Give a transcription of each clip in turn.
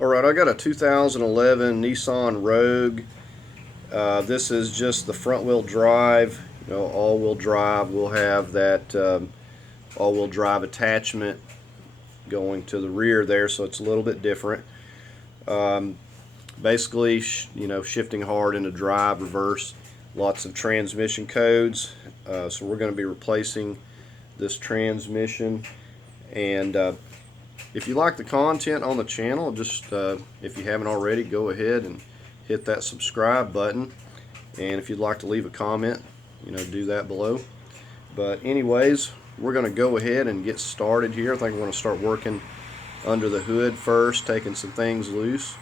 Alright, I got a 2011 Nissan Rogue. This is just the front wheel drive, all wheel drive. We'll have that all wheel drive attachment going to the rear there, so it's a little bit different. Basically, shifting hard into drive, reverse, lots of transmission codes. So we're going to be replacing this transmission. And if you like the content on the channel, just if you haven't already, go ahead and hit that subscribe button. And if you'd like to leave a comment, do that below. But anyways, we're going to go ahead and get started here. I think we're going to start working under the hood first, taking some things loose.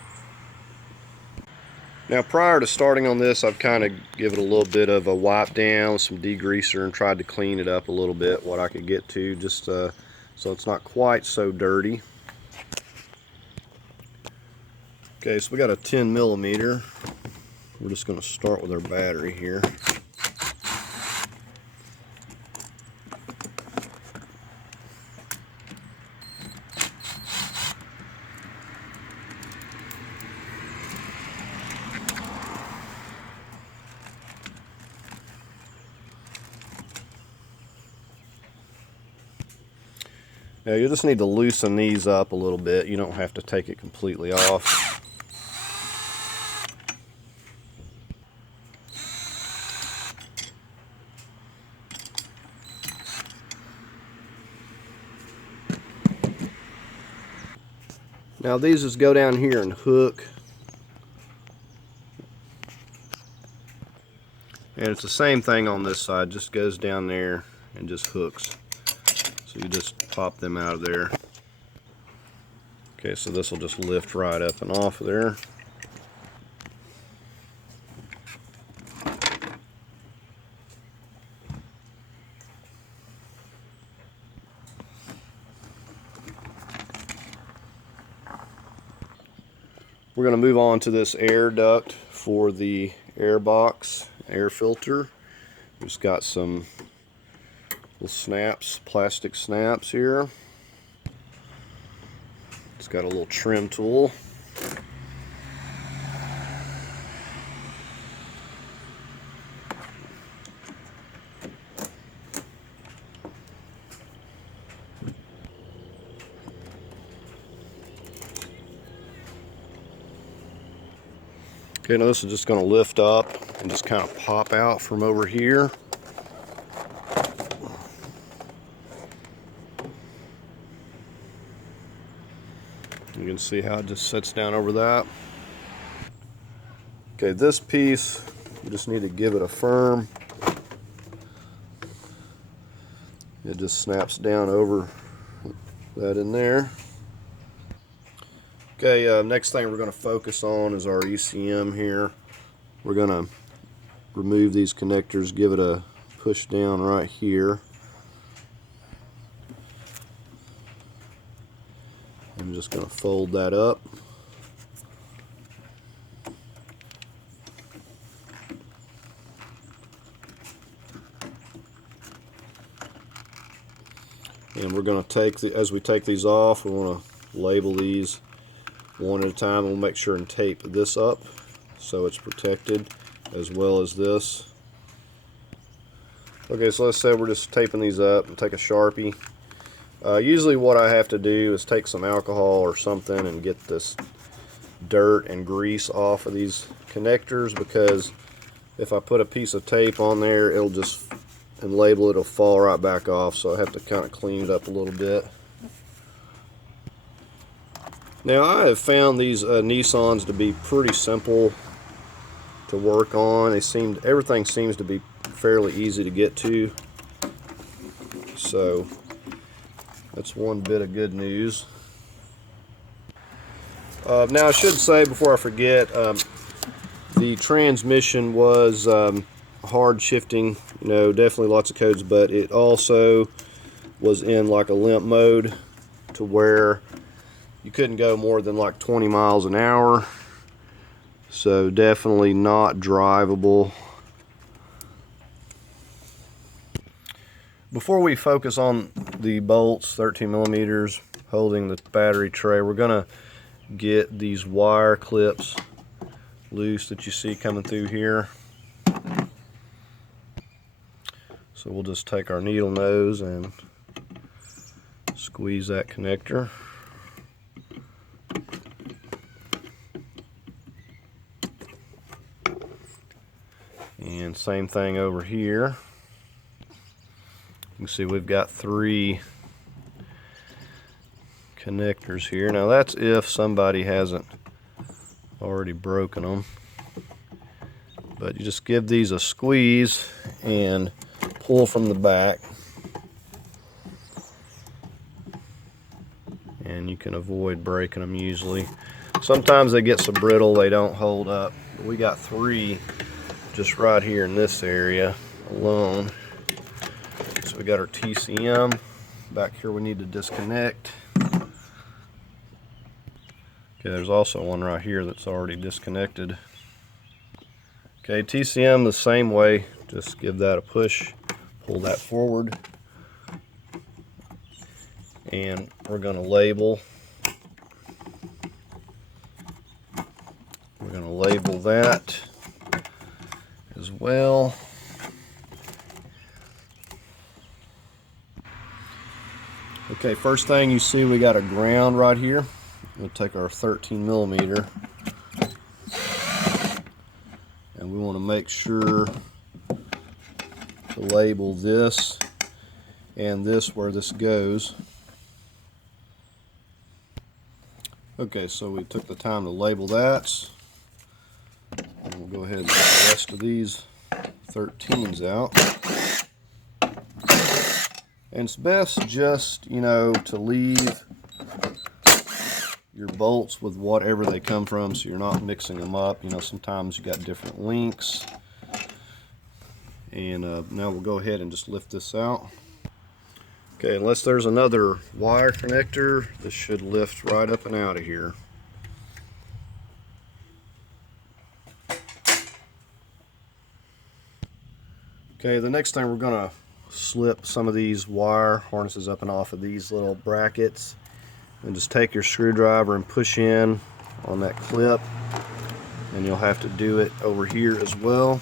Now, prior to starting on this, I've kind of given it a little bit of a wipe down, some degreaser, and tried to clean it up a little bit, what I could get to, just so it's not quite so dirty. Okay, so we got a 10 millimeter. We're just going to start with our battery here. Now you just need to loosen these up a little bit. You don't have to take it completely off. Now these just go down here and hook. And it's the same thing on this side, just goes down there and just hooks. So you just pop them out of there. Okay, so this will just lift right up and off of there. We're going to move on to this air duct for the air box, air filter. We've got some little snaps, plastic snaps here. It's got a little trim tool. Okay, now this is just going to lift up and just kind of pop out from over here. You can see how it just sits down over that. Okay, this piece, you just need to give it a firm. It just snaps down over that in there. Okay, next thing we're going to focus on is our ECM here. We're going to remove these connectors, give it a push down right here. I'm just going to fold that up. And we're going to take, as we take these off, we want to label these one at a time. We'll make sure and tape this up so it's protected, as well as this. Okay, so let's say we're just taping these up and take a Sharpie. Usually what I have to do is take some alcohol or something and get this dirt and grease off of these connectors, because if I put a piece of tape on there, it'll just, and label it'll fall right back off, so I have to kind of clean it up a little bit. Now I have found these Nissans to be pretty simple to work on. Everything seems to be fairly easy to get to, so that's one bit of good news. Now I should say before I forget, the transmission was hard shifting, definitely lots of codes, but it also was in like a limp mode to where you couldn't go more than like 20 miles an hour, so definitely not drivable. Before we focus on the bolts, 13 millimeters holding the battery tray, we're going to get these wire clips loose that you see coming through here. So we'll just take our needle nose and squeeze that connector. And same thing over here. You can see we've got 3 connectors here. Now that's if somebody hasn't already broken them. But you just give these a squeeze and pull from the back. And you can avoid breaking them usually. Sometimes they get so brittle they don't hold up. But we got 3 just right here in this area alone. So we got our TCM. Back here we need to disconnect. Okay, there's also one right here that's already disconnected. Okay, TCM the same way. Just give that a push, pull that forward, and we're going to label. We're going to label that as well. Okay, first thing you see, we got a ground right here. We'll take our 13mm, and we want to make sure to label this and this where this goes. Okay, so we took the time to label that. And we'll go ahead and get the rest of these 13s out. And it's best just, you know, to leave your bolts with whatever they come from so you're not mixing them up. You know, sometimes you got different links. And now we'll go ahead and just lift this out. Okay, unless there's another wire connector, this should lift right up and out of here. Okay, the next thing we're going to slip some of these wire harnesses up and off of these little brackets, and just take your screwdriver and push in on that clip, and you'll have to do it over here as well.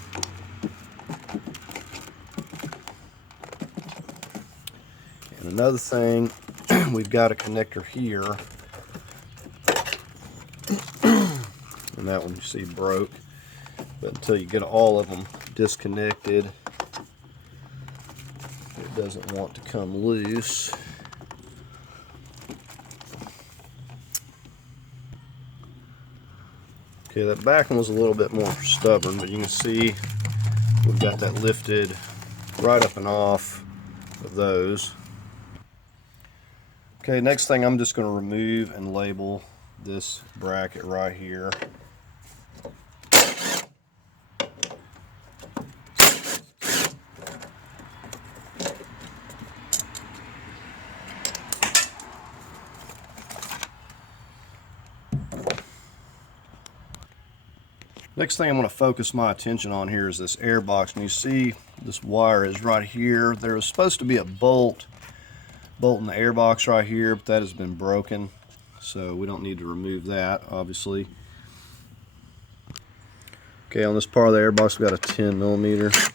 And another thing, we've got a connector here, and that one you see broke, but until you get all of them disconnected, it doesn't want to come loose. Okay, that back one was a little bit more stubborn, but you can see we've got that lifted right up and off of those. Okay, next thing I'm just going to remove and label this bracket right here. Next thing I'm going to focus my attention on here is this air box. And you see this wire is right here. There was supposed to be a bolt in the air box right here, but that has been broken. So we don't need to remove that, obviously. Okay, on this part of the air box, we got a 10mm.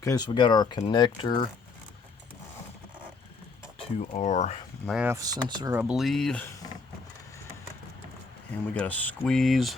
Okay, so we got our connector to our MAF sensor, I believe. And we got a squeeze.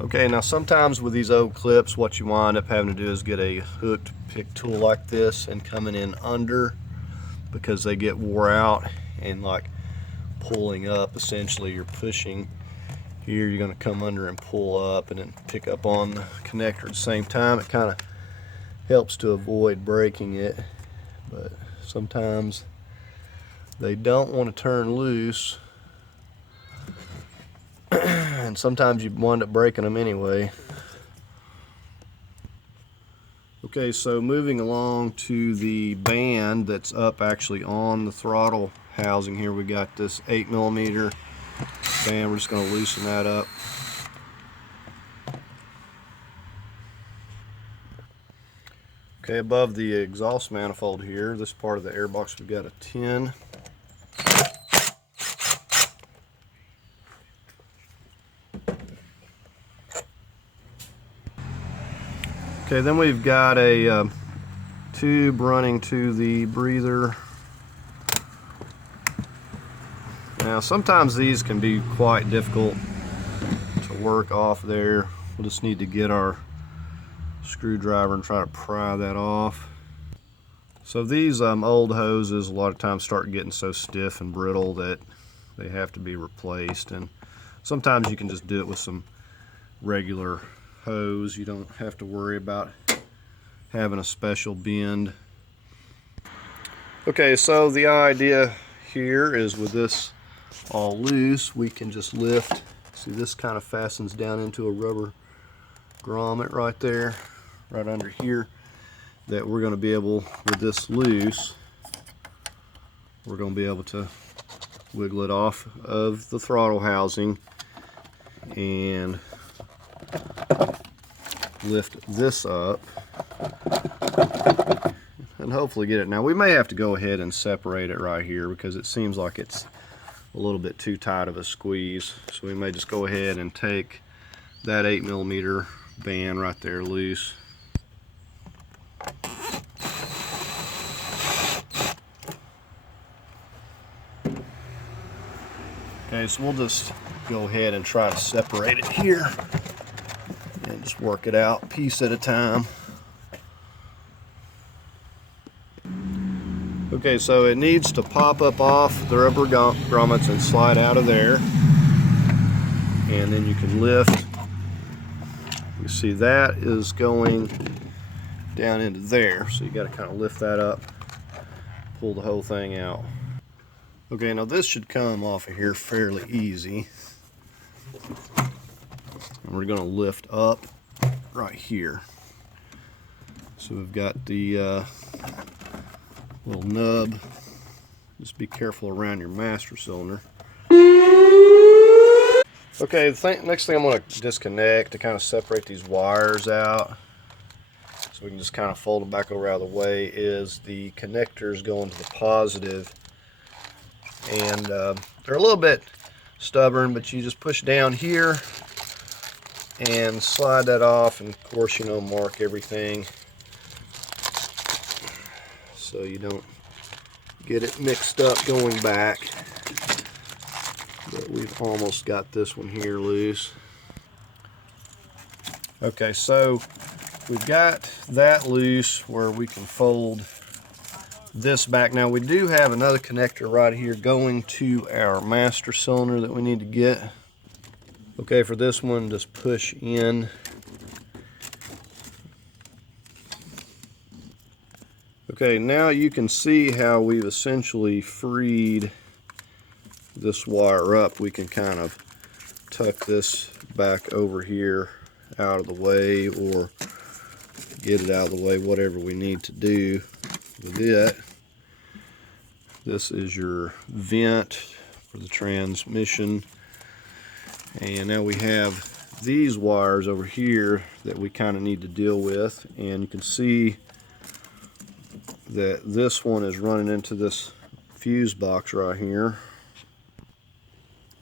Okay, now sometimes with these old clips, what you wind up having to do is get a hooked pick tool like this and coming in under, because they get wore out, and like pulling up, essentially you're pushing here, you're going to come under and pull up and then pick up on the connector at the same time. It kind of helps to avoid breaking it, but sometimes they don't want to turn loose, and sometimes you wind up breaking them anyway. Okay, so moving along to the band that's up actually on the throttle housing here, we got this 8mm band. We're just going to loosen that up. Okay, above the exhaust manifold here, this part of the airbox, we've got a 10. Okay, then we've got a tube running to the breather. Now sometimes these can be quite difficult to work off there. We'll just need to get our screwdriver and try to pry that off. So these old hoses a lot of times start getting so stiff and brittle that they have to be replaced, and sometimes you can just do it with some regular hose. You don't have to worry about having a special bend. Okay, so the idea here is with this all loose, we can just lift. See, this kind of fastens down into a rubber grommet right there, right under here, that we're going to be able, with this loose, we're going to be able to wiggle it off of the throttle housing and lift this up and hopefully get it. Now we may have to go ahead and separate it right here because it seems like it's a little bit too tight of a squeeze, so we may just go ahead and take that 8mm band right there loose. Okay, so we'll just go ahead and try to separate it here and just work it out piece at a time. Okay, so it needs to pop up off the rubber grommets and slide out of there, and then you can lift. You see that is going down into there, so you got to kind of lift that up, pull the whole thing out. Okay, now this should come off of here fairly easy. And we're going to lift up right here. So we've got the little nub. Just be careful around your master cylinder. Okay, the next thing I'm going to disconnect to kind of separate these wires out, so we can just kind of fold them back over out of the way, is the connectors going to the positive. And they're a little bit stubborn, but you just push down here and slide that off, and of course, you know, mark everything so you don't get it mixed up going back. But we've almost got this one here loose. Okay, so we've got that loose where we can fold this back. Now we do have another connector right here going to our master cylinder that we need to get. Okay, for this one, just push in. Okay, now you can see how we've essentially freed this wire up. We can kind of tuck this back over here out of the way, or get it out of the way, whatever we need to do with it. This is your vent for the transmission, and now we have these wires over here that we kind of need to deal with, and you can see that this one is running into this fuse box right here.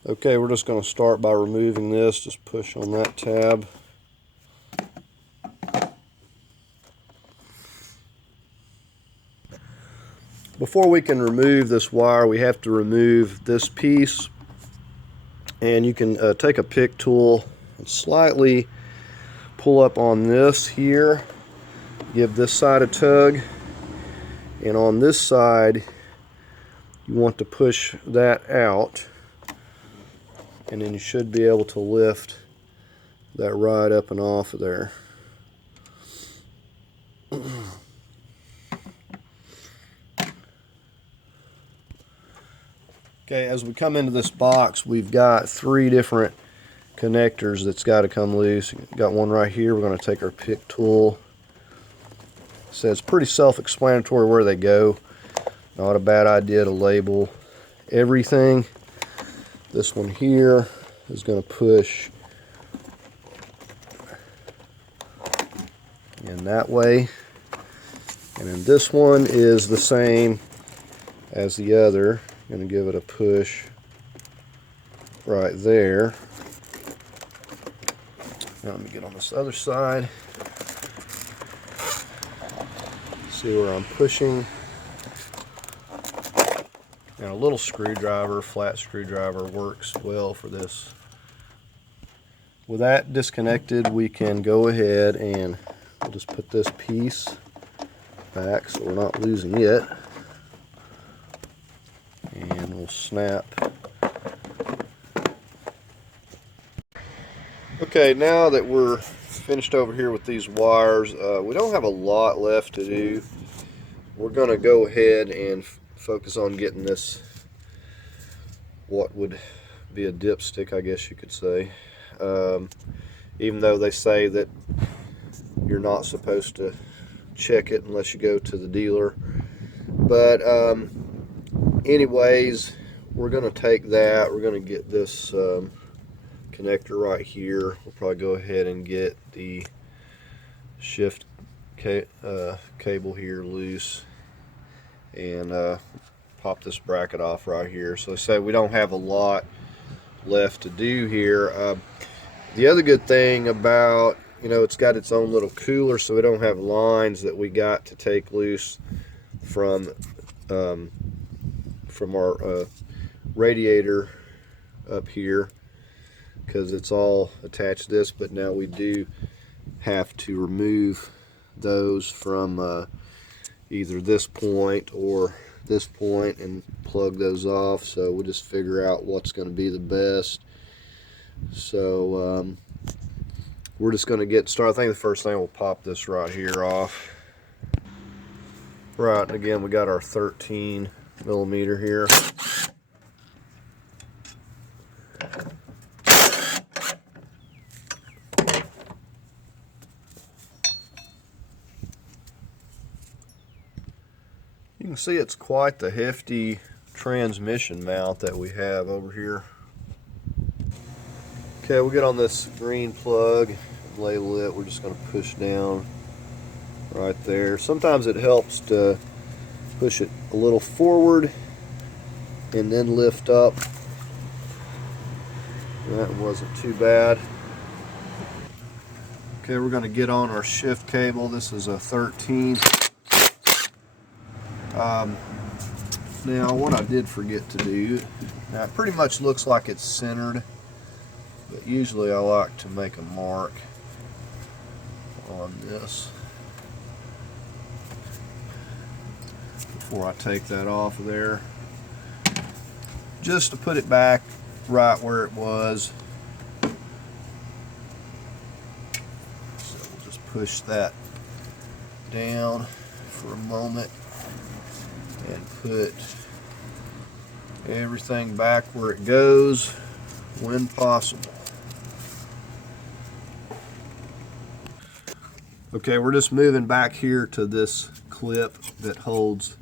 Okay, we're just going to start by removing this. Just push on that tab. Before we can remove this wire, we have to remove this piece, and you can take a pick tool and slightly pull up on this here, give this side a tug, and on this side you want to push that out, and then you should be able to lift that right up and off of there. Okay, as we come into this box, we've got 3 different connectors that's got to come loose. Got one right here. We're going to take our pick tool So it's pretty self-explanatory where they go. Not a bad idea to label everything. This one here is going to push in that way. And then this one is the same as the other. I'm going to give it a push right there. Now let me get on this other side. See where I'm pushing. And a little screwdriver, flat screwdriver, works well for this. With that disconnected, we can go ahead and we'll just put this piece back so we're not losing it. And we'll snap. Okay, now that we're finished over here with these wires, we don't have a lot left to do. We're going to go ahead and focus on getting this, what would be a dipstick, I guess you could say. Even though they say that you're not supposed to check it unless you go to the dealer. But anyways, we're going to take that. We're going to get this connector right here. We'll probably go ahead and get the shift cable here loose and pop this bracket off right here. So say we don't have a lot left to do here. The other good thing about, it's got its own little cooler, so we don't have lines that we got to take loose from our radiator up here, because it's all attached to this. But now we do have to remove those from either this point or this point and plug those off. So we'll just figure out what's going to be the best. So we're just going to get started. I think the first thing we'll pop this right here off. Right, and again, we got our 13 millimeter here. You can see it's quite the hefty transmission mount that we have over here. Okay, we'll get on this green plug, label it. We're just going to push down right there. Sometimes it helps to push it a little forward and then lift up. That wasn't too bad. Okay, we're going to get on our shift cable. This is a 13. Now what I did forget to do, now it pretty much looks like it's centered, but usually I like to make a mark on this before I take that off of there, just to put it back right where it was. So we'll just push that down for a moment and put everything back where it goes when possible. Okay, we're just moving back here to this clip that holds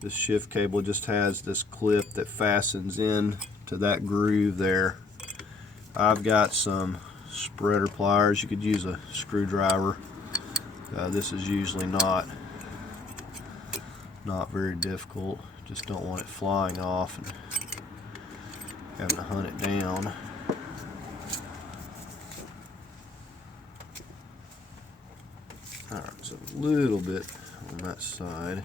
this shift cable. It just has this clip that fastens in to that groove there. I've got some spreader pliers. You could use a screwdriver. This is usually not very difficult. Just don't want it flying off and having to hunt it down. Alright, so a little bit on that side.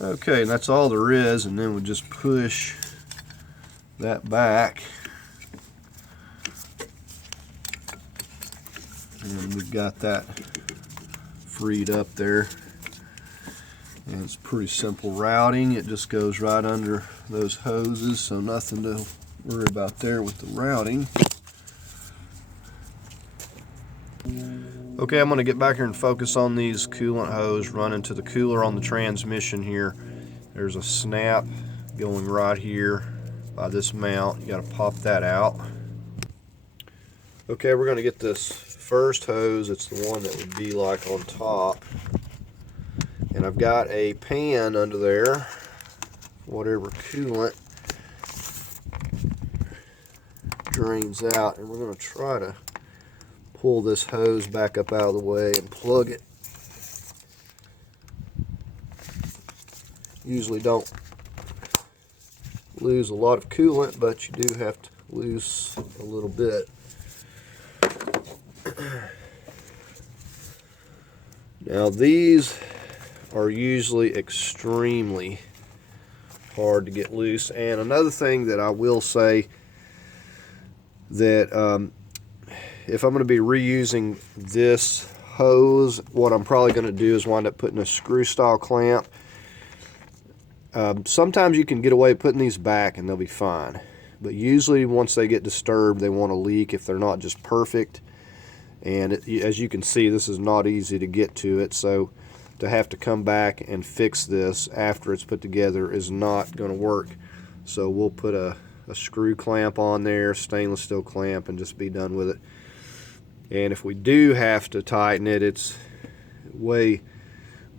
Okay, and that's all there is, and then we just push that back. And we've got that freed up there. And it's pretty simple routing. It just goes right under those hoses, so nothing to worry about there with the routing. Okay, I'm going to get back here and focus on these coolant hose running to the cooler on the transmission here. There's a snap going right here by this mount. You got to pop that out. Okay, we're going to get this first hose. It's the one that would be like on top. And I've got a pan under there, whatever coolant drains out, and we're going to try to pull this hose back up out of the way and plug it. Usually don't lose a lot of coolant, but you do have to lose a little bit. Now these are usually extremely hard to get loose. And another thing that I will say, that if I'm going to be reusing this hose, what I'm probably going to do is wind up putting a screw style clamp. Sometimes you can get away putting these back and they'll be fine, but usually once they get disturbed they want to leak if they're not just perfect. And as you can see, this is not easy to get to it, so to have to come back and fix this after it's put together is not going to work. So we'll put a screw clamp on there, stainless steel clamp, and just be done with it. And if we do have to tighten it, it's way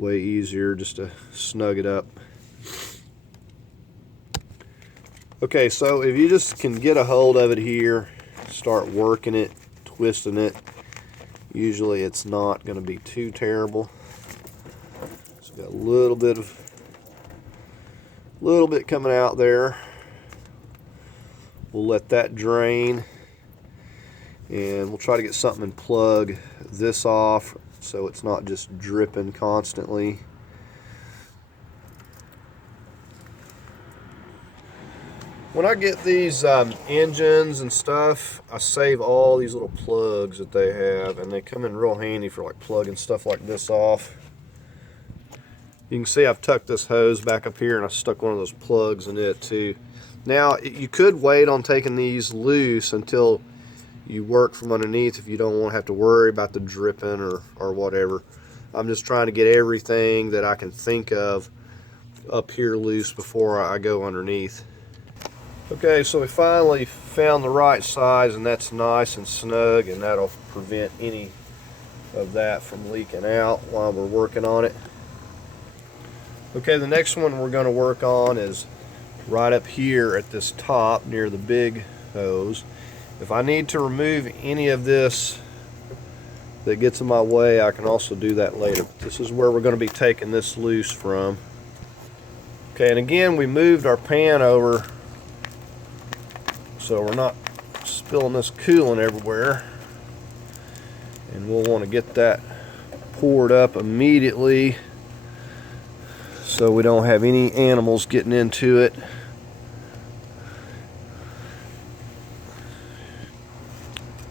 easier just to snug it up. Okay, so if you just can get a hold of it here, start working it, twisting it, usually it's not going to be too terrible. It's got a little bit coming out there. We'll let that drain, and we'll try to get something and plug this off so it's not just dripping constantly. When I get these engines and stuff, I save all these little plugs that they have, and they come in real handy for like plugging stuff like this off. You can see I've tucked this hose back up here, and I stuck one of those plugs in it too. Now you could wait on taking these loose until you work from underneath if you don't want to have to worry about the dripping or whatever. I'm just trying to get everything that I can think of up here loose before I go underneath. Okay, so we finally found the right size, and that's nice and snug, and that'll prevent any of that from leaking out while we're working on it. Okay, the next one we're going to work on is right up here at this top near the big hose. If I need to remove any of this that gets in my way, I can also do that later. But this is where we're going to be taking this loose from. Okay, and again, we moved our pan over so we're not spilling this coolant everywhere, and we'll want to get that poured up immediately so we don't have any animals getting into it.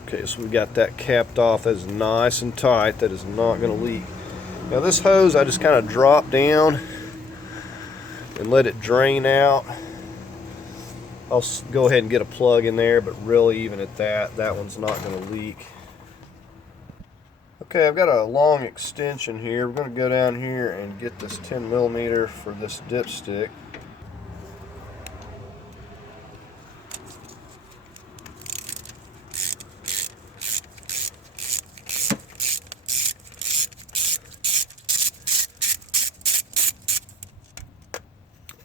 Okay, so we got that capped off. That is nice and tight. That is not going to leak. Now this hose, I just kind of drop down and let it drain out. I'll go ahead and get a plug in there, but really even at that one's not going to leak. Okay, I've got a long extension here. We're going to go down here and get this 10mm for this dipstick.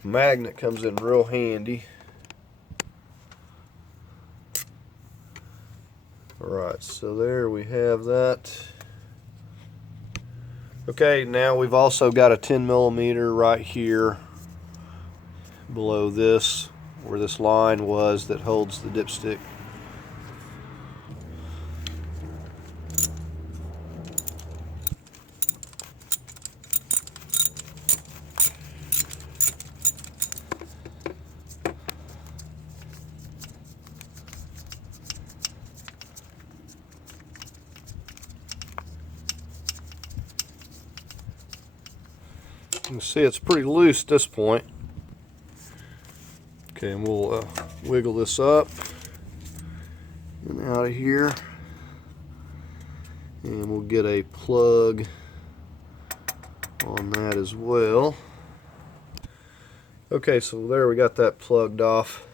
Magnet comes in real handy. Alright, so there we have that. Okay, now we've also got a 10mm right here below this, where this line was that holds the dipstick. You can see it's pretty loose at this point. Okay, and we'll wiggle this up and out of here, and we'll get a plug on that as well. Okay, so there we got that plugged off.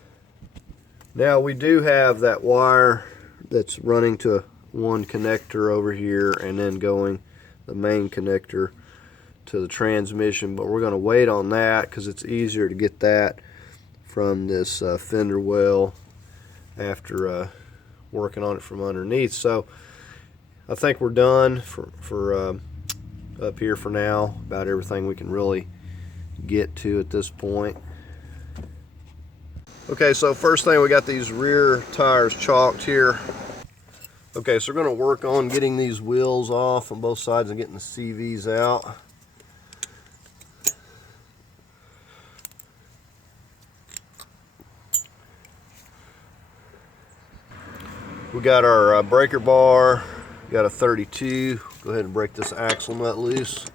Now we do have that wire that's running to one connector over here and then going the main connector to the transmission, but we're going to wait on that because it's easier to get that from this fender well after working on it from underneath. So I think we're done for up here for now, about everything we can really get to at this point. Okay, so first thing, we got these rear tires chalked here. Okay, so we're going to work on getting these wheels off on both sides and getting the CVs out. We got our breaker bar, we got a 32. Go ahead and break this axle nut loose.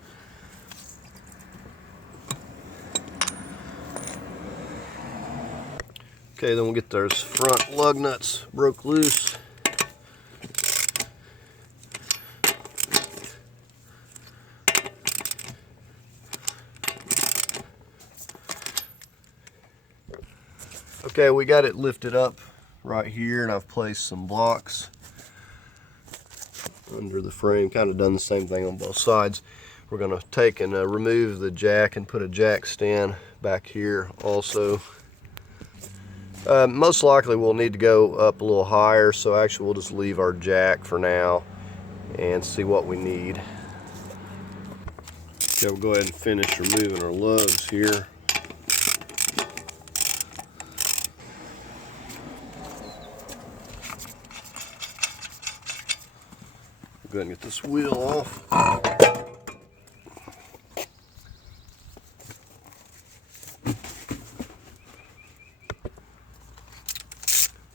Okay, then we'll get those front lug nuts broke loose. Okay, we got it lifted up right here, and I've placed some blocks under the frame, kind of done the same thing on both sides. We're going to take and remove the jack and put a jack stand back here also. Most likely we'll need to go up a little higher, so actually we'll just leave our jack for now and see what we need. Okay, we'll go ahead and finish removing our lugs here. Go ahead and get this wheel off.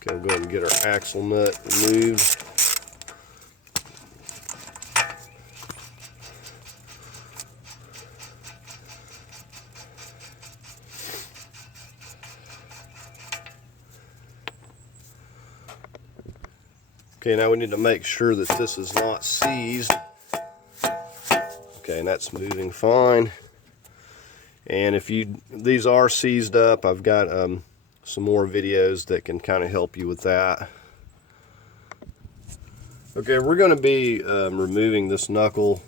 Okay, we'll go ahead and get our axle nut removed. Okay, now we need to make sure that this is not seized. Okay, and that's moving fine. And if these are seized up, I've got some more videos that can kind of help you with that. Okay, we're going to be removing this knuckle,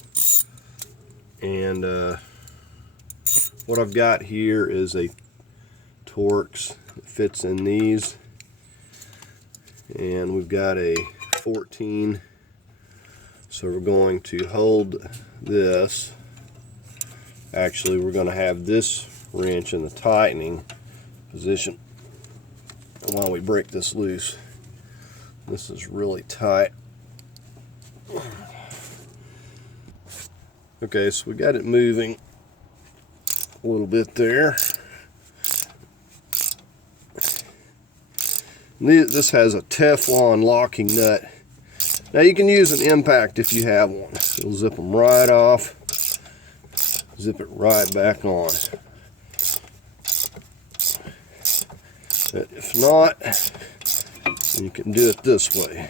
and what I've got here is a Torx that fits in these, and we've got a 14, so we're going to hold this. Actually, we're going to have this wrench in the tightening position while we break this loose. This is really tight. Okay, so we got it moving a little bit there. This has a Teflon locking nut. Now you can use an impact if you have one. It'll zip them right off, zip it right back on. But if not, you can do it this way.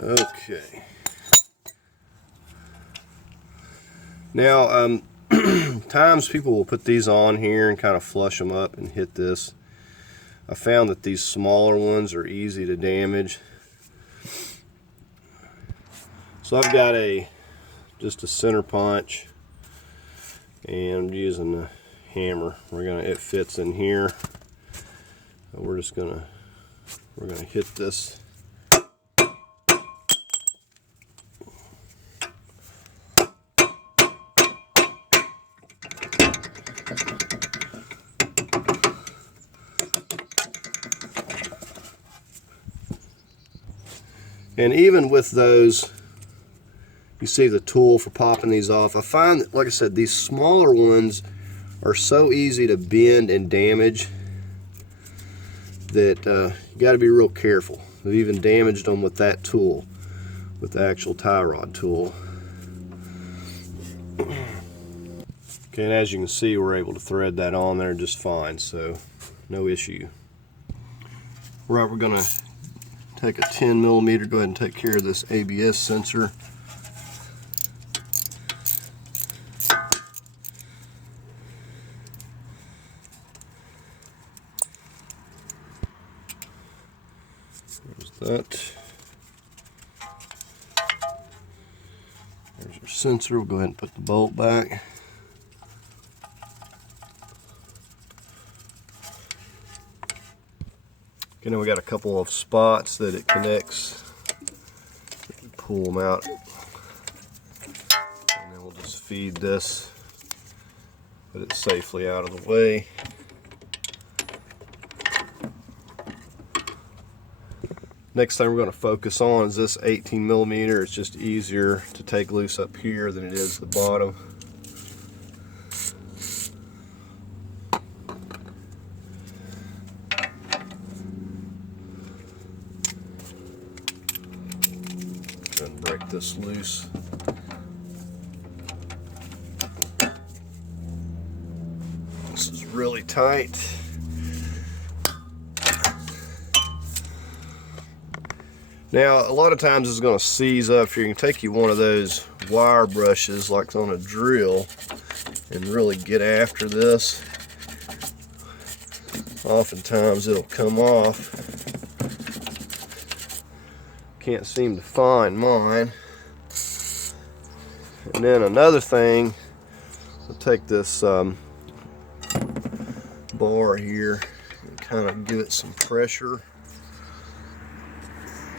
Okay. Now, times people will put these on here and kind of flush them up and hit this. I found that these smaller ones are easy to damage. So I've got just a center punch, and I'm using a hammer. It fits in here. We're gonna hit this. And even with those, you see the tool for popping these off. I find that, like I said, these smaller ones are so easy to bend and damage that you got to be real careful. I've even damaged them with that tool, with the actual tie rod tool. Okay, and as you can see, we're able to thread that on there just fine, so no issue. Right, we're going to take a 10 millimeter, go ahead and take care of this ABS sensor. nut. There's your sensor. We'll go ahead and put the bolt back. Okay, now we got a couple of spots that it connects. Pull them out, and then we'll just feed this, put it safely out of the way. Next thing we're going to focus on is this 18 millimeter. It's just easier to take loose up here than it is the bottom. And break this loose. This is really tight. Now, a lot of times it's going to seize up here. You can take you one of those wire brushes like on a drill and really get after this. Oftentimes it'll come off. Can't seem to find mine. And then another thing, I'll take this bar here and kind of give it some pressure.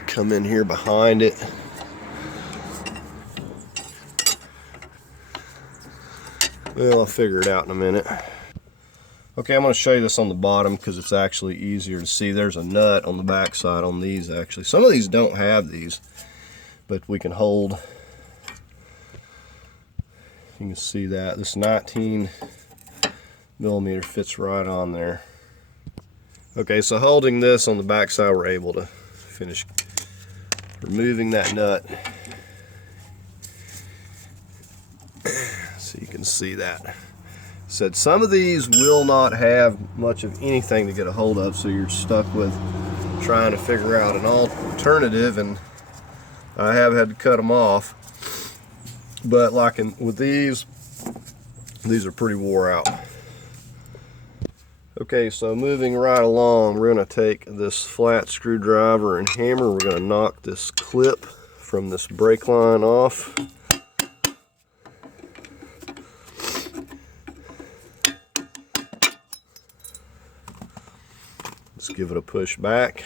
Come in here behind it. Well, I'll figure it out in a minute. Okay, I'm going to show you this on the bottom because it's actually easier to see. There's a nut on the back side on these actually. Some of these don't have these, but we can hold. You can see that this 19 millimeter fits right on there. Okay, so holding this on the back side, we're able to finish removing that nut. So you can see that. Said some of these will not have much of anything to get a hold of, so you're stuck with trying to figure out an alternative, and I have had to cut them off. But like with these are pretty wore out. Okay, so moving right along, we're going to take this flat screwdriver and hammer. We're going to knock this clip from this brake line off. Let's give it a push back.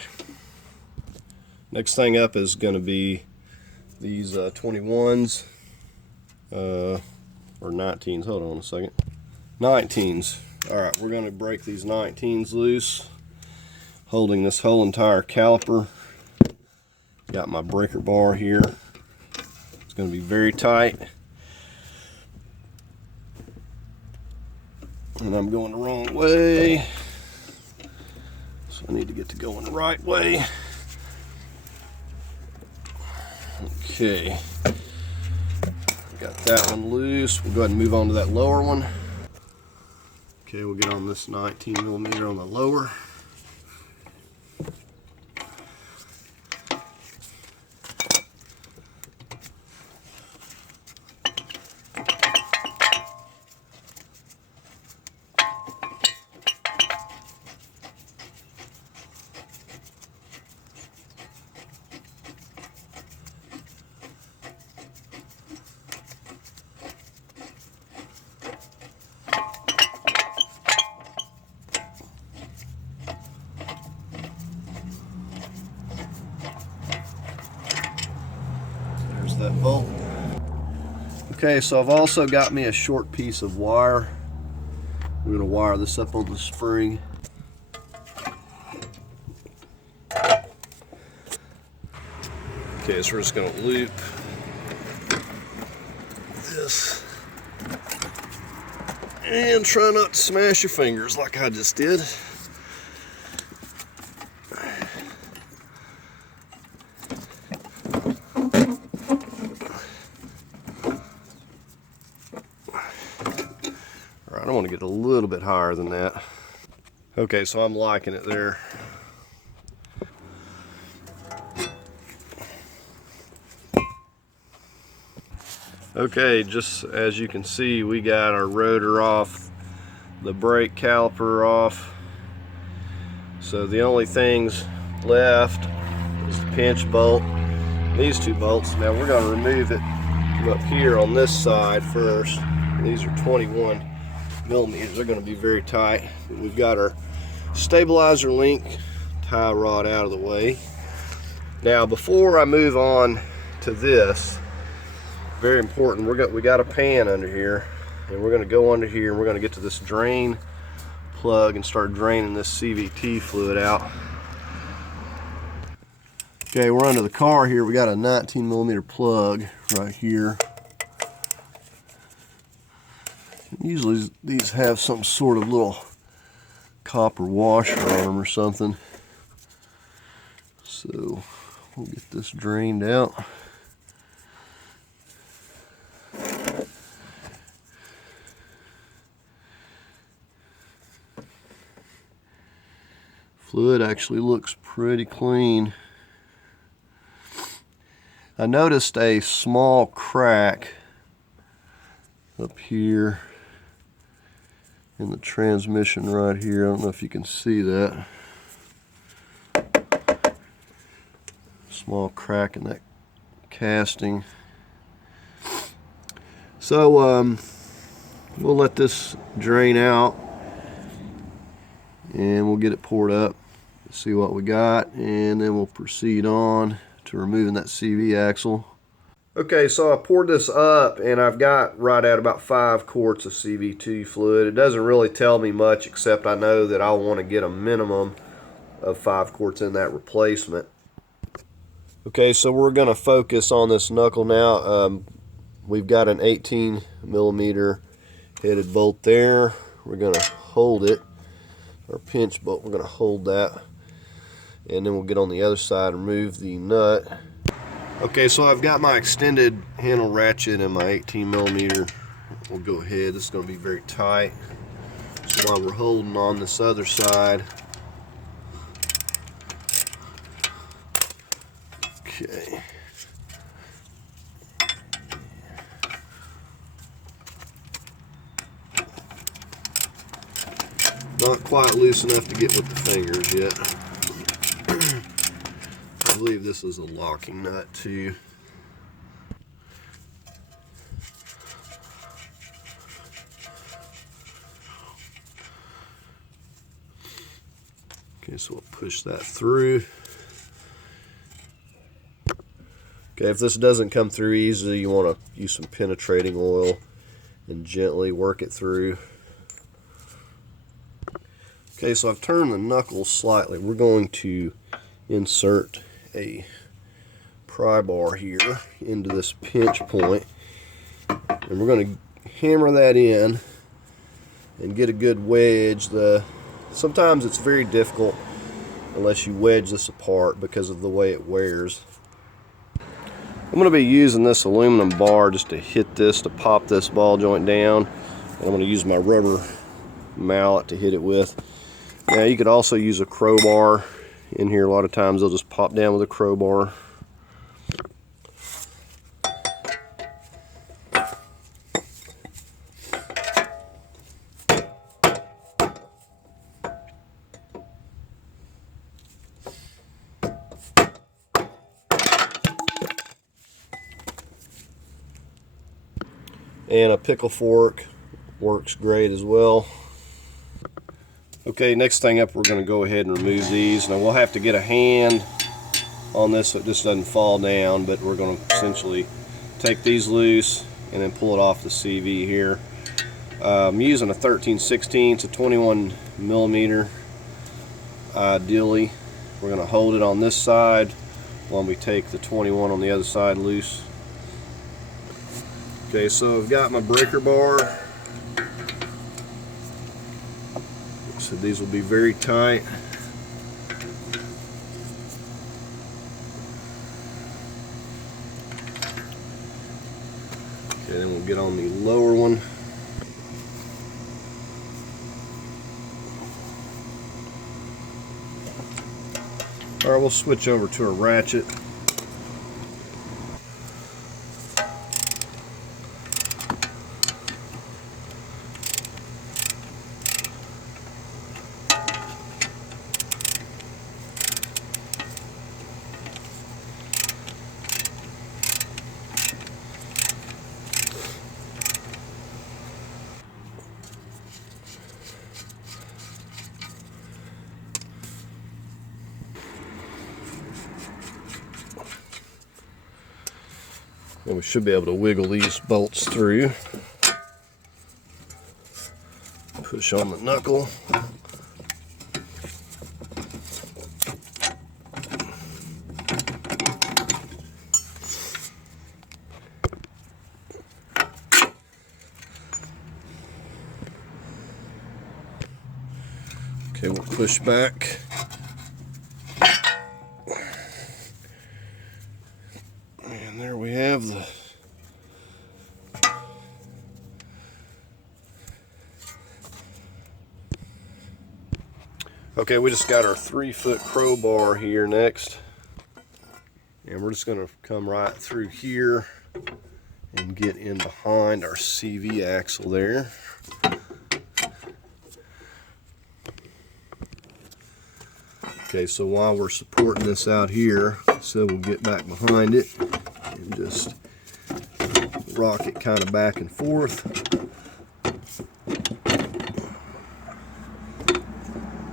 Next thing up is going to be these 21s or 19s. Hold on a second. 19s. Alright, we're going to break these 19s loose, holding this whole entire caliper. Got my breaker bar here. It's going to be very tight. And I'm going the wrong way. So I need to get to going the right way. Okay. Got that one loose. We'll go ahead and move on to that lower one. Okay, we'll get on this 19 millimeter on the lower. That bolt. Okay, so I've also got me a short piece of wire. We're going to wire this up on the spring. Okay, so we're just going to loop this and try not to smash your fingers like I just did. I want to get a little bit higher than that. Okay, so I'm liking it there. Okay, just as you can see, we got our rotor off, the brake caliper off. So the only things left is to pinch bolt, these two bolts. Now we're going to remove it from up here on this side first. These are 21 millimeters. They're going to be very tight. We've got our stabilizer link tie rod out of the way. Now before I move on to this, very important, we got a pan under here, and we're going to go under here and we're going to get to this drain plug and start draining this CVT fluid out. Okay, we're under the car here. We got a 19 millimeter plug right here. Usually these have some sort of little copper washer on them or something. So we'll get this drained out. Fluid actually looks pretty clean. I noticed a small crack up here in the transmission right here. I don't know if you can see that. Small crack in that casting. So we'll let this drain out and we'll get it poured up, see what we got, and then we'll proceed on to removing that CV axle. Okay, so I poured this up and I've got right at about 5 quarts of CVT fluid. It doesn't really tell me much, except I know that I want to get a minimum of 5 quarts in that replacement. Okay, so we're going to focus on this knuckle now. We've got an 18 millimeter headed bolt there. We're going to hold it, or pinch bolt, we're going to hold that. And then we'll get on the other side and remove the nut. Okay, so I've got my extended handle ratchet and my 18 millimeter. We'll go ahead. This is going to be very tight. So while we're holding on this other side, okay. Not quite loose enough to get with the fingers yet. I believe this is a locking nut too. Okay, so we'll push that through. Okay, if this doesn't come through easily, you want to use some penetrating oil and gently work it through. Okay, so I've turned the knuckles slightly. We're going to insert a pry bar here into this pinch point, and we're going to hammer that in and get a good wedge. Sometimes it's very difficult unless you wedge this apart because of the way it wears. I'm going to be using this aluminum bar just to hit this, to pop this ball joint down, and I'm going to use my rubber mallet to hit it with. Now you could also use a crowbar in here. A lot of times they'll just pop down with a crowbar. And a pickle fork works great as well. Okay, next thing up, we're going to go ahead and remove these. Now we'll have to get a hand on this so it just doesn't fall down, but we're going to essentially take these loose and then pull it off the CV here. I'm using a 13/16, a 21 millimeter ideally. We're going to hold it on this side while we take the 21 on the other side loose. Okay, so I've got my breaker bar. So these will be very tight. Okay, then we'll get on the lower one. All right, we'll switch over to a ratchet. And we should be able to wiggle these bolts through. Push on the knuckle. Okay, we'll push back. And there we have the okay, we just got our 3-foot crowbar here next. And we're just gonna come right through here and get in behind our CV axle there. Okay, so while we're supporting this out here, so we'll get back behind it and just rock it kind of back and forth.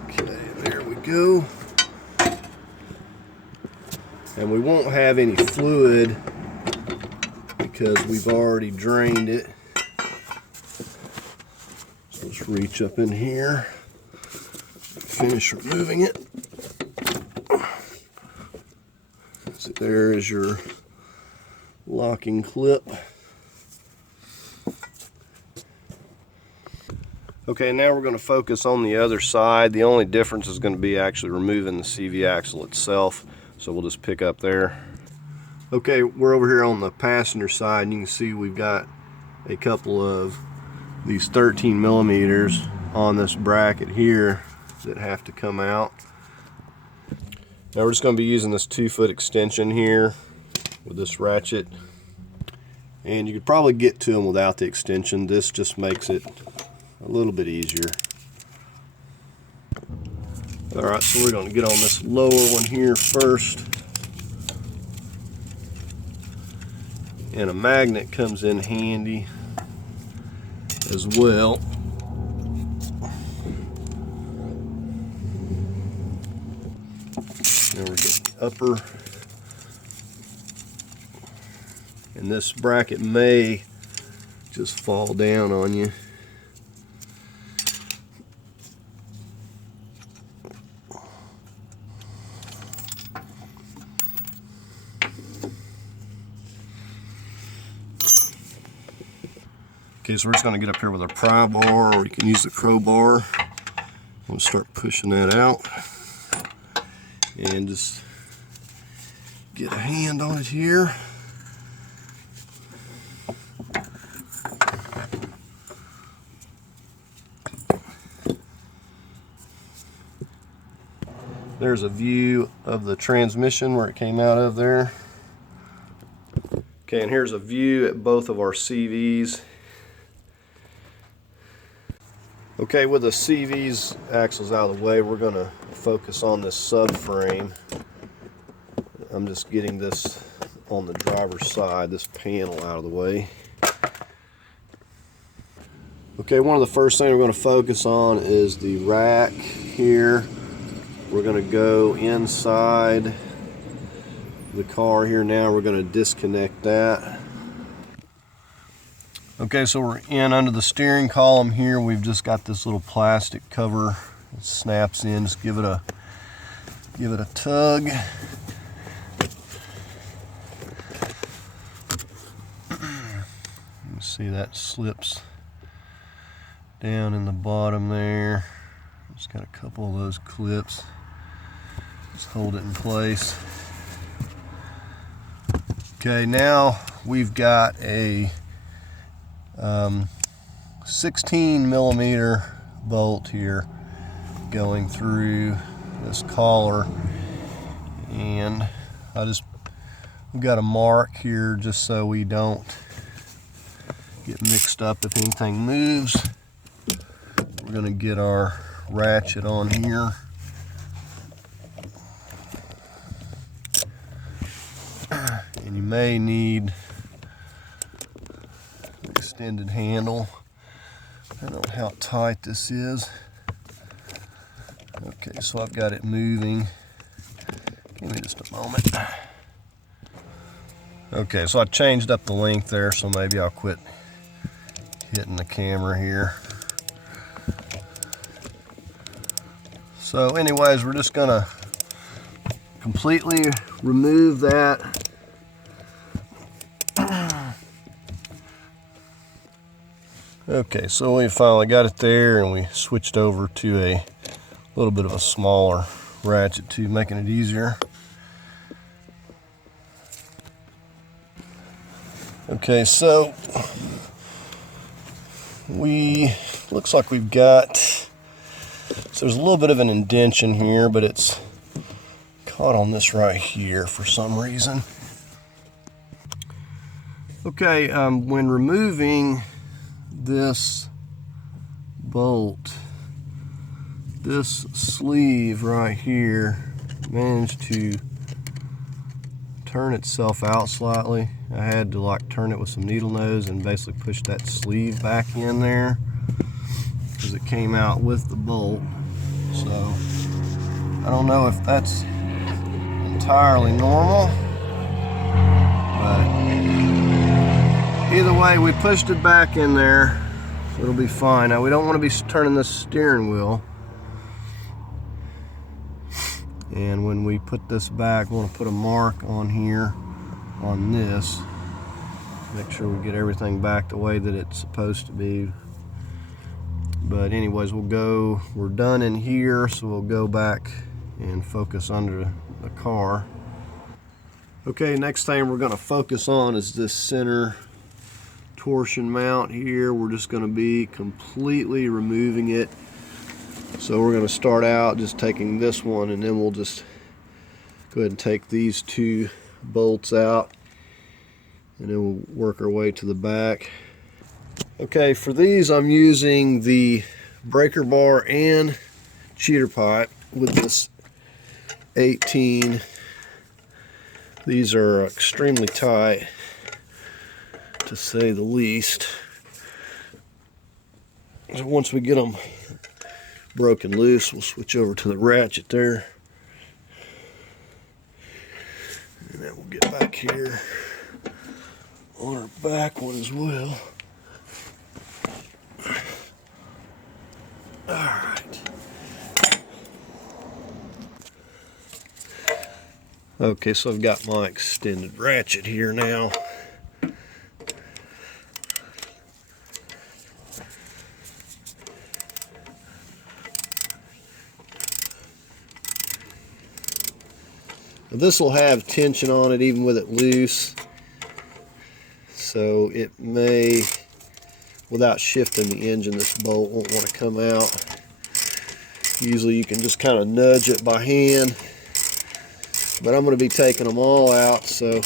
Okay, there we go. And we won't have any fluid because we've already drained it. So let's reach up in here, finish removing it. So there is your locking clip. Okay, now we're going to focus on the other side. The only difference is going to be actually removing the CV axle itself. So we'll just pick up there. Okay, we're over here on the passenger side, and you can see we've got a couple of these 13 millimeters on this bracket here that have to come out. Now we're just going to be using this 2-foot extension here with this ratchet, and you could probably get to them without the extension. This just makes it a little bit easier. Alright, so we're going to get on this lower one here first, and a magnet comes in handy as well. Now we're getting the upper, and this bracket may just fall down on you. Okay, so we're just going to get up here with our pry bar, or you can use the crowbar. We'll start pushing that out. And just get a hand on it here. There's a view of the transmission where it came out of there. Okay, and here's a view at both of our CVs. Okay, with the CV's axles out of the way, we're going to focus on this subframe. I'm just getting this on the driver's side, this panel out of the way. Okay, one of the first things we're going to focus on is the rack here. We're going to go inside the car here now. We're going to disconnect that. Okay, so we're in under the steering column here. We've just got this little plastic cover. It snaps in. Just give it a tug. You see that slips down in the bottom there. It's got a couple of those clips. Just hold it in place. Okay, now we've got a 16 millimeter bolt here going through this collar, and we've got a mark here just so we don't get mixed up if anything moves. We're going to get our ratchet on here. And you may need an extended handle. I don't know how tight this is. Okay, so I've got it moving. Give me just a moment. Okay, so I changed up the length there, so maybe I'll quit hitting the camera here. So anyways, we're just gonna completely remove that. Okay, so we finally got it there, and we switched over to a little bit of a smaller ratchet too, making it easier. Okay, so looks like we've got, so there's a little bit of an indentation here, but it's caught on this right here for some reason. Okay, when removing this bolt, this sleeve right here managed to turn itself out slightly. I had to like turn it with some needle nose and basically push that sleeve back in there because it came out with the bolt. So I don't know if that's entirely normal, but either way, we pushed it back in there, so it'll be fine. Now we don't want to be turning this steering wheel, and when we put this back, we want to put a mark on here on this, make sure we get everything back the way that it's supposed to be. But anyways, we're done in here, so we'll go back and focus under the car. Okay, next thing we're going to focus on is this center torsion mount here. We're just going to be completely removing it. So we're going to start out just taking this one, and then we'll just go ahead and take these two bolts out, and then we'll work our way to the back. Okay, for these I'm using the breaker bar and cheater pipe with this 18. These are extremely tight, to say the least. So once we get them broken loose, we'll switch over to the ratchet there. And then we'll get back here on our back one as well. Alright. Okay, so I've got my extended ratchet here now. This will have tension on it even with it loose, so it may, without shifting the engine, this bolt won't want to come out. Usually you can just kind of nudge it by hand, but I'm going to be taking them all out, so I'm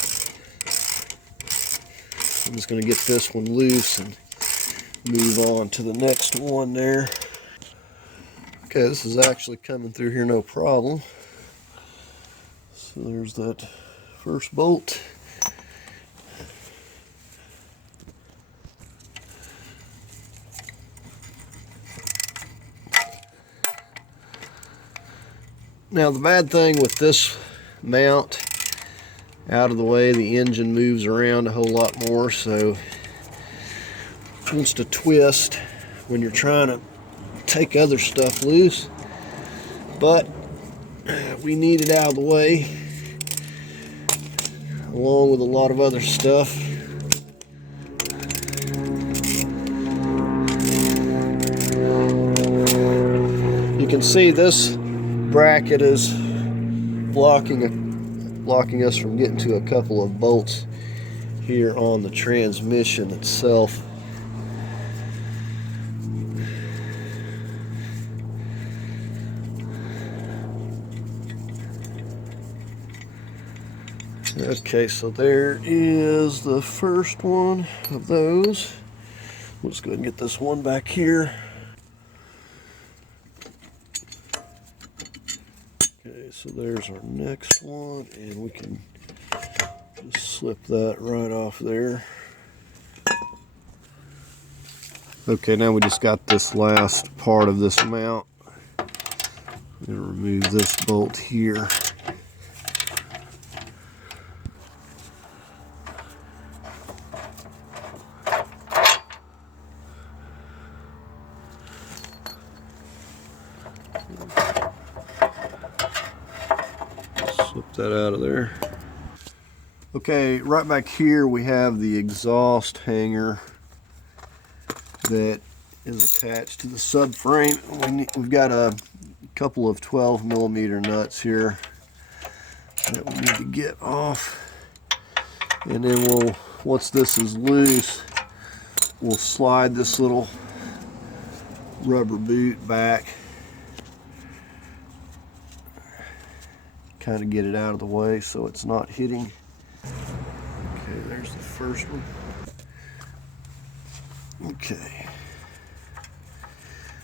just going to get this one loose and move on to the next one there. Okay, this is actually coming through here no problem. So there's that first bolt. Now the bad thing with this mount, out of the way, the engine moves around a whole lot more, so it wants to twist when you're trying to take other stuff loose. But we need it out of the way, along with a lot of other stuff. You can see this bracket is blocking us from getting to a couple of bolts here on the transmission itself. Okay, so there is the first one of those. Let's go ahead and get this one back here. Okay, so there's our next one, and we can just slip that right off there. Okay, now we just got this last part of this mount. I'm going to remove this bolt here. that out of there. Okay, right back here we have the exhaust hanger that is attached to the subframe. We've got a couple of 12mm nuts here that we need to get off. And then once this is loose, we'll slide this little rubber boot back. Kind of get it out of the way so it's not hitting. Okay, there's the first one. Okay.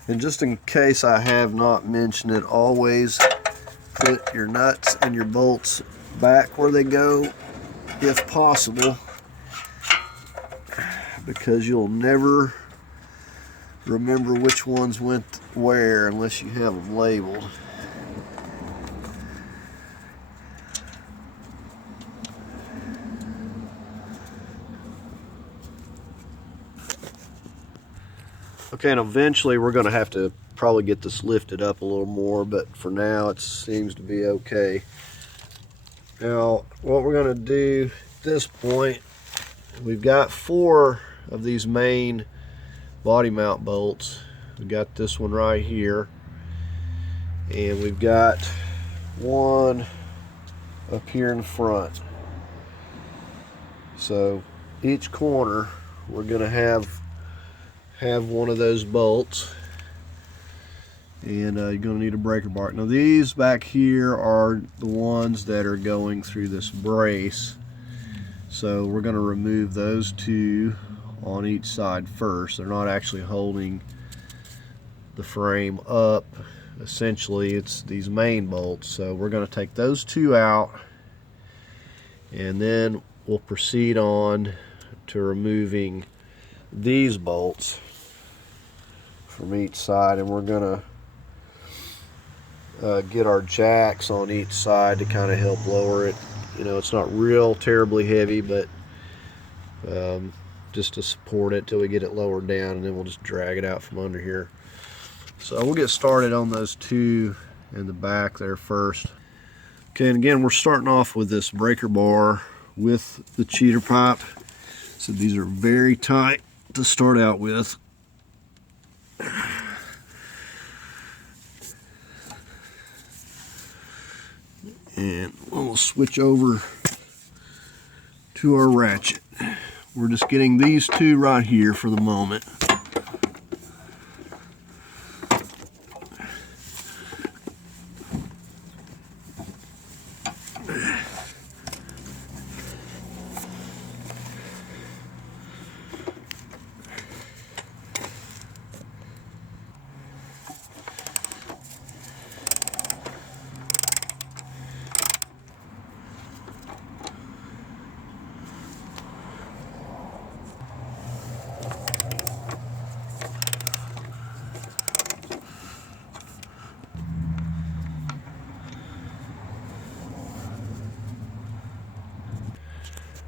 And just in case I have not mentioned it, always put your nuts and your bolts back where they go if possible, because you'll never remember which ones went where unless you have them labeled. Okay, and eventually we're going to have to probably get this lifted up a little more, but for now it seems to be okay. Now, what we're going to do at this point, we've got 4 of these main body mount bolts. We've got this one right here, and we've got one up here in front. So each corner we're going to have one of those bolts, and you're going to need a breaker bar. Now these back here are the ones that are going through this brace, so we're going to remove those 2 on each side first. They're not actually holding the frame up. Essentially it's these main bolts, so we're going to take those 2 out, and then we'll proceed on to removing these bolts from each side, and we're gonna get our jacks on each side to kind of help lower it. You know, it's not real terribly heavy, but just to support it till we get it lowered down, and then we'll just drag it out from under here. So we'll get started on those 2 in the back there first. Okay, and again, we're starting off with this breaker bar with the cheater pipe. So these are very tight to start out with. And we'll switch over to our ratchet. We're just getting these 2 right here for the moment.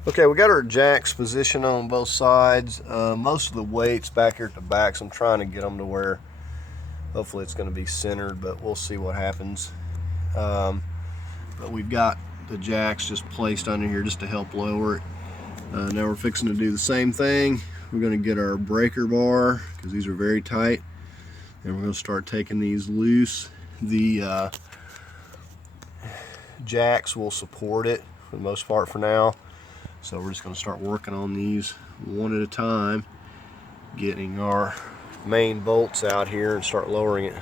Okay, we got our jacks positioned on both sides. Most of the weight's back here at the back, so I'm trying to get them to where hopefully it's going to be centered, but we'll see what happens. But we've got the jacks just placed under here just to help lower it. Now we're fixing to do the same thing. We're going to get our breaker bar, because these are very tight, and we're going to start taking these loose. The jacks will support it for the most part for now. So we're just going to start working on these one at a time, getting our main bolts out here and start lowering it.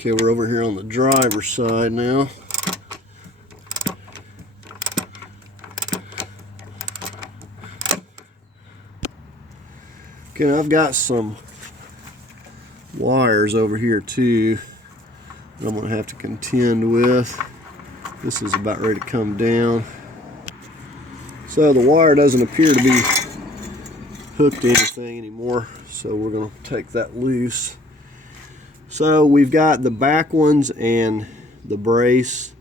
Okay, we're over here on the driver's side now. Okay, now I've got some wires over here too that I'm going to have to contend with. This is about ready to come down. So the wire doesn't appear to be hooked to anything anymore, so we're going to take that loose. So we've got the back ones and the brace,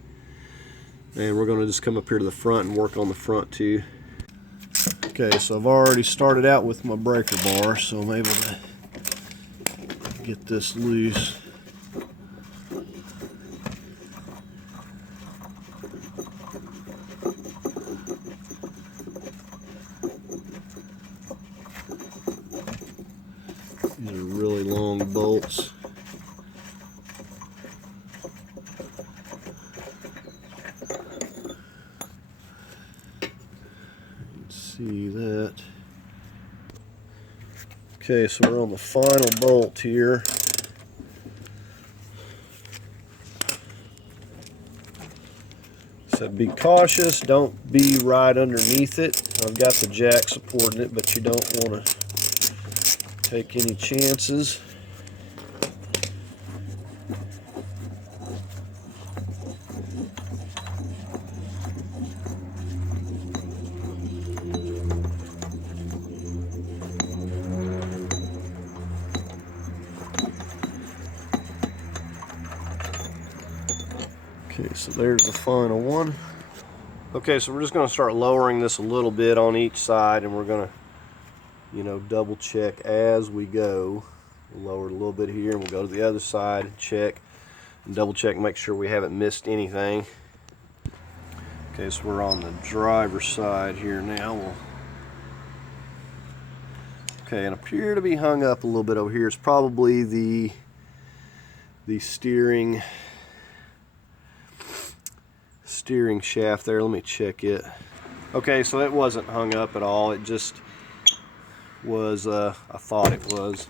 and we're going to just come up here to the front and work on the front too. Okay, so I've already started out with my breaker bar, so I'm able to get this loose. These are really long bolts. See that. Okay, so we're on the final bolt here. So be cautious, don't be right underneath it. I've got the jack supporting it, but you don't want to take any chances. Okay, so there's the final one. Okay, so we're just going to start lowering this a little bit on each side, and we're going to, double check as we go. We'll lower it a little bit here, and we'll go to the other side and check, and double check and make sure we haven't missed anything. Okay, so we're on the driver's side here now. Okay, and appear to be hung up a little bit over here. It's probably the steering shaft there. Let me check it. Okay, so it wasn't hung up at all. It just was, I thought it was.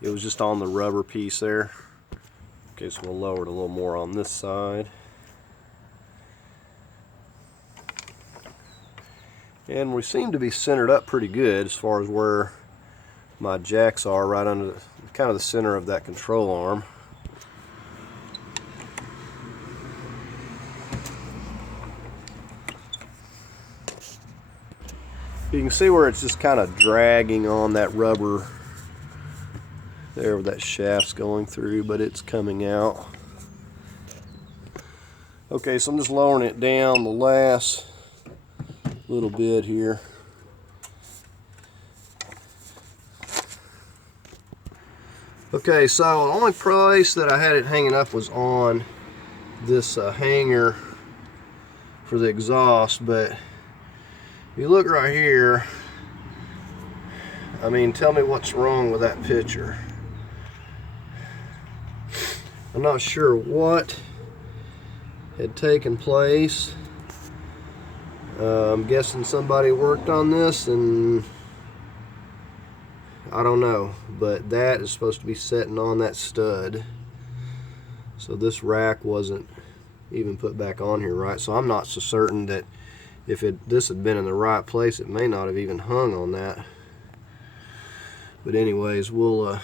It was just on the rubber piece there. Okay, so we'll lower it a little more on this side. And we seem to be centered up pretty good as far as where my jacks are, right under kind of the center of that control arm. You can see where it's just kind of dragging on that rubber there where that shaft's going through, but it's coming out. Okay, so I'm just lowering it down the last little bit here. Okay, so the only place that I had it hanging up was on this hanger for the exhaust, but if you look right here, I mean, tell me what's wrong with that picture. I'm not sure what had taken place. I'm guessing somebody worked on this, and I don't know, but that is supposed to be sitting on that stud. So this rack wasn't even put back on here right, so I'm not so certain that if this had been in the right place, it may not have even hung on that. But anyways, we'll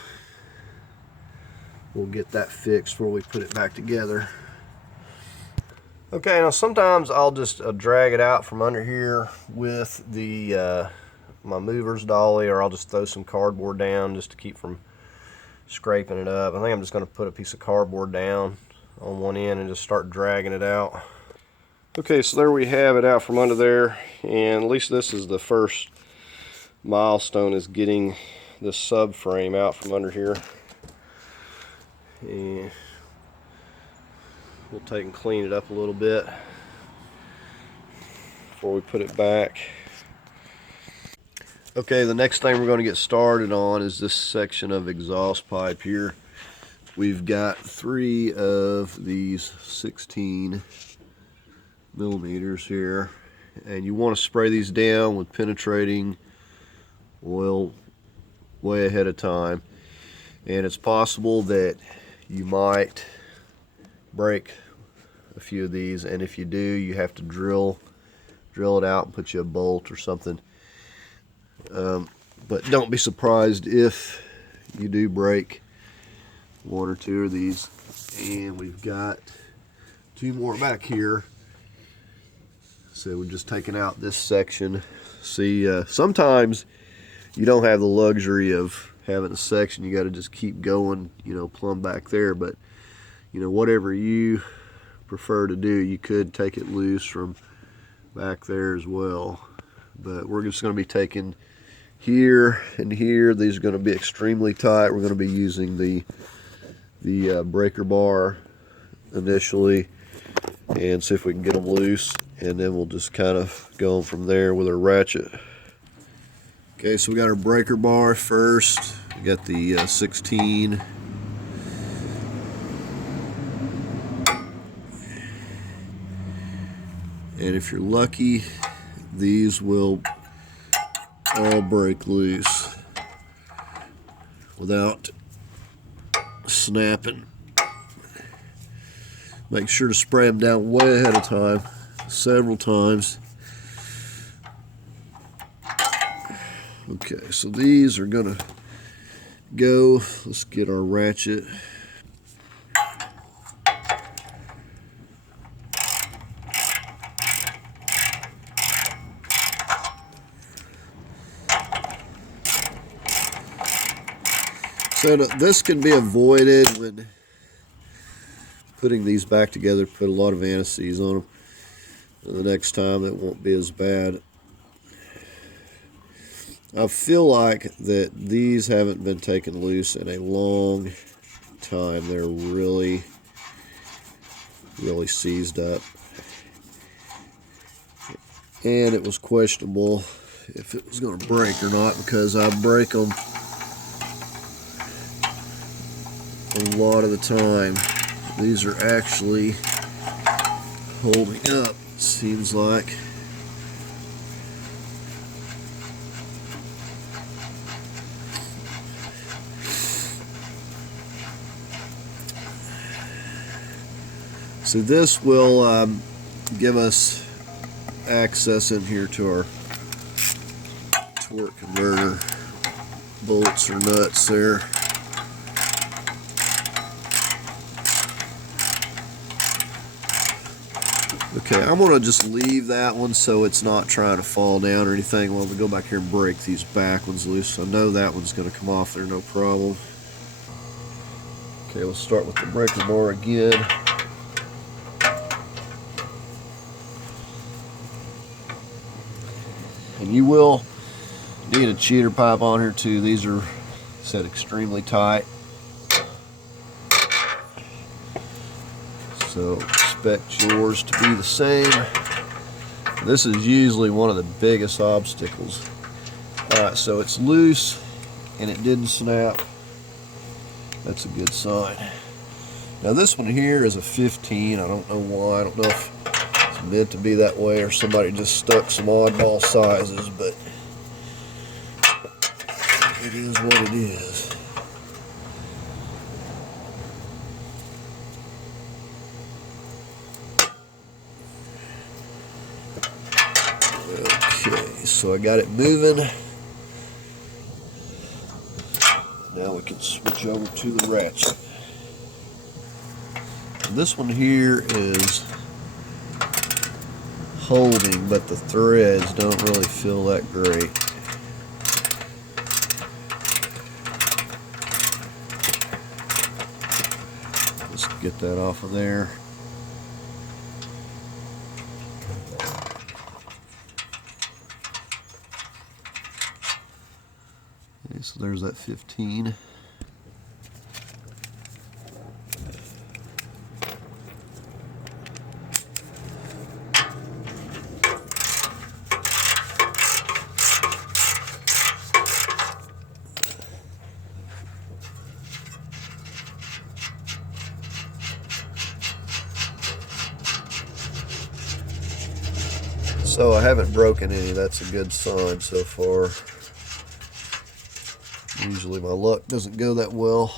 get that fixed before we put it back together. Okay, now sometimes I'll just drag it out from under here with the my mover's dolly, or I'll just throw some cardboard down just to keep from scraping it up. I think I'm just going to put a piece of cardboard down on one end and just start dragging it out. Okay, so there we have it out from under there, and at least this is the first milestone, is getting this subframe out from under here. And we'll take and clean it up a little bit before we put it back. Okay, the next thing we're going to get started on is this section of exhaust pipe here. We've got 3 of these 16 millimeters here, and you want to spray these down with penetrating oil way ahead of time. And it's possible that you might break a few of these, and if you do, you have to drill it out and put you a bolt or something. But don't be surprised if you do break one or two of these. And we've got two more back here. So we're just taking out this section. See, sometimes you don't have the luxury of having a section. You got to just keep going, you know, plumb back there. But, you know, whatever you prefer to do, you could take it loose from back there as well. But we're just going to be taking here and here. These are going to be extremely tight. We're going to be using the breaker bar initially and see if we can get them loose, and then we'll just kind of go on from there with our ratchet. Okay, so we got our breaker bar first. We got the 16. And if you're lucky, these will all break loose without snapping. Make sure to spray them down way ahead of time, several times. Okay, so these are gonna go. Let's get our ratchet. So this can be avoided when putting these back together. Put a lot of anti-seize on them, and the next time it won't be as bad. I feel like that these haven't been taken loose in a long time. They're really seized up, and it was questionable if it was going to break or not, because I break them a lot of the time. These are actually holding up, it seems like. So this will give us access in here to our torque converter bolts or nuts there. Okay, I'm going to just leave that one so it's not trying to fall down or anything while we go back here and break these back ones loose. I know that one's going to come off there, no problem. Okay, let's start with the breaker bar again. And you will need a cheater pipe on here too. These are set extremely tight, so expect yours to be the same. This is usually one of the biggest obstacles. Alright, so it's loose and it didn't snap. That's a good sign. Now this one here is a 15. I don't know why. I don't know if it's meant to be that way or somebody just stuck some oddball sizes, but it is what it is. Okay, so I got it moving. Now we can switch over to the ratchet. This one here is holding, but the threads don't really feel that great. Let's get that off of there. Okay, so there's that 15. So I haven't broken any. That's a good sign so far. Usually my luck doesn't go that well.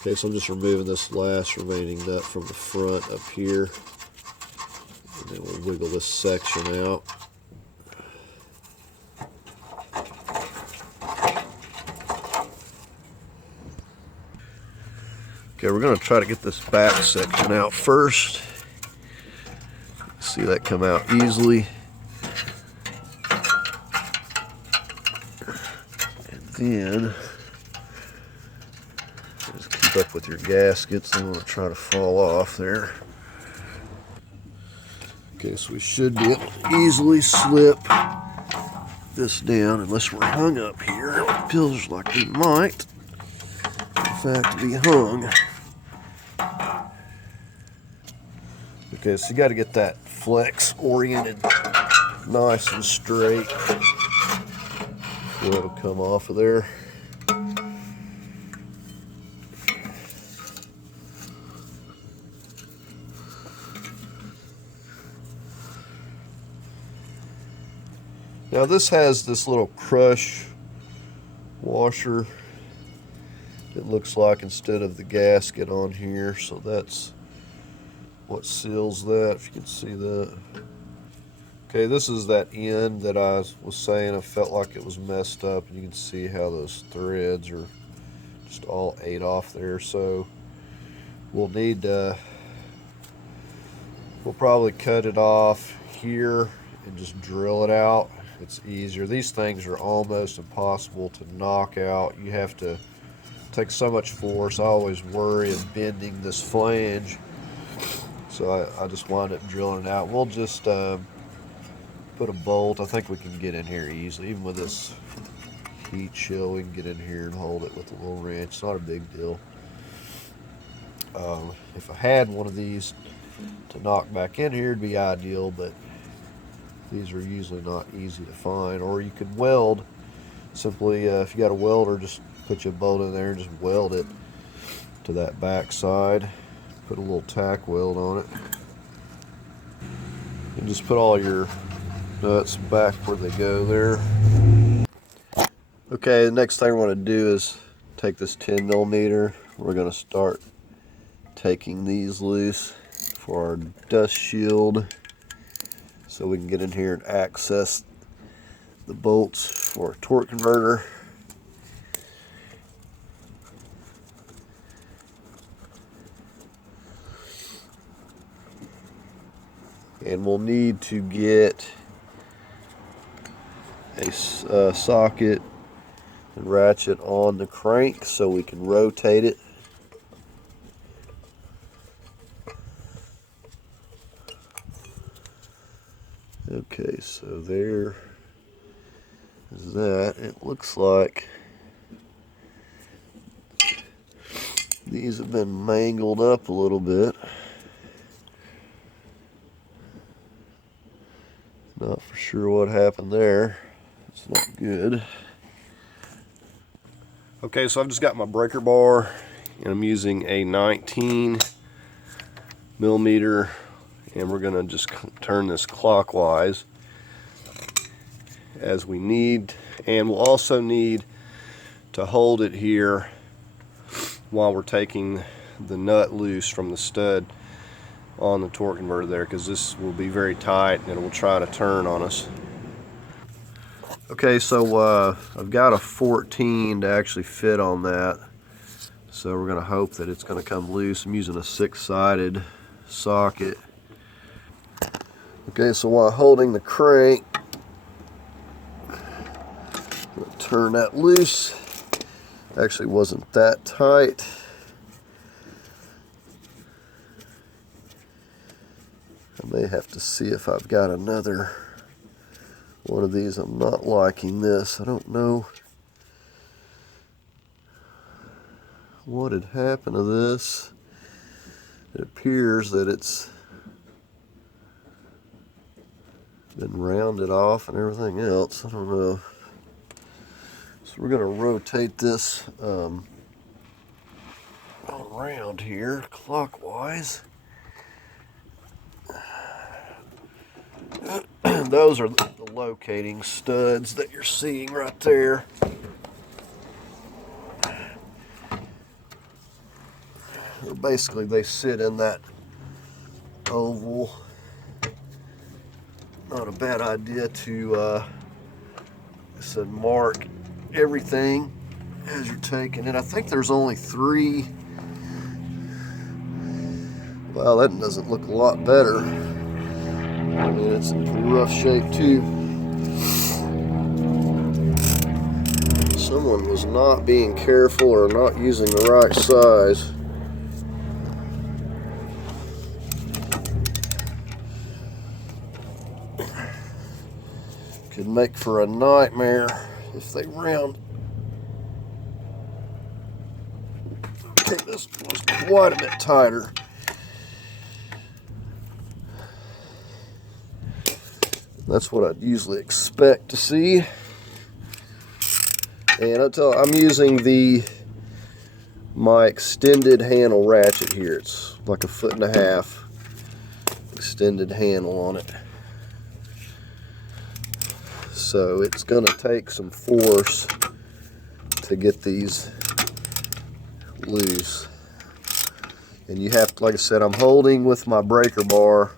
Okay, so I'm just removing this last remaining nut from the front up here. And then we'll wiggle this section out. Okay, we're going to try to get this back section out first. See that come out easily. And then just keep up with your gaskets. They want to try to fall off there. Okay, so we should be able to easily slip this down unless we're hung up here. It feels like we might, in fact, be hung. Okay, so you got to get that flex oriented nice and straight. So it'll come off of there. Now this has this little crush washer, it looks like, instead of the gasket on here, so that's what seals that, if you can see that. Okay, this is that end that I was saying I felt like it was messed up, and you can see how those threads are just all ate off there. So we'll need to, we'll probably cut it off here and just drill it out. It's easier. These things are almost impossible to knock out. You have to take so much force. I always worry of bending this flange, so I just wind up drilling it out. We'll just put a bolt. I think we can get in here easily. Even with this heat shield, we can get in here and hold it with a little wrench. It's not a big deal. If I had one of these to knock back in here, it'd be ideal, but these are usually not easy to find. Or you can weld. Simply, if you got a welder, just put your bolt in there and just weld it to that back side. Put a little tack weld on it. And just put all your nuts back where they go there. Okay, the next thing we're going to do is take this 10mm. We're going to start taking these loose for our dust shield, so we can get in here and access the bolts for a torque converter. And we'll need to get a socket and ratchet on the crank so we can rotate it. Okay, so there is that. It looks like these have been mangled up a little bit. Not for sure what happened there. It's not good. Okay, so I've just got my breaker bar, and I'm using a 19mm, and we're going to just turn this clockwise as we need, and we'll also need to hold it here while we're taking the nut loose from the stud on the torque converter there, because this will be very tight and it will try to turn on us. Okay, so I've got a 14 to actually fit on that, so we're going to hope that it's going to come loose. I'm using a 6-sided socket. Okay, so while holding the crank, I'm going to turn that loose. Actually wasn't that tight. I may have to see if I've got another one of these. I'm not liking this. I don't know what had happened to this. It appears that it's been rounded off and everything else. I don't know. So we're going to rotate this around here clockwise. Those are the locating studs that you're seeing right there. Basically, they sit in that oval. Not a bad idea to like I said, mark everything as you're taking it. I think there's only 3 Wow, that doesn't look a lot better. I mean, it's in pretty rough shape too. Someone was not being careful or not using the right size. Could make for a nightmare if they round. Okay, this was quite a bit tighter. That's what I'd usually expect to see. And I'm using my extended handle ratchet here. It's like 1.5 foot extended handle on it. So it's going to take some force to get these loose. And you have to, like I said, I'm holding with my breaker bar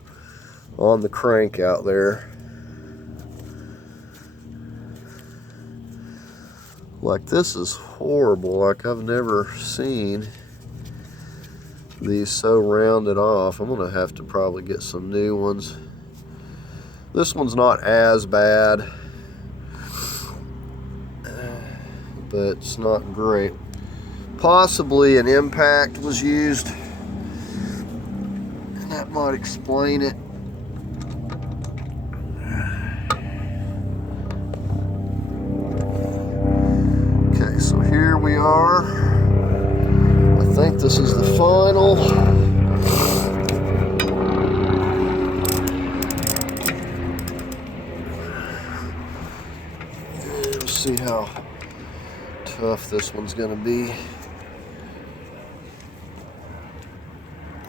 on the crank out there. Like, this is horrible. Like, I've never seen these so rounded off. I'm gonna have to probably get some new ones. This one's not as bad, but it's not great. Possibly an impact was used, and that might explain it. Okay, so here we are. I think this is the final. We'll see how tough this one's gonna be.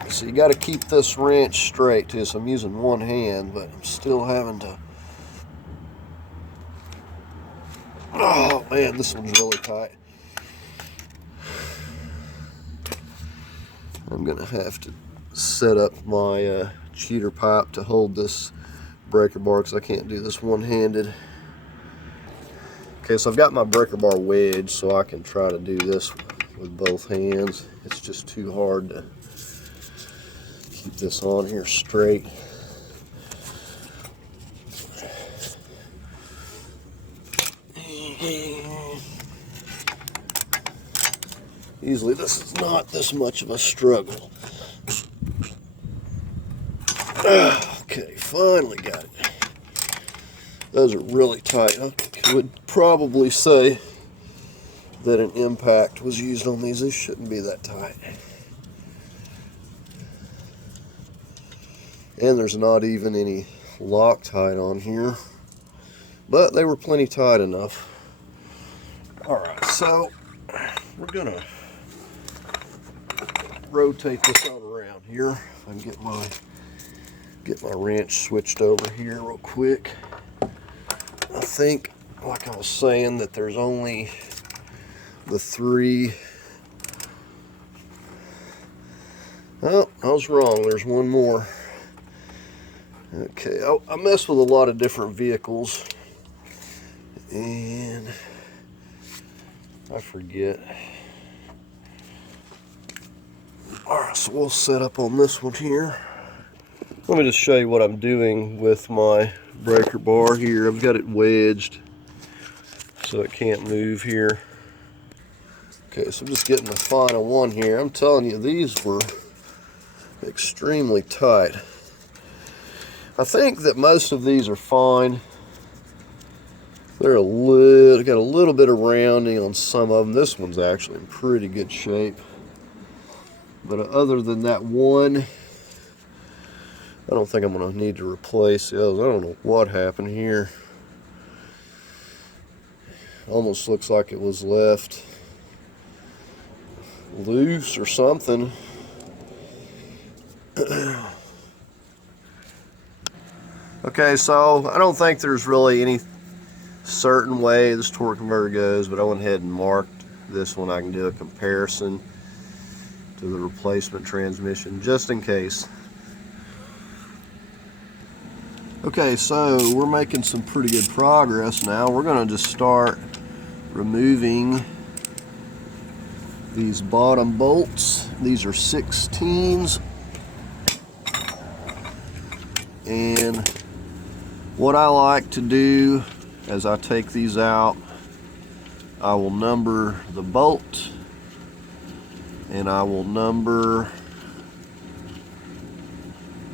So you got to keep this wrench straight too. So I'm using one hand, but I'm still having to. Oh man, this one's really tight. I'm gonna have to set up my cheater pipe to hold this breaker bar because I can't do this one-handed. Okay, so I've got my breaker bar wedged, so I can try to do this with both hands. It's just too hard to keep this on here straight. Usually this is not this much of a struggle. Okay, finally got it. Those are really tight. I would probably say that an impact was used on these. This shouldn't be that tight. And there's not even any Loctite on here, but they were plenty tight enough. Alright, so we're gonna rotate this on around here. If I can get my wrench switched over here real quick. I think, like I was saying, that there's only the 3. Oh, I was wrong. There's one more. Okay, I mess with a lot of different vehicles, and I forget. Alright, so we'll set up on this one here. Let me just show you what I'm doing with my breaker bar here. I've got it wedged so it can't move here. Okay, so I'm just getting the final one here. I'm telling you, these were extremely tight. I think that most of these are fine. They're got a little bit of rounding on some of them. This one's actually in pretty good shape. But other than that one, I don't think I'm going to need to replace the others. I don't know what happened here. Almost looks like it was left loose or something. Okay, so I don't think there's really any certain way this torque converter goes, but I went ahead and marked this one. I can do a comparison to the replacement transmission just in case. Okay, so we're making some pretty good progress now. We're going to just start removing these bottom bolts. These are 16s. And what I like to do as I take these out, I will number the bolt and I will number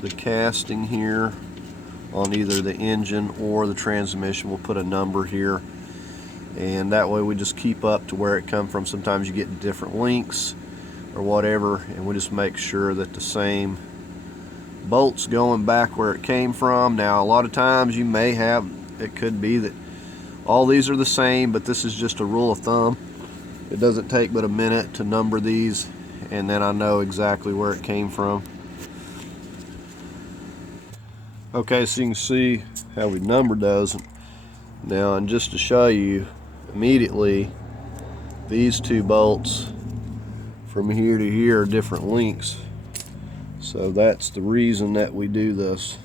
the casting here on either the engine or the transmission. We'll put a number here, and that way we just keep up to where it come from. Sometimes you get different links or whatever, and we just make sure that the same bolts going back where it came from. Now a lot of times you may have, it could be that all these are the same, but this is just a rule of thumb. It doesn't take but a minute to number these, and then I know exactly where it came from. Okay, so you can see how we numbered those. Now, and just to show you immediately, these two bolts from here to here are different lengths. So that's the reason that we do this.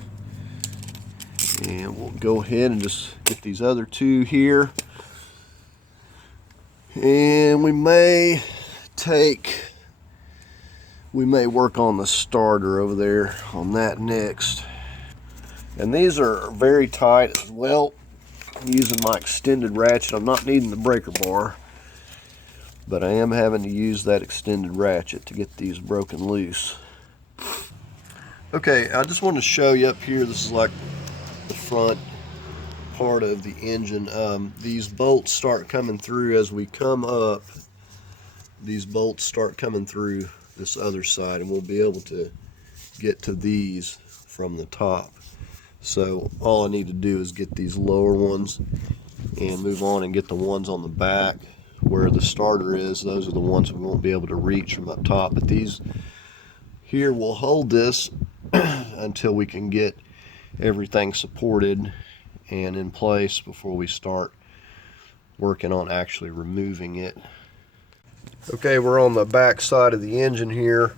And we'll go ahead and just get these other two here. And we may work on the starter over there on that next. And these are very tight as well. I'm using my extended ratchet. I'm not needing the breaker bar, but I am having to use that extended ratchet to get these broken loose. Okay, I just want to show you up here, this is like the front part of the engine. These bolts start coming through as we come up. These bolts start coming through this other side, and we'll be able to get to these from the top. So all I need to do is get these lower ones and move on and get the ones on the back where the starter is. Those are the ones we won't be able to reach from up top, but these here will hold this until we can get everything supported and in place before we start working on actually removing it. Okay, we're on the back side of the engine here.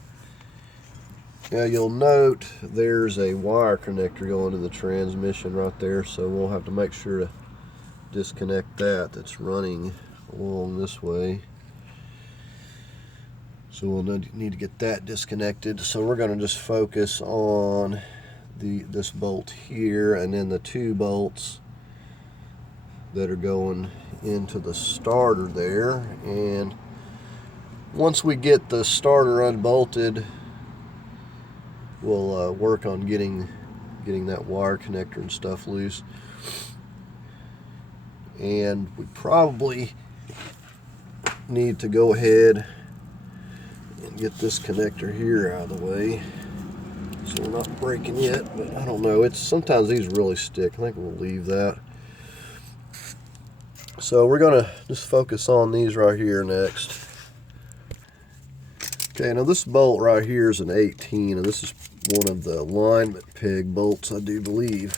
Now you'll note there's a wire connector going to the transmission right there, so we'll have to make sure to disconnect that. That's running along this way. So we'll need to get that disconnected. So we're going to just focus on this bolt here, and then the two bolts that are going into the starter there. And once we get the starter unbolted, we'll work on getting that wire connector and stuff loose. And we probably need to go ahead and get this connector here out of the way so we're not breaking it. But I don't know, it's sometimes these really stick. I think we'll leave that. So we're gonna just focus on these right here next. Okay, now this bolt right here is an 18, and this is one of the alignment peg bolts, I do believe.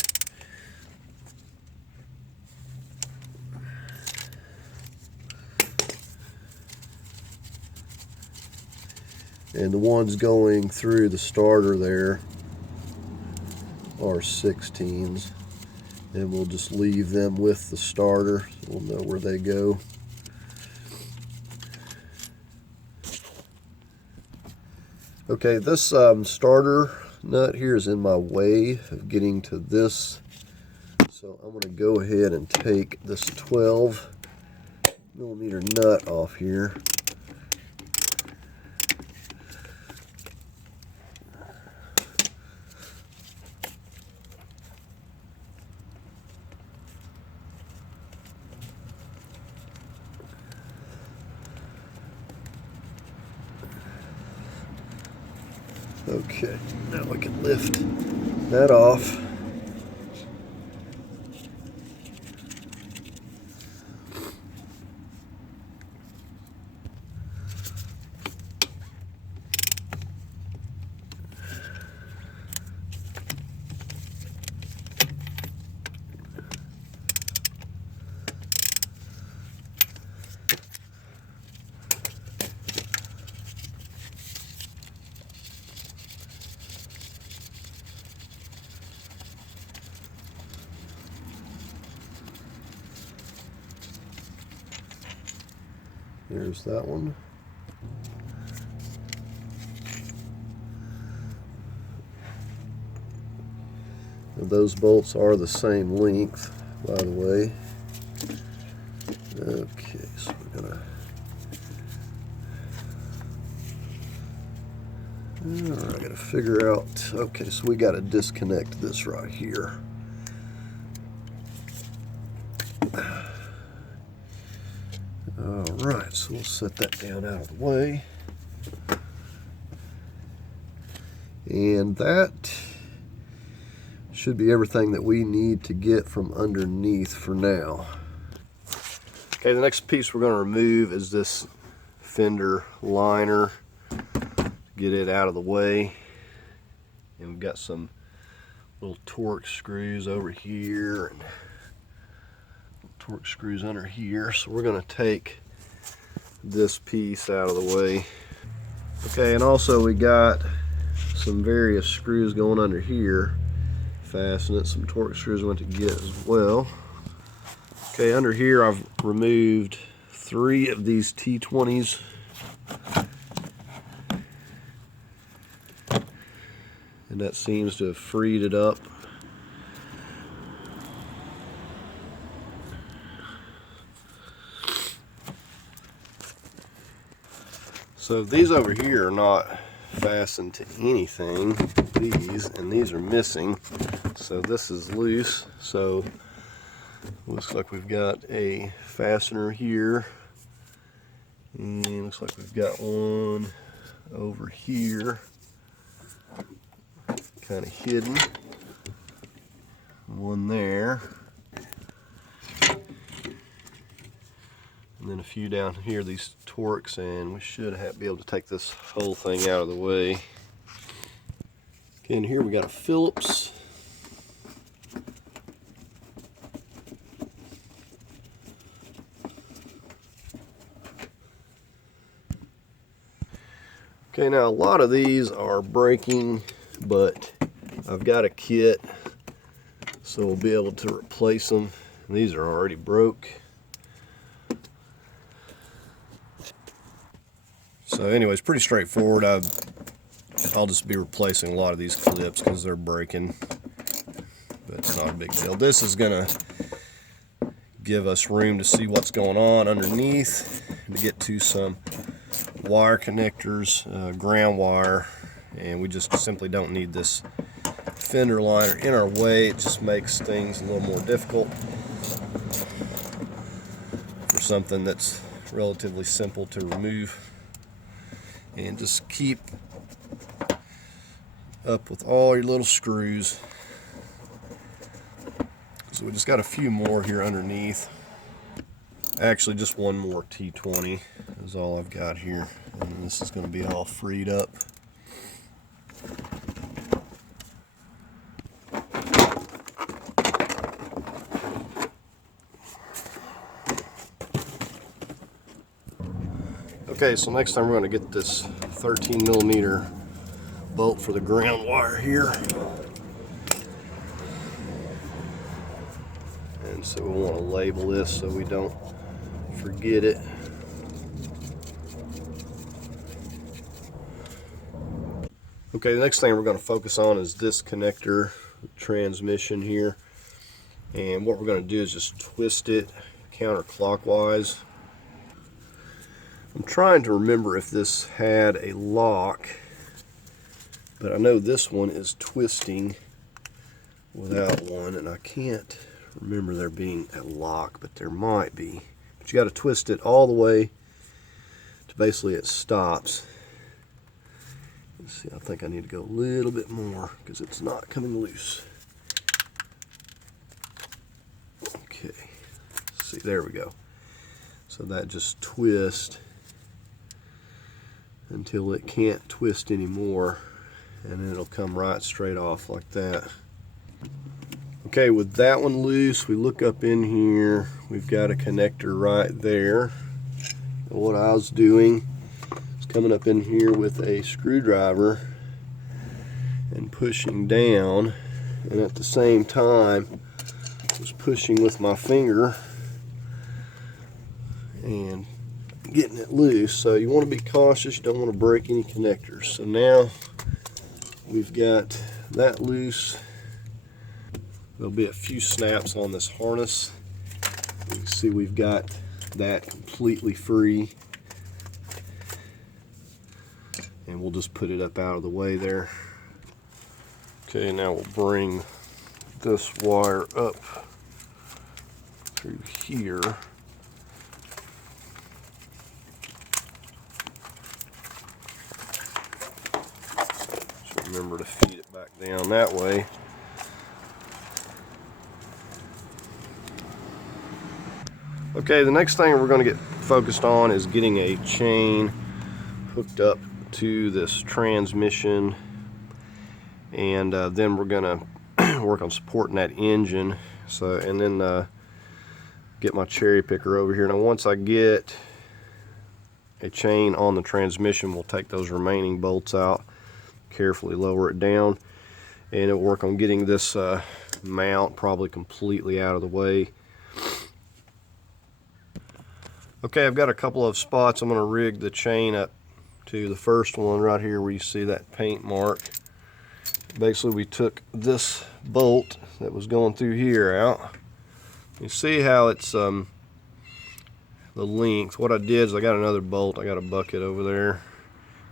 And the ones going through the starter there are 16s. And we'll just leave them with the starter. We'll know where they go. Okay, this starter nut here is in my way of getting to this. So I'm going to go ahead and take this 12 millimeter nut off here. Okay, now we can lift that off. There's that one. those bolts are the same length, by the way. Okay, so we're gonna. I gotta figure out. Okay, so we gotta disconnect this right here. All right, so we'll set that down out of the way. And that should be everything that we need to get from underneath for now. Okay, the next piece we're going to remove is this fender liner. Get it out of the way. And we've got some little torque screws over here and torque screws under here. So we're going to take this piece out of the way. Okay, and also we got some various screws going under here. Fasten it. Some torque screws I want to get as well. Okay, under here I've removed 3 of these T20s. And that seems to have freed it up. So these over here are not fastened to anything. These are missing. So this is loose. So looks like we've got a fastener here. And looks like we've got one over here. Kind of hidden. One there. And then a few down here, these Torx, and we should be able to take this whole thing out of the way. Okay, and here we got a Phillips. Okay, now a lot of these are breaking, but I've got a kit, so we'll be able to replace them. These are already broke. So anyways, pretty straightforward. I'll just be replacing a lot of these clips because they're breaking, but it's not a big deal. This is gonna give us room to see what's going on underneath, to get to some wire connectors, ground wire, and we just simply don't need this fender liner in our way. It just makes things a little more difficult for something that's relatively simple to remove. And just keep up with all your little screws. So we just got a few more here underneath. Actually, just one more T20 is all I've got here, and then this is going to be all freed up. Okay, so next time we're going to get this 13mm bolt for the ground wire here. And so we want to label this so we don't forget it. Okay, the next thing we're going to focus on is this connector transmission here. And what we're going to do is just twist it counterclockwise. I'm trying to remember if this had a lock, but I know this one is twisting without one, and I can't remember there being a lock, but there might be. But you got to twist it all the way to basically it stops. Let's see, I think I need to go a little bit more because it's not coming loose. Okay, see, there we go. So that just twists until it can't twist anymore, and then it'll come right straight off like that. Okay, with that one loose, we look up in here, we've got a connector right there. And what I was doing is coming up in here with a screwdriver and pushing down, and at the same time was pushing with my finger and getting it loose. So you want to be cautious, you don't want to break any connectors. So now we've got that loose. There'll be a few snaps on this harness. You can see we've got that completely free. And we'll just put it up out of the way there. Okay, now we'll bring this wire up through here. Just remember to feed it back down that way. Okay, the next thing we're going to get focused on is getting a chain hooked up to this transmission, and then we're going to work on supporting that engine. So, and then get my cherry picker over here. Now once I get a chain on the transmission, we'll take those remaining bolts out, carefully lower it down, and it'll work on getting this mount probably completely out of the way. Okay, I've got a couple of spots I'm going to rig the chain up to. The first one right here where you see that paint mark. Basically we took this bolt that was going through here out. You see how it's the length. What I did is I got another bolt. I got a bucket over there.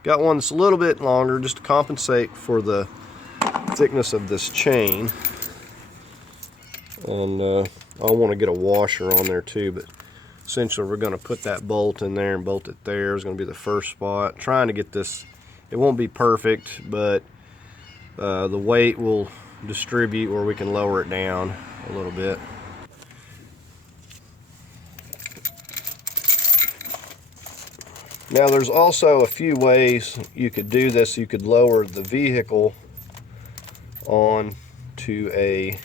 Got one that's a little bit longer just to compensate for the thickness of this chain. And I want to get a washer on there too, but essentially we're going to put that bolt in there and bolt it there. Is going to be the first spot. Trying to get this, it won't be perfect, but the weight will distribute where we can lower it down a little bit. Now there's also a few ways you could do this. You could lower the vehicle on to a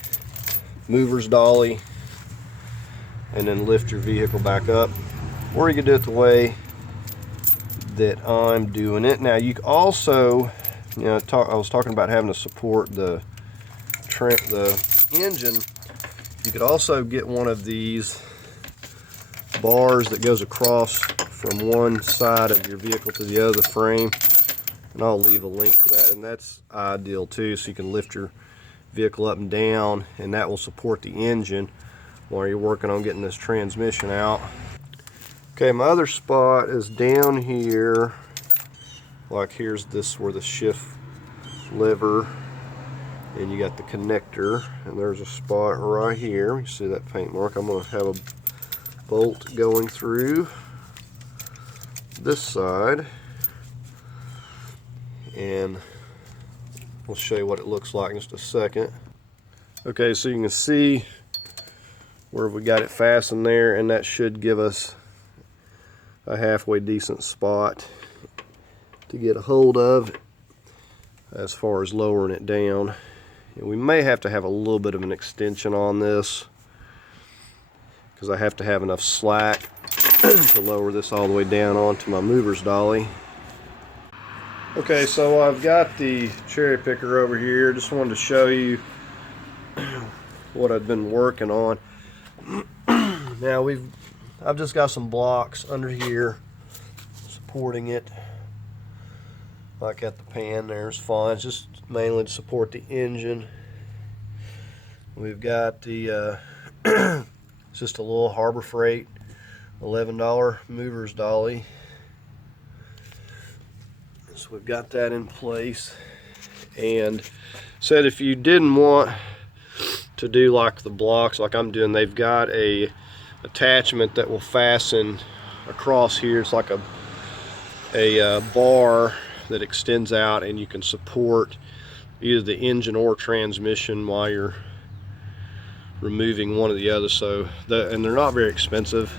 mover's dolly and then lift your vehicle back up, or you could do it the way that I'm doing it. Now you also, you know, I was talking about having to support the engine. You could also get one of these bars that goes across from one side of your vehicle to the other frame, and I'll leave a link to that, and that's ideal too, so you can lift your vehicle up and down, and that will support the engine while you're working on getting this transmission out. Okay, my other spot is down here. Like here's this where the shift lever, and you got the connector, and there's a spot right here. You see that paint mark? I'm going to have a bolt going through this side, and we'll show you what it looks like in just a second. Okay, so you can see where we got it fastened there, and that should give us a halfway decent spot to get a hold of as far as lowering it down. And we may have to have a little bit of an extension on this because I have to have enough slack to lower this all the way down onto my mover's dolly. Okay, so I've got the cherry picker over here. Just wanted to show you what I've been working on. Now I've just got some blocks under here supporting it, like at the pan there's fine. It's just mainly to support the engine. We've got the it's just a little Harbor Freight $11 mover's dolly. So we've got that in place, and said if you didn't want to do like the blocks like I'm doing, they've got a attachment that will fasten across here. It's like a bar that extends out, and you can support either the engine or transmission while you're removing one or the other. So and they're not very expensive.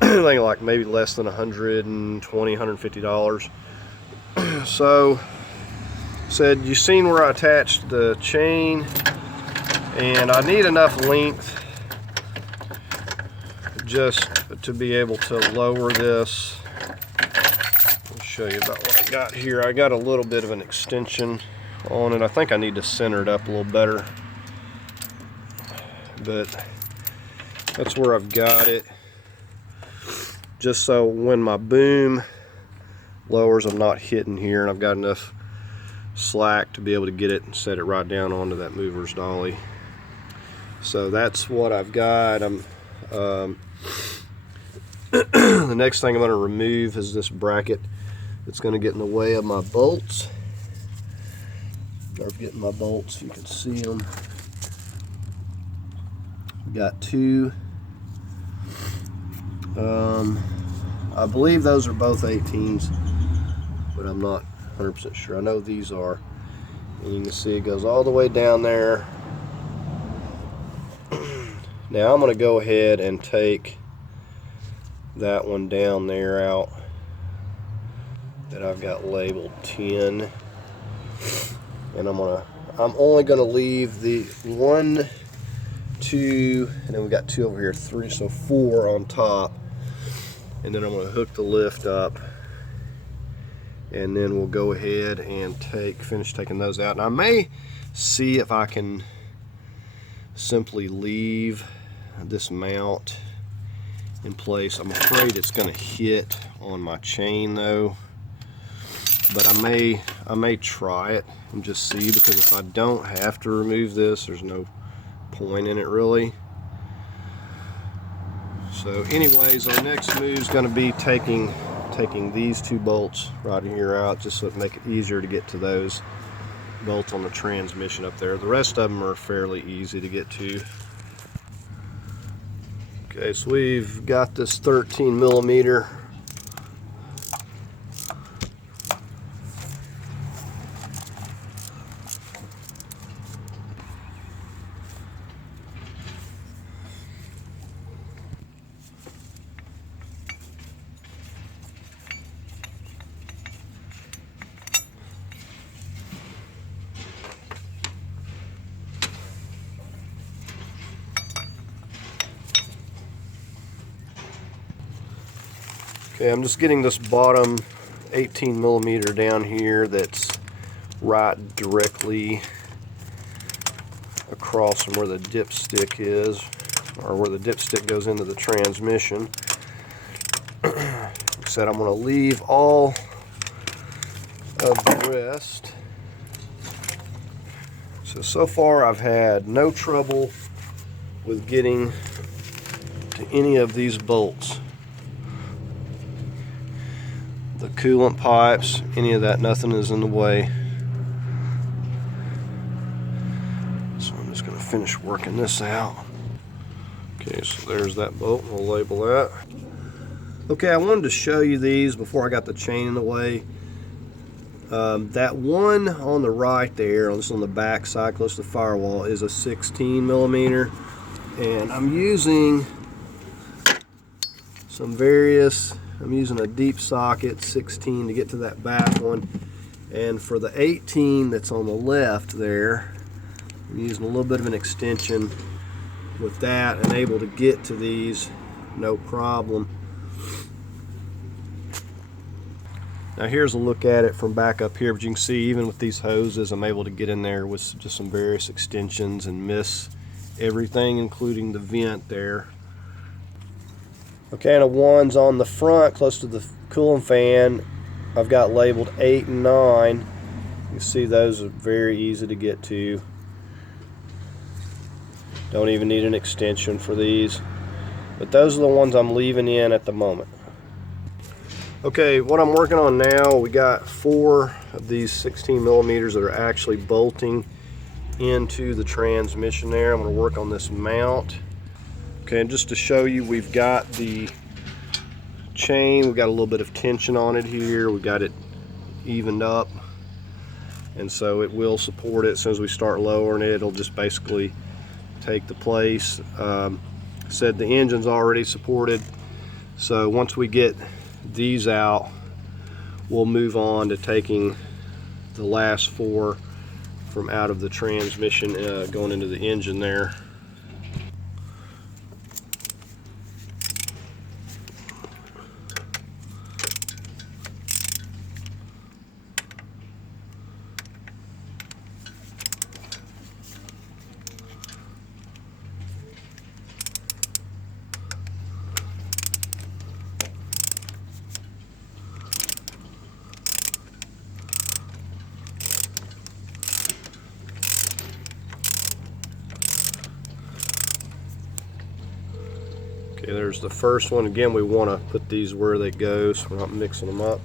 I think like maybe less than $120, $150. So said you seen where I attached the chain, and I need enough length just to be able to lower this. I'll show you about what I got here. I got a little bit of an extension on it. I think I need to center it up a little better, but that's where I've got it, just so when my boom lowers I'm not hitting here, and I've got enough slack to be able to get it and set it right down onto that mover's dolly. So that's what I've got. The next thing I'm going to remove is this bracket that's going to get in the way of my bolts. Or getting my bolts, you can see them. We got two. I believe those are both 18s, but I'm not 100% sure. I know these are. And you can see it goes all the way down there. Now I'm going to go ahead and take that one down there out that I've got labeled 10, and I'm only going to leave the 1, 2, and then we got 2 over here, 3, so 4 on top, and then I'm going to hook the lift up, and then we'll go ahead and finish taking those out. And I may see if I can simply leave this mount in place. I'm afraid it's going to hit on my chain though, but I may try it and just see, because if I don't have to remove this, there's no point in it really. So anyways, our next move is going to be taking these 2 bolts right here out, just so it make it easier to get to those bolts on the transmission up there. The rest of them are fairly easy to get to. Okay, so we've got this 13 millimeter. Okay, I'm just getting this bottom 18 millimeter down here that's right directly across from where the dipstick is, or where the dipstick goes into the transmission. Like I said, I'm going to leave all of the rest. So far I've had no trouble with getting to any of these bolts. The coolant pipes, any of that, nothing is in the way. So I'm just going to finish working this out. Okay, so there's that bolt. We'll label that. Okay, I wanted to show you these before I got the chain in the way. That one on the right there, on the back side close to the firewall, is a 16 millimeter, and I'm using I'm using a deep socket 16 to get to that back one, and for the 18 that's on the left there, I'm using a little bit of an extension with that, and able to get to these no problem. Now here's a look at it from back up here, but you can see even with these hoses I'm able to get in there with just some various extensions and miss everything, including the vent there. Okay, and the ones on the front close to the cooling fan, I've got labeled 8 and 9. You see those are very easy to get to. Don't even need an extension for these. But those are the ones I'm leaving in at the moment. Okay, what I'm working on now, we got 4 of these 16 millimeters that are actually bolting into the transmission there. I'm going to work on this mount. Okay, and just to show you, we've got the chain, we've got a little bit of tension on it here, we've got it evened up, and so it will support it. As soon as we start lowering it, it'll just basically take the place. Said the engine's already supported, so once we get these out, we'll move on to taking the last 4 from out of the transmission, going into the engine there. Okay, there's the first one. Again, we want to put these where they go so we're not mixing them up.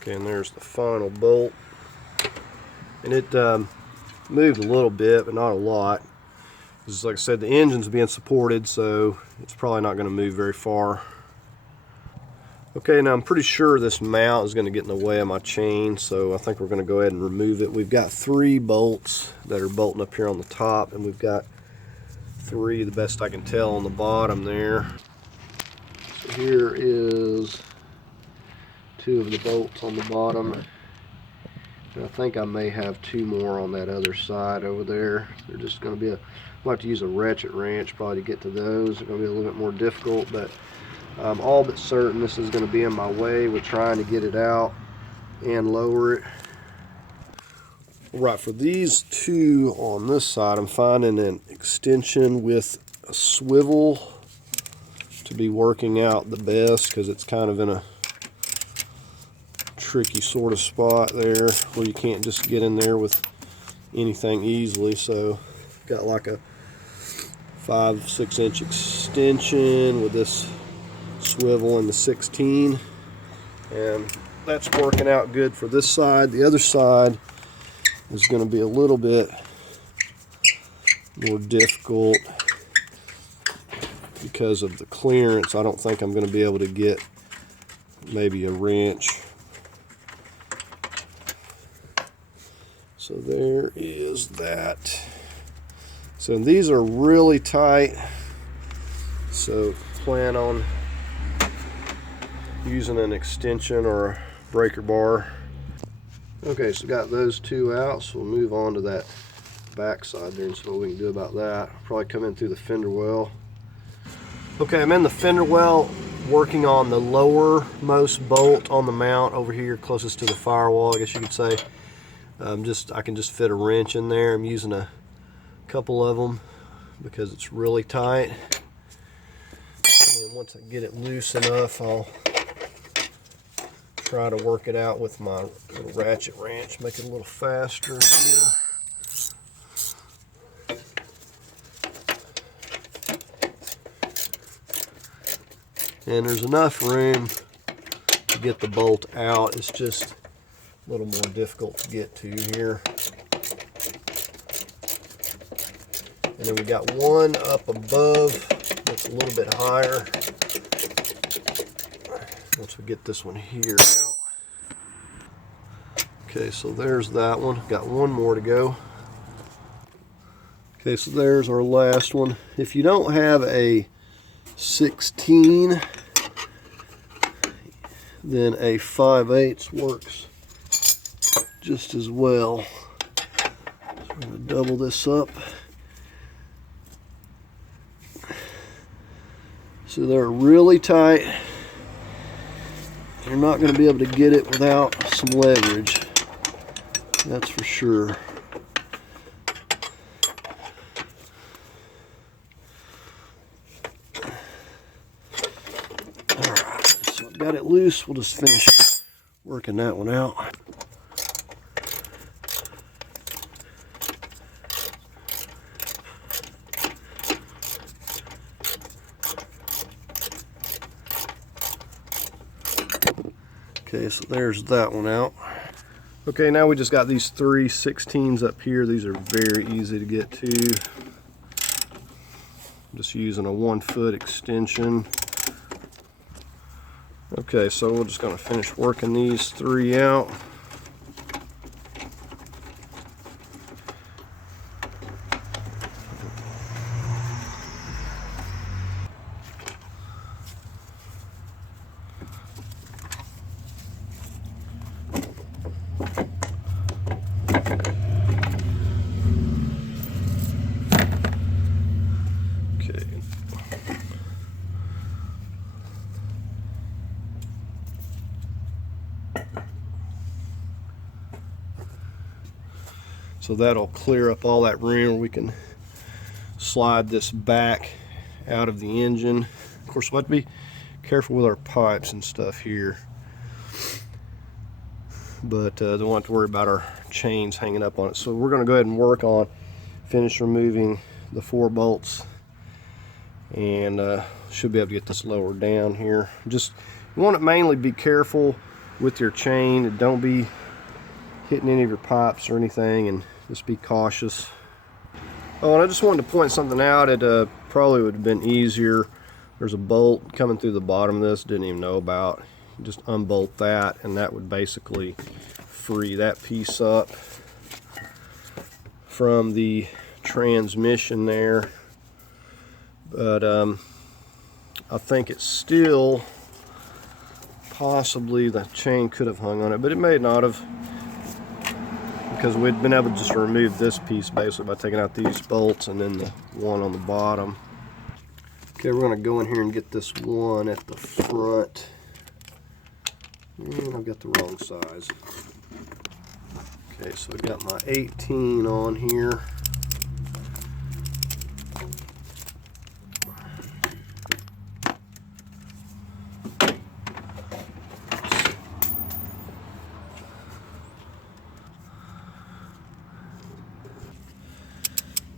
Okay, and there's the final bolt. And it moved a little bit, but not a lot. Because like I said, the engine's being supported, so it's probably not going to move very far. Okay, now I'm pretty sure this mount is going to get in the way of my chain, so I think we're going to go ahead and remove it. We've got 3 bolts that are bolting up here on the top, and we've got 3, the best I can tell, on the bottom there. So here is 2 of the bolts on the bottom. And I think I may have 2 more on that other side over there. They're just going to be I'll have to use a ratchet wrench probably to get to those. They're going to be a little bit more difficult, but I'm all but certain this is going to be in my way with trying to get it out and lower it. Right, for these 2 on this side, I'm finding an extension with a swivel to be working out the best, because it's kind of in a tricky sort of spot there where you can't just get in there with anything easily. So got like a 5-6 inch extension with this swivel and the 16, and that's working out good for this side. The other side is going to be a little bit more difficult because of the clearance. I don't think I'm going to be able to get maybe a wrench. So there is that. So these are really tight, so plan on using an extension or a breaker bar. Okay, so got those 2 out, so we'll move on to that back side there and see what we can do about that. Probably come in through the fender well. Okay, I'm in the fender well working on the lowermost bolt on the mount over here closest to the firewall, I guess you could say. I can just fit a wrench in there. I'm using a couple of them because it's really tight. And once I get it loose enough, I'll try to work it out with my little ratchet wrench, make it a little faster here. And there's enough room to get the bolt out. It's just a little more difficult to get to here. And then we got one up above that's a little bit higher. Once we get this one here out. Okay, so there's that one. Got one more to go. Okay, so there's our last one. If you don't have a 16, then a 5/8 works just as well. So I'm going to double this up. So they're really tight. You're not going to be able to get it without some leverage. That's for sure. Alright, so I've got it loose. We'll just finish working that one out. Okay, so there's that one out. Okay, now we just got these 3 16s up here. These are very easy to get to. I'm just using a 1-foot extension. Okay, so we're just going to finish working these 3 out. So that'll clear up all that room. We can slide this back out of the engine. Of course, we'll have to be careful with our pipes and stuff here. But don't have to worry about our chains hanging up on it. So we're going to go ahead and work on, finish removing the 4 bolts. So we're going to go ahead and work on finishing removing the 4 bolts. and should be able to get this lower down here. Just, you want to mainly be careful with your chain. Don't be hitting any of your pipes or anything, and just be cautious. Oh, and I just wanted to point something out. It probably would have been easier. There's a bolt coming through the bottom of this, didn't even know about. Just unbolt that, and that would basically free that piece up from the transmission there. But I think it's still possibly the chain could have hung on it, but it may not have, because we'd been able to just remove this piece basically by taking out these bolts and then the one on the bottom. Okay, we're going to go in here and get this one at the front. And I've got the wrong size. Okay, so I got my 18 on here.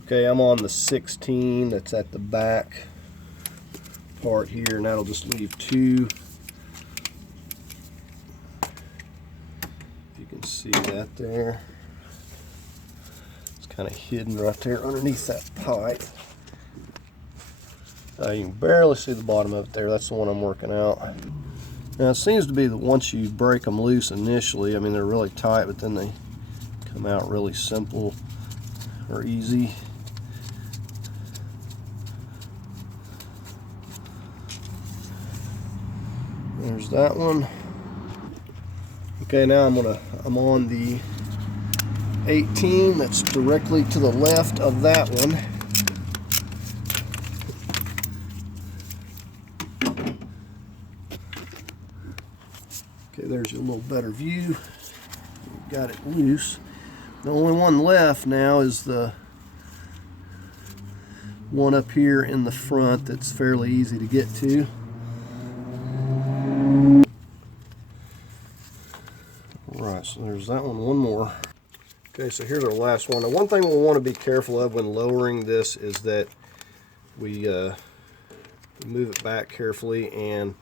Okay, I'm on the 16 that's at the back part here, and that'll just leave 2. You can see that there. It's kind of hidden right there underneath that pipe. You can barely see the bottom of it there. That's the one I'm working out. Now it seems to be that once you break them loose initially, I mean they're really tight, but then they come out really simple or easy. There's that one. Okay, now I'm on the 18 that's directly to the left of that one. Okay, there's a little better view. Got it loose. The only one left now is the one up here in the front that's fairly easy to get to. Right, so there's that one more. Okay, so here's our last one. Now, one thing we'll want to be careful of when lowering this is that we move it back carefully, and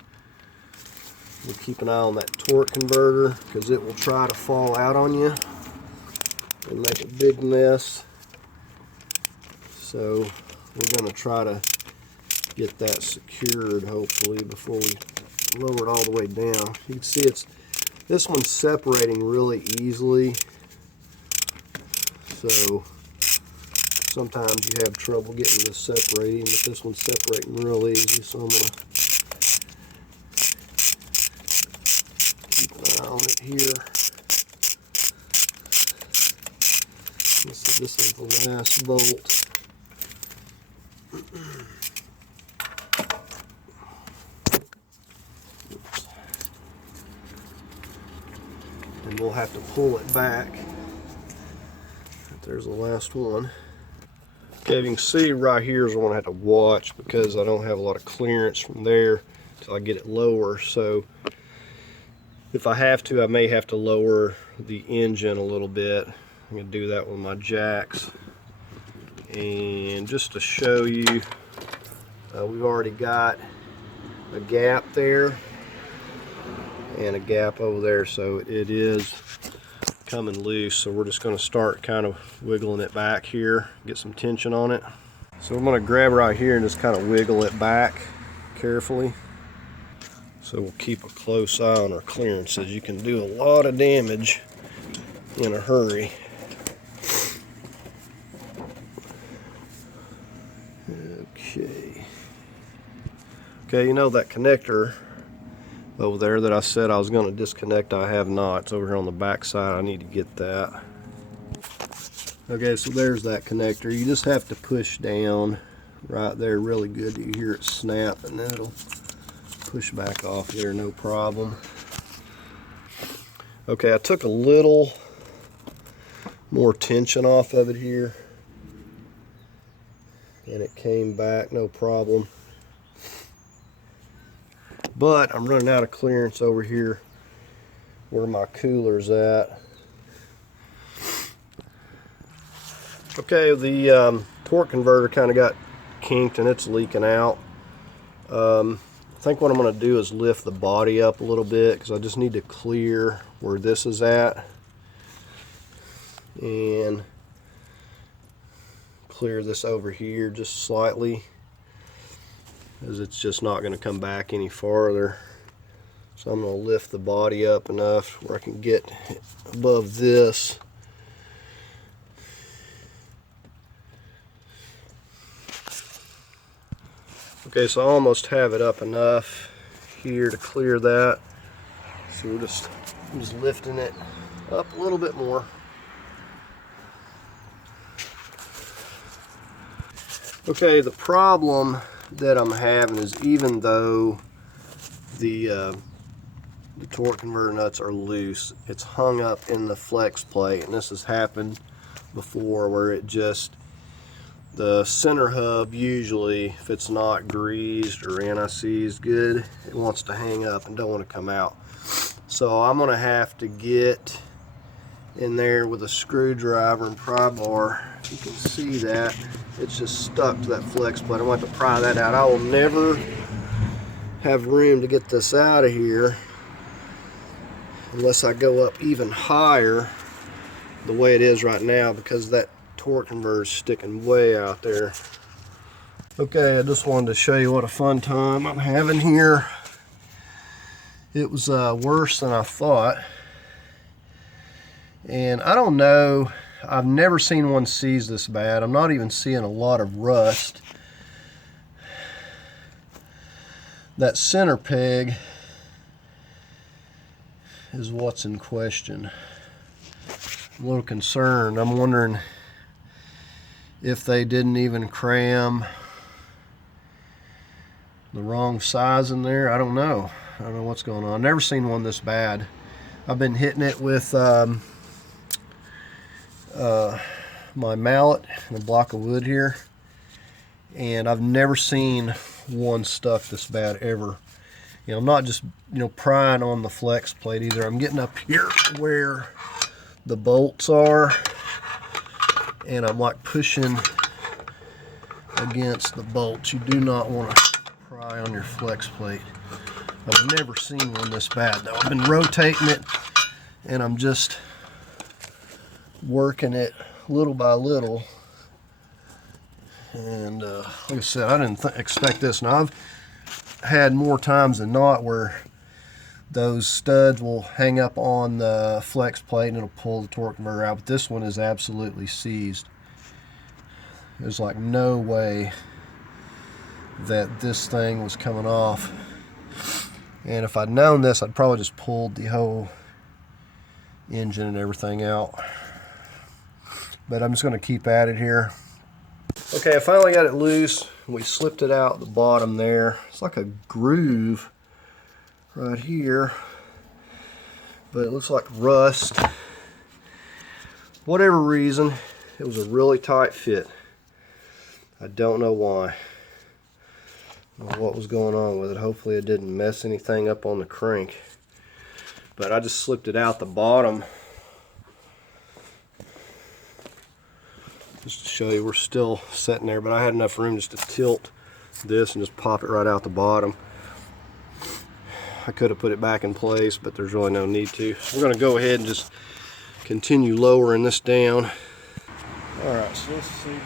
we keep an eye on that torque converter, because it will try to fall out on you and make a big mess. So we're going to try to get that secured, hopefully, before we lower it all the way down. You can see this one's separating really easily, so sometimes you have trouble getting this separating, but this one's separating real easy, so I'm going to keep an eye on it here. This is the last bolt. And we'll have to pull it back. There's the last one. Okay, you can see right here is where I have to watch, because I don't have a lot of clearance from there until I get it lower. So if I have to, I may have to lower the engine a little bit. I'm going to do that with my jacks. And just to show you, we've already got a gap there and a gap over there, so it is coming loose. So we're just going to start kind of wiggling it back here, get some tension on it. So I'm going to grab right here and just kind of wiggle it back carefully. So we'll keep a close eye on our clearances. You can do a lot of damage in a hurry. Okay, you know that connector over there that I said I was going to disconnect, I have not. It's over here on the back side. I need to get that. Okay, so there's that connector. You just have to push down right there really good. You hear it snap, and then it'll push back off there, no problem. Okay, I took a little more tension off of it here, and it came back, no problem. But I'm running out of clearance over here where my cooler's at. Okay, the torque converter kind of got kinked and it's leaking out. I think what I'm going to do is lift the body up a little bit because I just need to clear where this is at and clear this over here just slightly, as it's just not going to come back any farther. So I'm going to lift the body up enough where I can get above this. Okay, so I almost have it up enough here to clear that. So I'm just lifting it up a little bit more. Okay, the problem that I'm having is, even though the torque converter nuts are loose, it's hung up in the flex plate, and this has happened before where it just, the center hub, usually if it's not greased or anti-seized good, it wants to hang up and don't want to come out. So I'm going to have to get in there with a screwdriver and pry bar. You can see that it's just stuck to that flex plate. I'm going to have to pry that out. I will never have room to get this out of here unless I go up even higher the way it is right now, because that torque converter is sticking way out there. Okay, I just wanted to show you what a fun time I'm having here. It was worse than I thought, and I don't know, I've never seen one seize this bad. I'm not even seeing a lot of rust. That center peg is what's in question. I'm a little concerned. I'm wondering if they didn't even cram the wrong size in there. I don't know. I don't know what's going on. I've never seen one this bad. I've been hitting it with my mallet and a block of wood here, and I've never seen one stuck this bad ever. You know, I'm not just, you know, prying on the flex plate either. I'm getting up here where the bolts are, and I'm like pushing against the bolts. You do not want to pry on your flex plate. I've never seen one this bad though. I've been rotating it, and I'm just working it little by little. And like I said, I didn't expect this. Now, I've had more times than not where those studs will hang up on the flex plate and it'll pull the torque converter out, but this one is absolutely seized. There's like no way that this thing was coming off, and if I'd known this, I'd probably just pulled the whole engine and everything out. But I'm just going to keep at it here. Okay, I finally got it loose. We slipped it out the bottom there. It's like a groove right here, but it looks like rust. Whatever reason, it was a really tight fit. I don't know why. I don't know what was going on with it. Hopefully it didn't mess anything up on the crank. But I just slipped it out the bottom just to show you we're still sitting there, but I had enough room just to tilt this and just pop it right out the bottom. I could have put it back in place, but there's really no need to. We're going to go ahead and just continue lowering this down. Alright, so let's see here.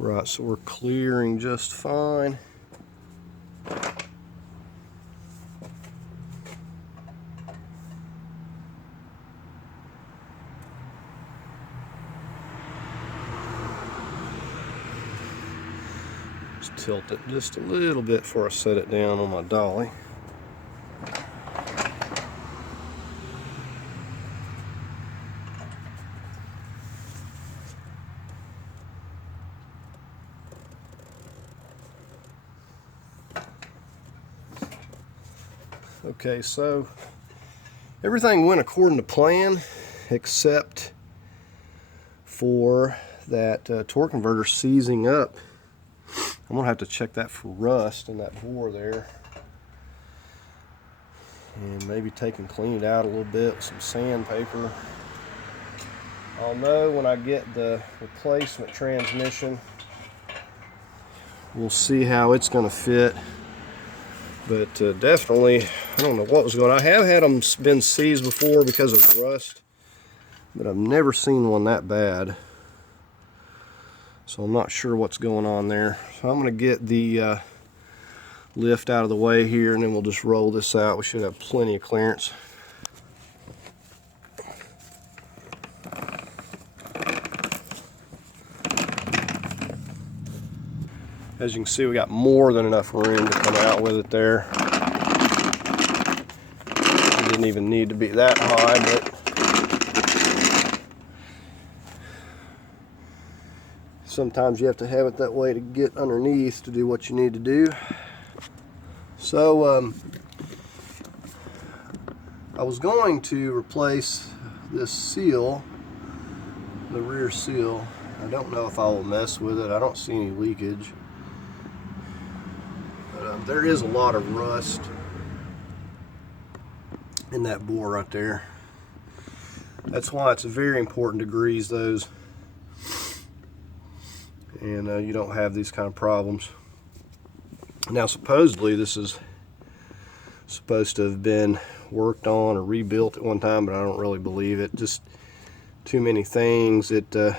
Right, so we're clearing just fine. Just tilt it just a little bit before I set it down on my dolly. Okay, so everything went according to plan except for that torque converter seizing up. I'm gonna have to check that for rust in that bore there, and maybe take and clean it out a little bit with some sandpaper. I'll know when I get the replacement transmission. We'll see how it's gonna fit, but definitely, I don't know what was going on. I have had them been seized before because of rust, but I've never seen one that bad. So I'm not sure what's going on there. So I'm going to get the lift out of the way here, and then we'll just roll this out. We should have plenty of clearance. As you can see, we got more than enough room to come out with it there. It didn't even need to be that high, but sometimes you have to have it that way to get underneath to do what you need to do. So I was going to replace this seal, the rear seal. I don't know if I will mess with it. I don't see any leakage. But there is a lot of rust in that bore right there. That's why it's very important to grease those, and you don't have these kind of problems. Now supposedly this is supposed to have been worked on or rebuilt at one time, but I don't really believe it. Just too many things. I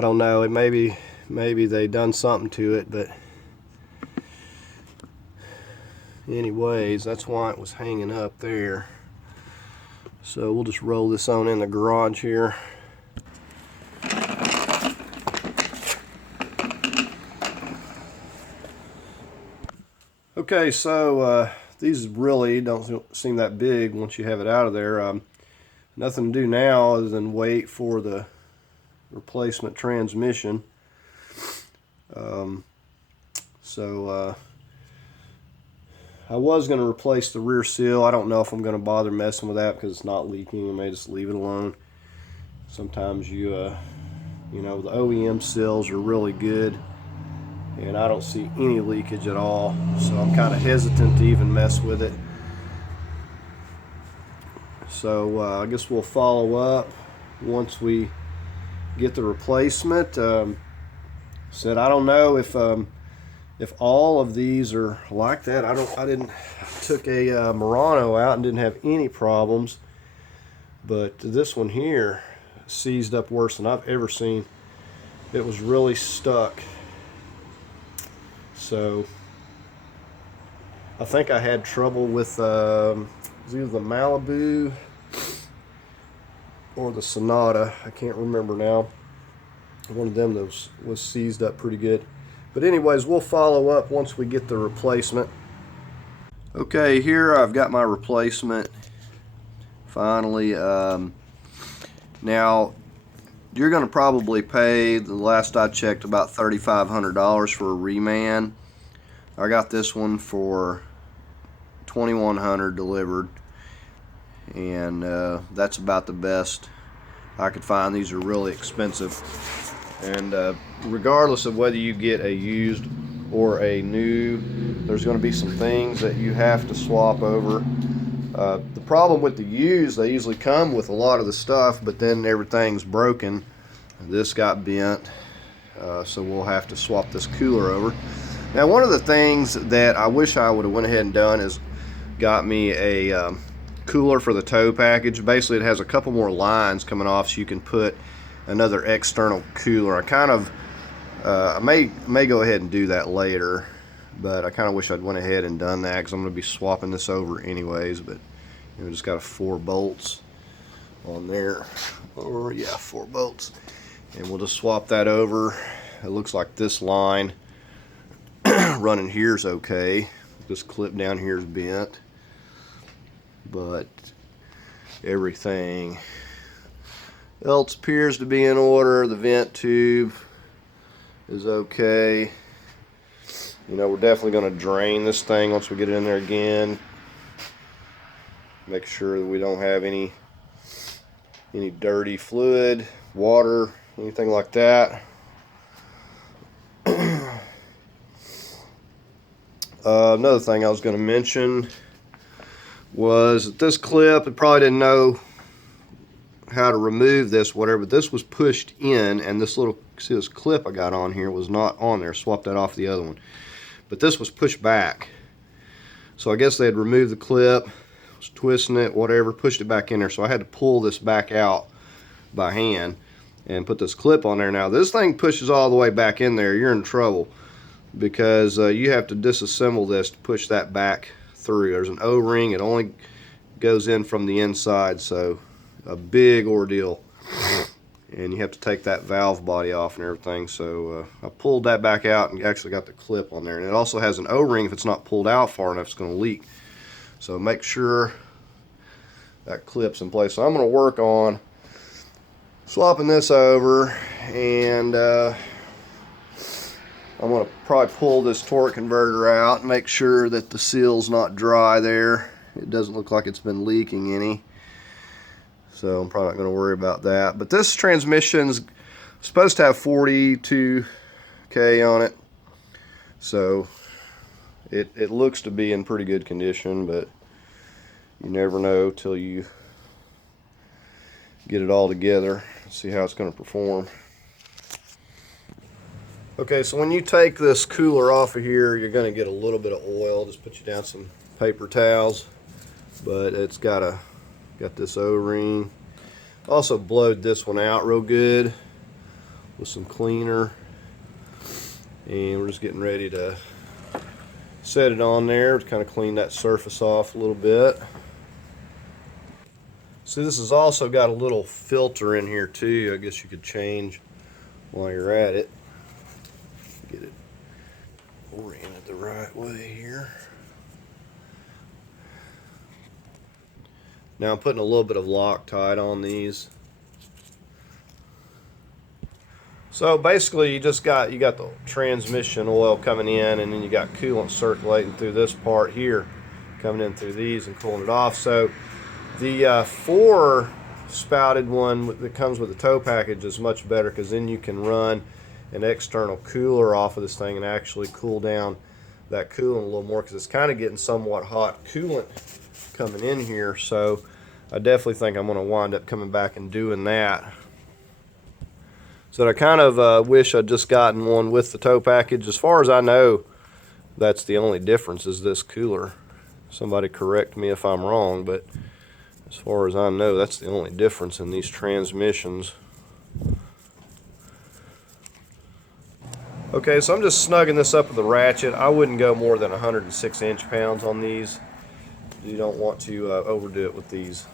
don't know, maybe they done something to it, but anyways, that's why it was hanging up there. So we'll just roll this on in the garage here. Okay, so these really don't seem that big once you have it out of there. Nothing to do now other than wait for the replacement transmission. I was going to replace the rear seal. I don't know if I'm going to bother messing with that because it's not leaking. I may just leave it alone. Sometimes you know, the OEM seals are really good, and I don't see any leakage at all, so I'm kind of hesitant to even mess with it. So I guess we'll follow up once we get the replacement. Said I don't know if all of these are like that. I took a Murano out and didn't have any problems, but this one here seized up worse than I've ever seen. It was really stuck. So I think I had trouble with either the Malibu or the Sonata. I can't remember now. One of them was seized up pretty good. But anyways, we'll follow up once we get the replacement. Okay, here I've got my replacement finally. Now you're going to probably pay, the last I checked, about $3,500 for a reman. I got this one for $2,100 delivered, and that's about the best I could find. These are really expensive, and regardless of whether you get a used or a new, there's going to be some things that you have to swap over. The problem with the used, they usually come with a lot of the stuff, but then everything's broken. This got bent, so we'll have to swap this cooler over. Now, one of the things that I wish I would have went ahead and done is got me a cooler for the tow package. Basically, it has a couple more lines coming off, so you can put another external cooler. I may go ahead and do that later, but I kind of wish I'd went ahead and done that because I'm going to be swapping this over anyways. But you know, just got 4 bolts on there, or yeah, 4 bolts, and we'll just swap that over. It looks like this line running here is okay. This clip down here is bent, but everything else appears to be in order. The vent tube is okay. You know, we're definitely going to drain this thing once we get it in there again. Make sure that we don't have any any dirty fluid, water, anything like that. Another thing I was going to mention was that this clip, I probably didn't know how to remove this, whatever, but this was pushed in, and this little, see this clip I got on here was not on there. Swapped that off the other one, but this was pushed back. So I guess they had removed the clip, was twisting it, whatever, pushed it back in there. So I had to pull this back out by hand and put this clip on there. Now this thing pushes all the way back in there, you're in trouble, because you have to disassemble this to push that back through. There's an O-ring, it only goes in from the inside, so a big ordeal, and you have to take that valve body off and everything. So I pulled that back out and actually got the clip on there, and it also has an O-ring. If it's not pulled out far enough, it's going to leak, so make sure that clip's in place. So I'm going to work on swapping this over, and I'm going to probably pull this torque converter out and make sure that the seal's not dry there. It doesn't look like it's been leaking any, so I'm probably not going to worry about that. But this transmission's supposed to have 42K on it, so it looks to be in pretty good condition, but you never know till you get it all together, see how it's going to perform. Okay, so when you take this cooler off of here, you're going to get a little bit of oil. Just put you down some paper towels, but it's got this O-ring. Also blowed this one out real good with some cleaner, and we're just getting ready to set it on there to kind of clean that surface off a little bit. See, this has also got a little filter in here too. I guess you could change while you're at it. Get it oriented the right way here. Now I'm putting a little bit of Loctite on these. So basically you got the transmission oil coming in, and then you got coolant circulating through this part here, coming in through these and cooling it off. So the 4 spouted one that comes with the tow package is much better, because then you can run an external cooler off of this thing and actually cool down that coolant a little more, because it's kind of getting somewhat hot coolant coming in here. So I definitely think I'm going to wind up coming back and doing that. So I kind of wish I'd just gotten one with the tow package. As far as I know, that's the only difference, is this cooler. Somebody correct me if I'm wrong, but as far as I know, that's the only difference in these transmissions. Okay, so I'm just snugging this up with a ratchet. I wouldn't go more than 106 inch-pounds on these. You don't want to overdo it with these.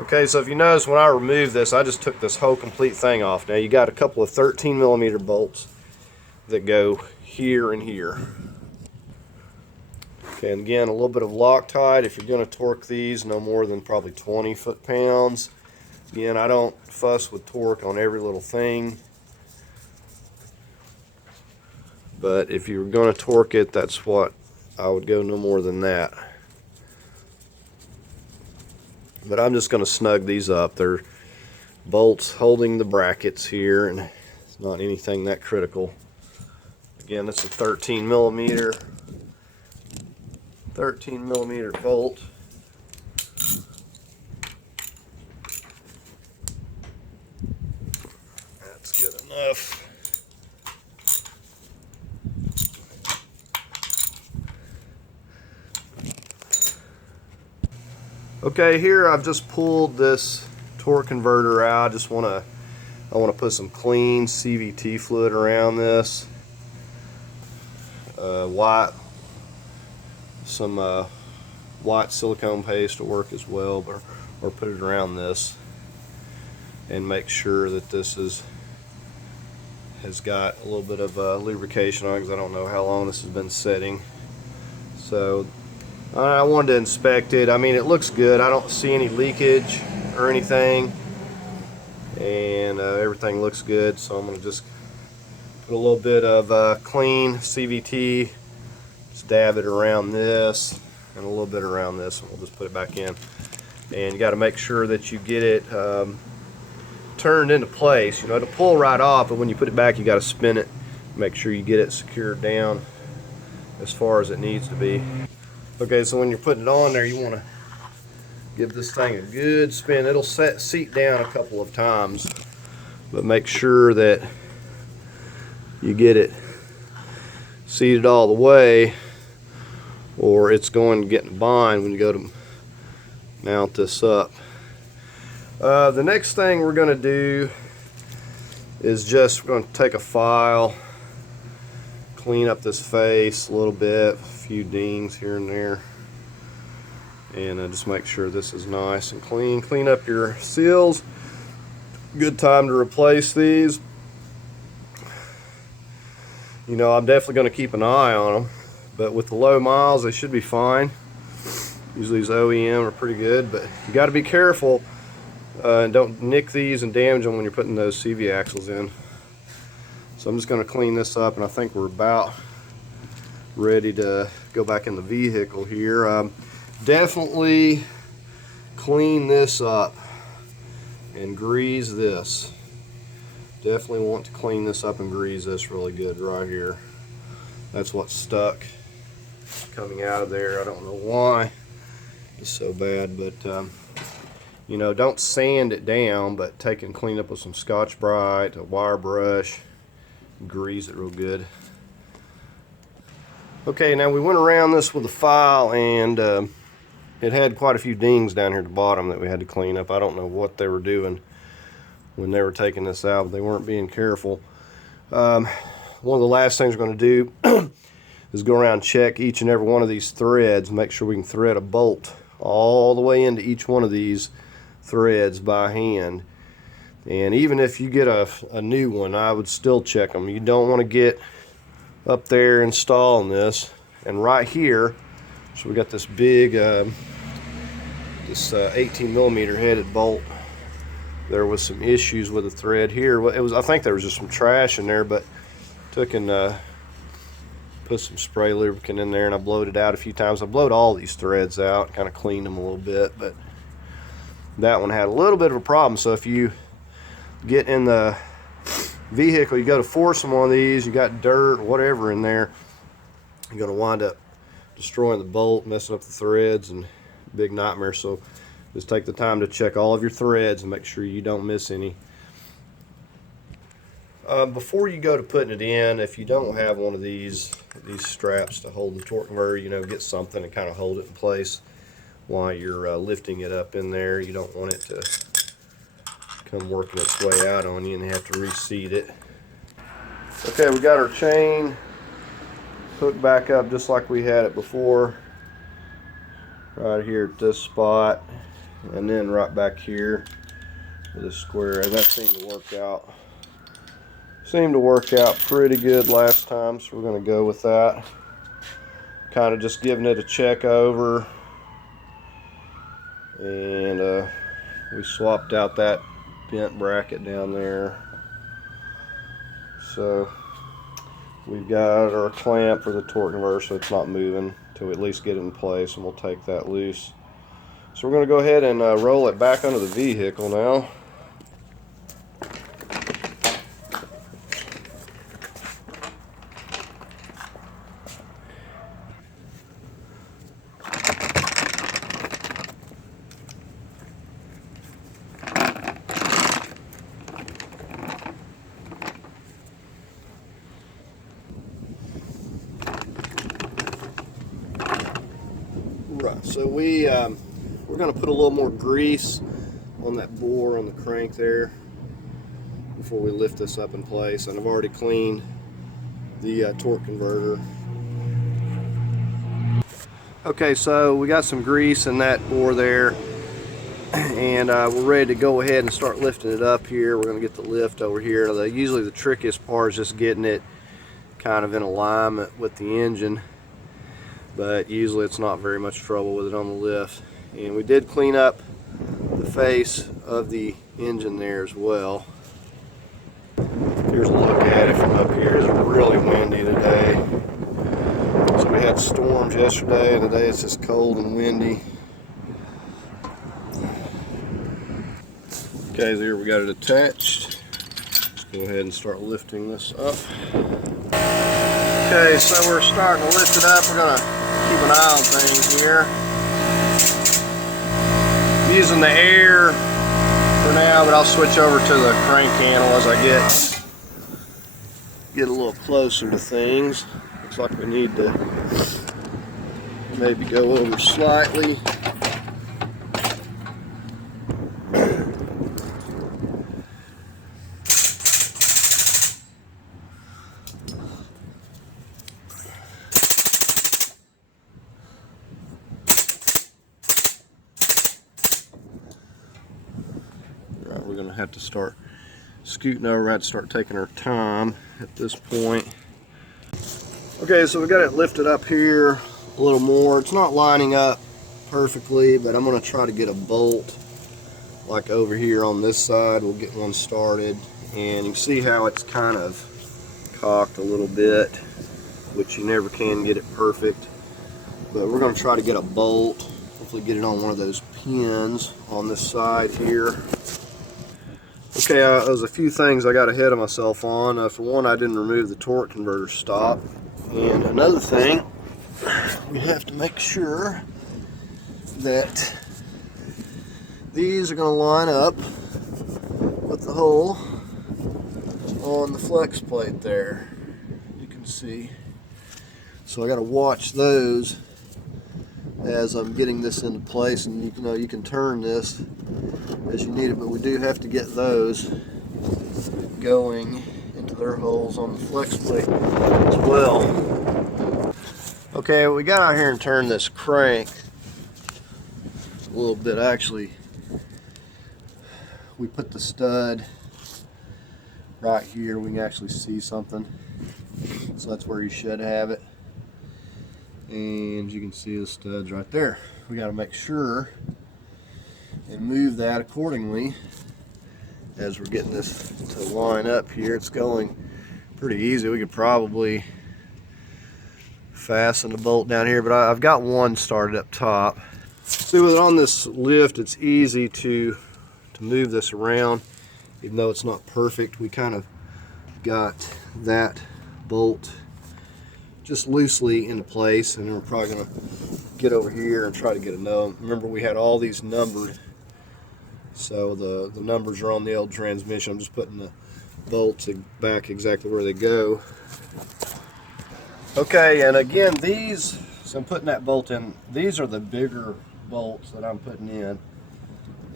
Okay, so if you notice, when I removed this, I just took this whole complete thing off. Now you got a couple of 13mm bolts that go here and here. Okay, and again, a little bit of Loctite. If you're going to torque these, no more than probably 20 foot-pounds. Again, I don't fuss with torque on every little thing, but if you're going to torque it, that's what I would go, no more than that. But I'm just going to snug these up. They're bolts holding the brackets here, and it's not anything that critical. Again, that's a 13mm bolt. That's good enough. Okay, here I've just pulled this torque converter out. I want to put some clean CVT fluid around this. Some white silicone paste will work as well, or put it around this and make sure that this has got a little bit of lubrication on it, because I don't know how long this has been setting. So I wanted to inspect it. I mean, it looks good. I don't see any leakage or anything, and everything looks good. So I'm going to just put a little bit of clean CVT, just dab it around this and a little bit around this, and we'll just put it back in. and you got to make sure that you get it turned into place. You know, it'll pull right off, but when you put it back, you got to spin it. Make sure you get it secured down as far as it needs to be. Okay, so when you're putting it on there, you want to give this thing a good spin. It'll seat down a couple of times, but make sure that you get it seated all the way, or it's going to get in a bind when you go to mount this up. The next thing we're going to do is we're going to take a file, clean up this face a little bit, a few dings here and there, and just make sure this is nice and clean. Clean up your seals. Good time to replace these. You know, I'm definitely going to keep an eye on them, but with the low miles they should be fine. Usually these OEM are pretty good, but you got to be careful and don't nick these and damage them when you're putting those CV axles in. So I'm just going to clean this up, and I think we're about ready to go back in the vehicle here. Definitely clean this up and grease this. Definitely want to clean this up and grease this really good right here. That's what's stuck coming out of there. I don't know why it's so bad, but you know, don't sand it down, but take and clean up with some Scotch-Brite, a wire brush, grease it real good. Okay, now we went around this with a file, and it had quite a few dings down here at the bottom that we had to clean up. I don't know what they were doing when they were taking this out, but they weren't being careful. One of the last things we're going to do is go around and check each and every one of these threads, make sure we can thread a bolt all the way into each one of these threads by hand. And even if you get a new one, I would still check them. You don't want to get up there installing this. And right here, so we got this big, this 18mm headed bolt. There was some issues with the thread here. I think there was just some trash in there, but took and put some spray lubricant in there, and I blowed it out a few times. I blowed all these threads out, kind of cleaned them a little bit, but that one had a little bit of a problem. So if you get in the vehicle, you go to force one of these, you got dirt or whatever in there, you're going to wind up destroying the bolt, messing up the threads, and big nightmare. So just take the time to check all of your threads and make sure you don't miss any. Before you go to putting it in, if you don't have one of these straps to hold the torque converter, you know, get something and kind of hold it in place while you're lifting it up in there. You don't want it to come working its way out on you and you have to reseat it. Okay, we got our chain hooked back up just like we had it before, right here at this spot, and then right back here with a square, and that seemed to work out. Seemed to work out pretty good last time, so we're going to go with that. Kind of just giving it a check over, and we swapped out that bent bracket down there. So we've got our clamp for the torque converter, so it's not moving until we at least get it in place, and we'll take that loose. So we're going to go ahead and roll it back under the vehicle now. Right, so we're going to put a little more grease on that bore on the crank there before we lift this up in place, and I've already cleaned the torque converter. Okay, so we got some grease in that bore there, and we're ready to go ahead and start lifting it up here. We're going to get the lift over here. Usually the trickiest part is just getting it kind of in alignment with the engine, but usually it's not very much trouble with it on the lift. And we did clean up the face of the engine there as well. Here's a look at it from up here. It's really windy today. So we had storms yesterday, and today it's just cold and windy. Okay, so here we got it attached. Let's go ahead and start lifting this up. Okay, so we're starting to lift it up. We're gonna keep an eye on things here. I'm using the air for now, but I'll switch over to the crank handle as I get a little closer to things. Looks like we need to maybe go over slightly. We're going to have to start scooting over. I had to start taking our time at this point. Okay, so we got it lifted up here a little more. It's not lining up perfectly, but I'm going to try to get a bolt like over here on this side. We'll get one started, and you can see how it's kind of cocked a little bit, which you never can get it perfect. But we're going to try to get a bolt, hopefully get it on one of those pins on this side here. Okay, there's a few things I got ahead of myself on. For one, I didn't remove the torque converter stop. And another thing, we have to make sure that these are going to line up with the hole on the flex plate there. You can see. So I got to watch those as I'm getting this into place, and you can turn this as you need it, but we do have to get those going into their holes on the flex plate as well. Okay, we got out here and turned this crank a little bit. Actually, we put the stud right here. We can actually see something, so that's where you should have it. And you can see the studs right there. We got to make sure and move that accordingly as we're getting this to line up here. It's going pretty easy. We could probably fasten the bolt down here, but I've got one started up top. See, with it on this lift, it's easy to move this around, even though it's not perfect. We kind of got that bolt just loosely into place, and then we're probably going to get over here and try to get another. Remember, we had all these numbered, so the numbers are on the old transmission. I'm just putting the bolts back exactly where they go. Okay, and again, these, so I'm putting that bolt in, these are the bigger bolts that I'm putting in,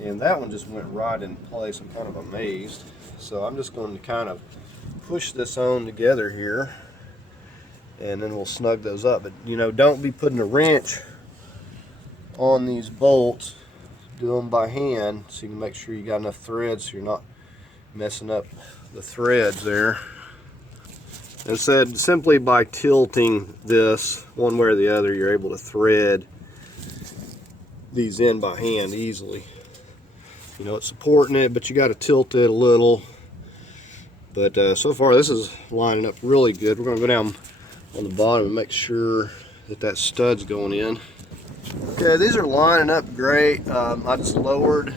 and that one just went right in place. I'm kind of amazed. So I'm just going to kind of push this on together here, and then we'll snug those up. But don't be putting a wrench on these bolts. Do them by hand so you can make sure you got enough threads so you're not messing up the threads there. And said, simply by tilting this one way or the other, you're able to thread these in by hand easily. It's supporting it, but you got to tilt it a little. But so far this is lining up really good. We're going to go down on the bottom and make sure that stud's going in. Okay, these are lining up great. I just lowered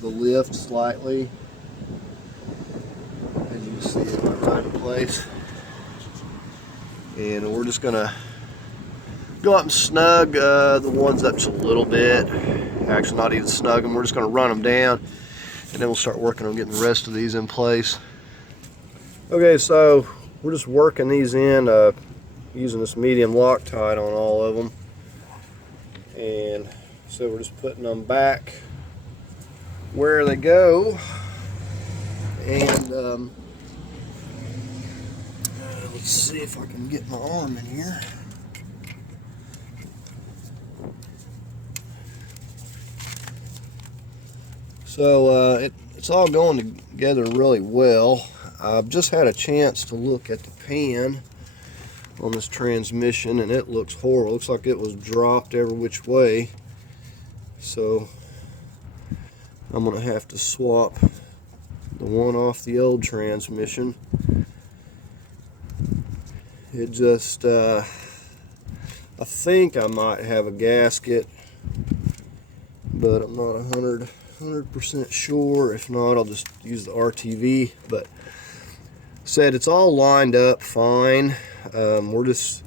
the lift slightly. As you can see, it's right in place. And we're just gonna go up and snug the ones up just a little bit. Actually, not even snug them. We're just gonna run them down, and then we'll start working on getting the rest of these in place. Okay, so we're just working these in using this medium Loctite on all of them. And so we're just putting them back where they go. And let's see if I can get my arm in here. So it's all going together really well. I've just had a chance to look at the pan on this transmission, and it looks horrible. It looks like it was dropped every which way. So I'm gonna have to swap the one off the old transmission. It just I think I might have a gasket, but I'm not 100% sure. If not, I'll just use the RTV. But said it's all lined up fine. We're just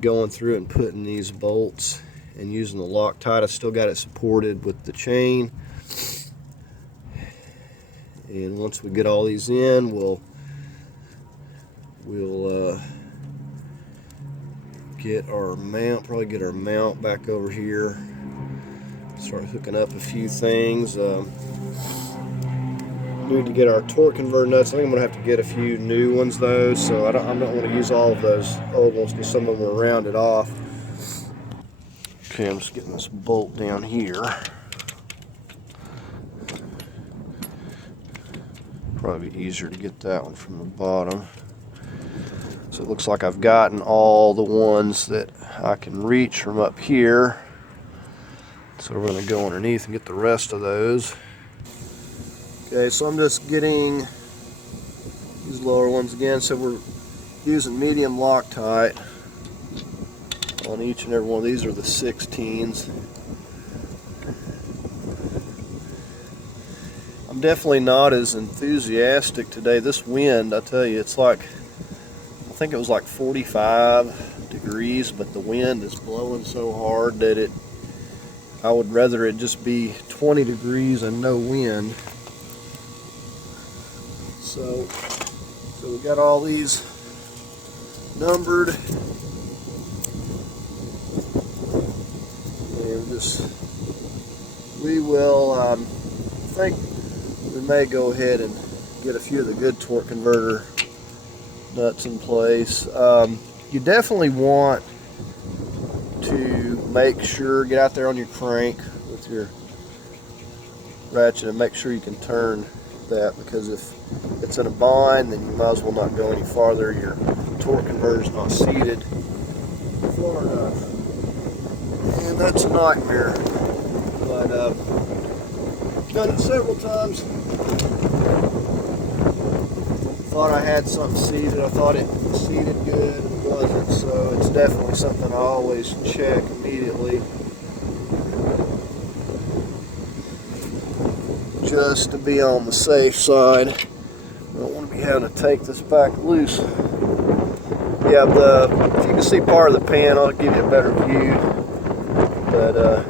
going through and putting these bolts and using the Loctite. I still got it supported with the chain. And once we get all these in, we'll get our mount, probably get our mount back over here. Start hooking up a few things. Need to get our torque converter nuts. I think I'm gonna have to get a few new ones though, so I don't want to use all of those old ones because some of them are rounded off. Okay, I'm just getting this bolt down here. Probably be easier to get that one from the bottom. So it looks like I've gotten all the ones that I can reach from up here. So we're going to go underneath and get the rest of those. Okay, so I'm just getting these lower ones again. So we're using medium Loctite on each and every one. These are the 16s. I'm definitely not as enthusiastic today. This wind, I tell you, it's like, I think it was like 45 degrees, but the wind is blowing so hard that I would rather it just be 20 degrees and no wind. So we got all these numbered, and we will, I think we may go ahead and get a few of the good torque converter nuts in place. You definitely want to make sure, get out there on your crank with your ratchet and make sure you can turn that, because if it's in a bind, then you might as well not go any farther. Your torque converter is not seated far enough, and that's a nightmare. But done it several times. Thought I had something seated. I thought it seated good, and it wasn't. So it's definitely something I always check immediately, just to be on the safe side. I don't want to be having to take this back loose. Yeah, if you can see part of the pan, I'll give you a better view. But the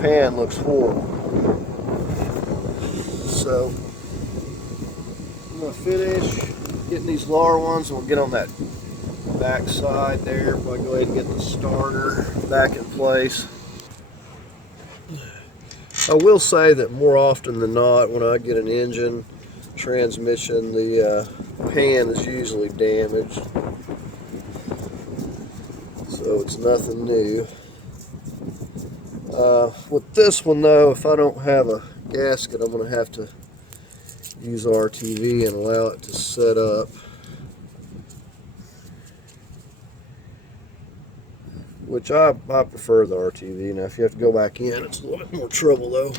pan looks horrible. So I'm going to finish getting these lower ones, and we'll get on that back side there. I'll go ahead and get the starter back in place. I will say that more often than not, when I get an engine transmission, the pan is usually damaged. So it's nothing new. With this one though, if I don't have a gasket, I'm going to have to use RTV and allow it to set up. Which I prefer the RTV. Now if you have to go back in, it's a little bit more trouble though.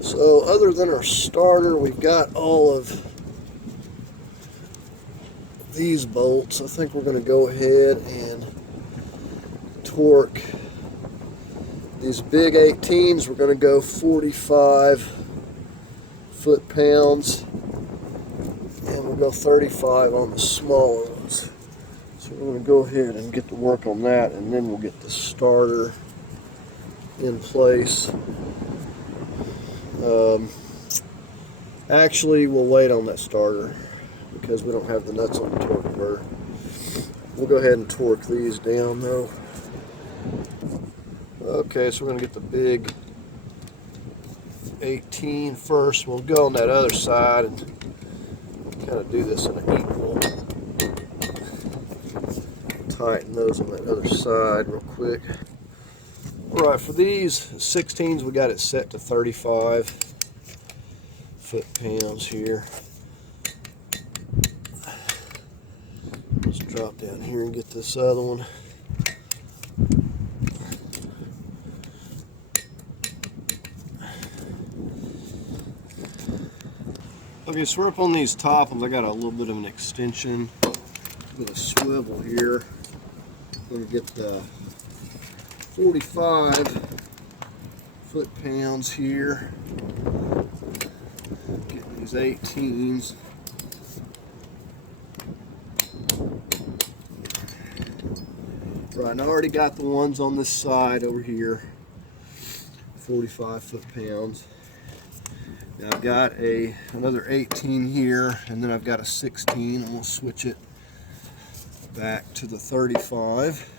So other than our starter, we've got all of these bolts. I think we're going to go ahead and torque these big 18s. We're going to go 45 foot-pounds, and we'll go 35 on the smaller ones. So we're going to go ahead and get to work on that, and then we'll get the starter in place. Actually, we'll wait on that starter because we don't have the nuts on the torque converter. We'll go ahead and torque these down though. Okay, so we're going to get the big 18 first. We'll go on that other side and kind of do this in an equal. Tighten those on that other side real quick. Alright, for these 16s, we got it set to 35 foot-pounds here. Let's drop down here and get this other one. Okay, so we're up on these top ones. I got a little bit of an extension with a swivel here. I'm going to get the 45 foot-pounds here. Getting these 18s. Right, and I already got the ones on this side over here. 45 foot-pounds. Now I've got another 18 here, and then I've got a 16, and we'll switch it back to the 35.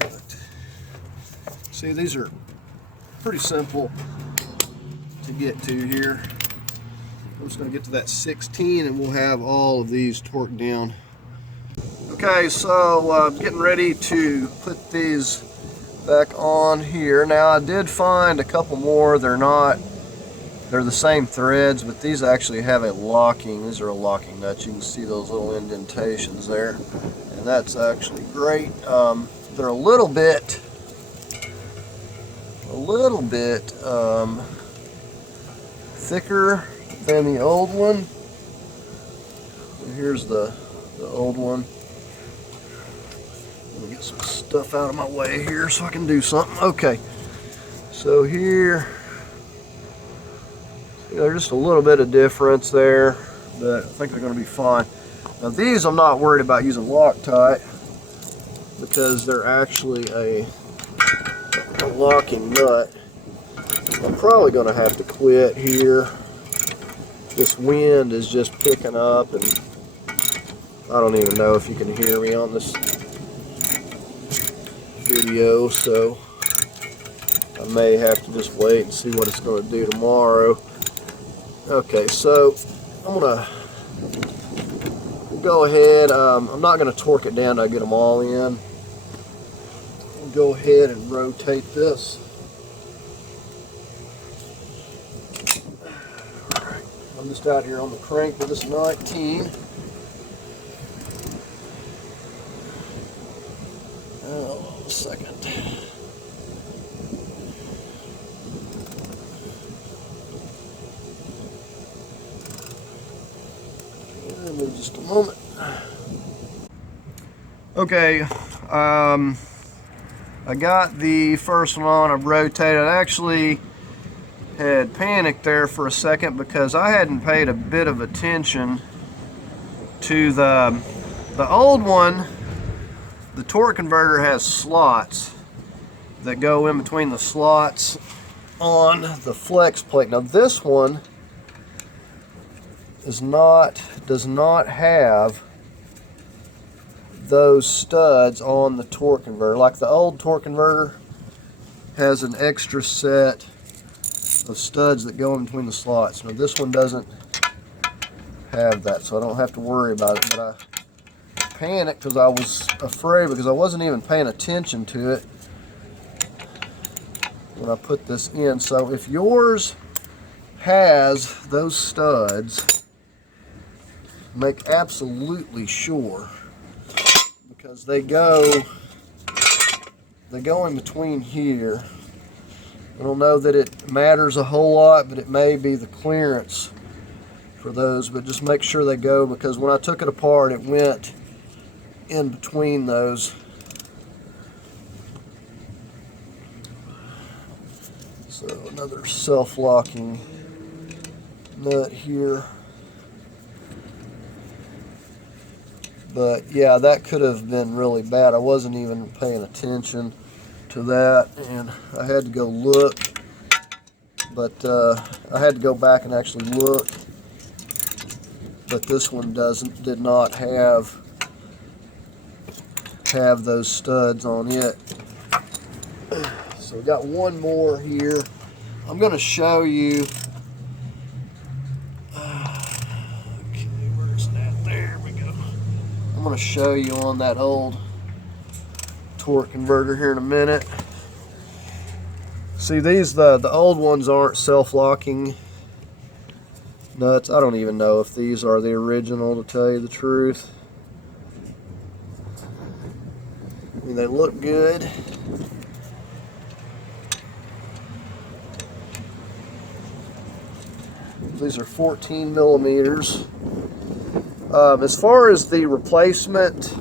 But, see, these are pretty simple to get to here. I'm just going to get to that 16, and we'll have all of these torqued down. Okay, so I'm getting ready to put these back on here. Now I did find a couple more. They're the same threads, but these actually have a locking. These are a locking nut. You can see those little indentations there, and that's actually great. They're a little bit thicker than the old one. Here's the old one. Let me get some stuff out of my way here so I can do something. Okay, so here, there's just a little bit of difference there, but I think they're going to be fine. Now these I'm not worried about using Loctite because they're actually a locking nut. I'm probably going to have to quit here. This wind is just picking up, and I don't even know if you can hear me on this video, so I may have to just wait and see what it's going to do tomorrow. Okay, so I'm going to go ahead. I'm not going to torque it down till I get them all in. I'll go ahead and rotate this. Alright, I'm just out here on the crank with this 19. Oh, a second. Just a moment. Okay, I got the first one on. I've rotated. I actually had panicked there for a second because I hadn't paid a bit of attention to the old one. The torque converter has slots that go in between the slots on the flex plate. Now this one does not have those studs on the torque converter. Like the old torque converter has an extra set of studs that go in between the slots. Now this one doesn't have that, so I don't have to worry about it. But I panicked because I was afraid, because I wasn't even paying attention to it when I put this in. So if yours has those studs, make absolutely sure, because they go in between here. I don't know that it matters a whole lot, but it may be the clearance for those, but just make sure they go, because when I took it apart it went in between those. So another self-locking nut here. But yeah, that could have been really bad. I wasn't even paying attention to that, and I had to go look. But I had to go back and actually look. But this one did not have those studs on it. So we got one more here. I'm going to show you. Okay, where's that? There we go. I'm going to show you on that old torque converter here in a minute. See, these the old ones aren't self-locking nuts. I don't even know if these are the original, to tell you the truth. I mean, they look good. These are 14 millimeters. As far as the replacement,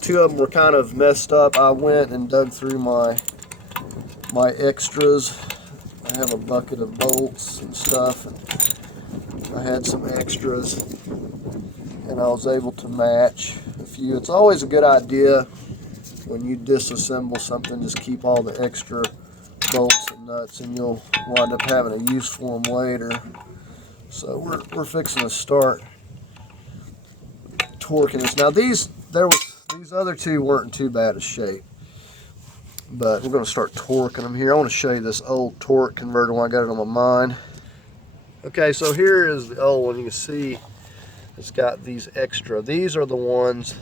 two of them were kind of messed up. I went and dug through my extras. I have a bucket of bolts and stuff, and I had some extras, and I was able to match a few. It's always a good idea when you disassemble something, just keep all the extra bolts and nuts, and you'll wind up having a use for them later. So we're fixing to start torquing this. Now these other two weren't in too bad a shape, but we're going to start torquing them here. I want to show you this old torque converter when I got it on my mind. Okay, so here is the old one. You can see it's got these extra. These are the ones,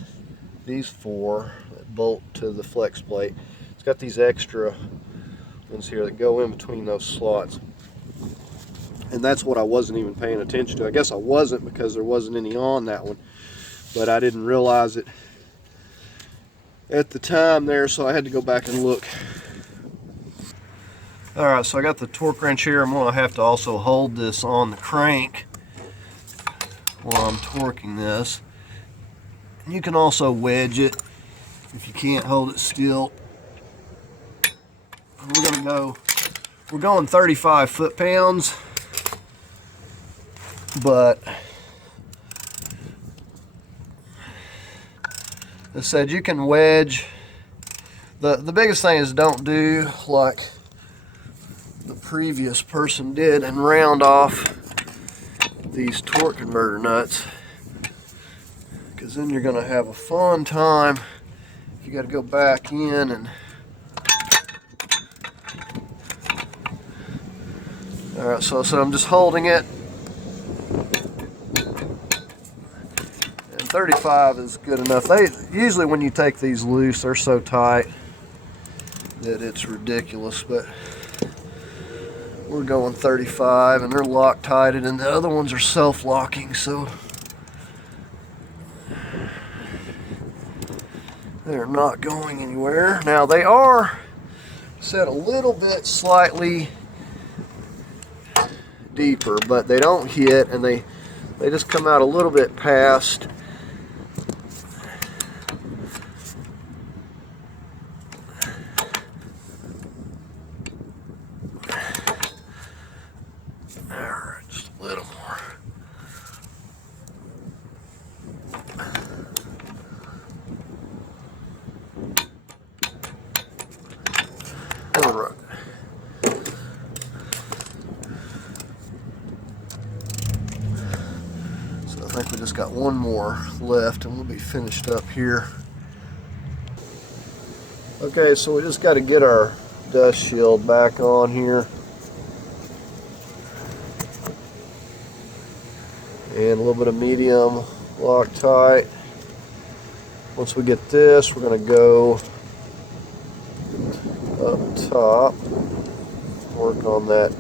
these four that bolt to the flex plate. It's got these extra ones here that go in between those slots. And that's what I wasn't even paying attention to. I guess I wasn't because there wasn't any on that one, but I didn't realize it at the time there, so I had to go back and look. Alright, so I got the torque wrench here. I'm going to have to also hold this on the crank while I'm torquing this. And you can also wedge it if you can't hold it still. We're going 35 foot-pounds, but I said you can wedge. The biggest thing is don't do like the previous person did and round off these torque converter nuts, because then you're going to have a fun time. You got to go back in and alright, so I'm just holding it, and 35 is good enough. They usually, when you take these loose, they're so tight that it's ridiculous, but we're going 35 and they're Loctited, and the other ones are self-locking, so they're not going anywhere. Now they are set a little bit slightly deeper, but they don't hit, and they just come out a little bit past. Alright, just a little more. Alright. I think we just got one more left and we'll be finished up here. Okay, so we just got to get our dust shield back on here. And a little bit of medium Loctite. Once we get this, we're going to go up top, work on that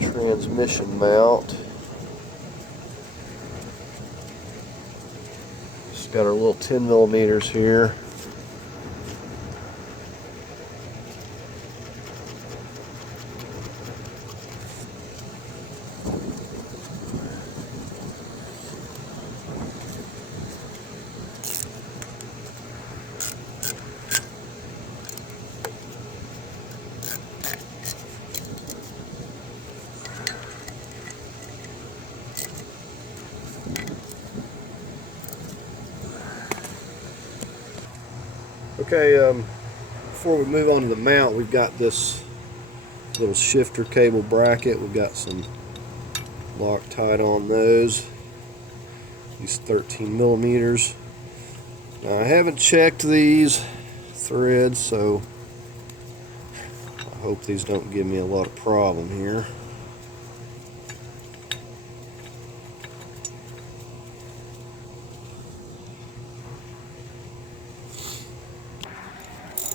transmission mount. Just got our little 10 millimeters here. Okay, before we move on to the mount, we've got this little shifter cable bracket. We've got some Loctite on those. These 13 millimeters. Now, I haven't checked these threads, so I hope these don't give me a lot of problem here.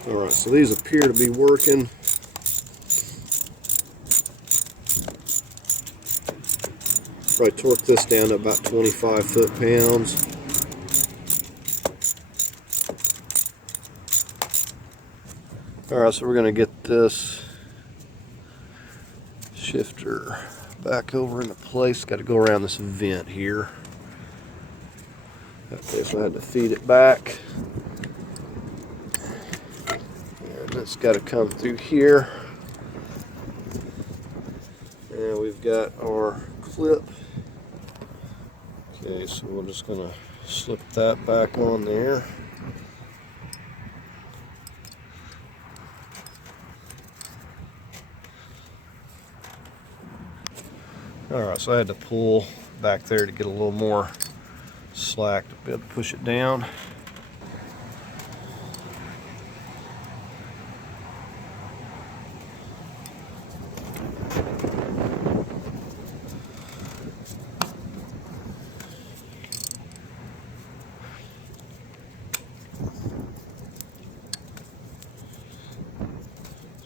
Alright, so these appear to be working. Probably torque this down to about 25 foot-pounds. Alright, so we're going to get this shifter back over into place. Got to go around this vent here. Okay, so I had to feed it back. And it's got to come through here. And we've got our clip. Okay, so we're just going to slip that back on there. Alright, so I had to pull back there to get a little more slack to be able to push it down.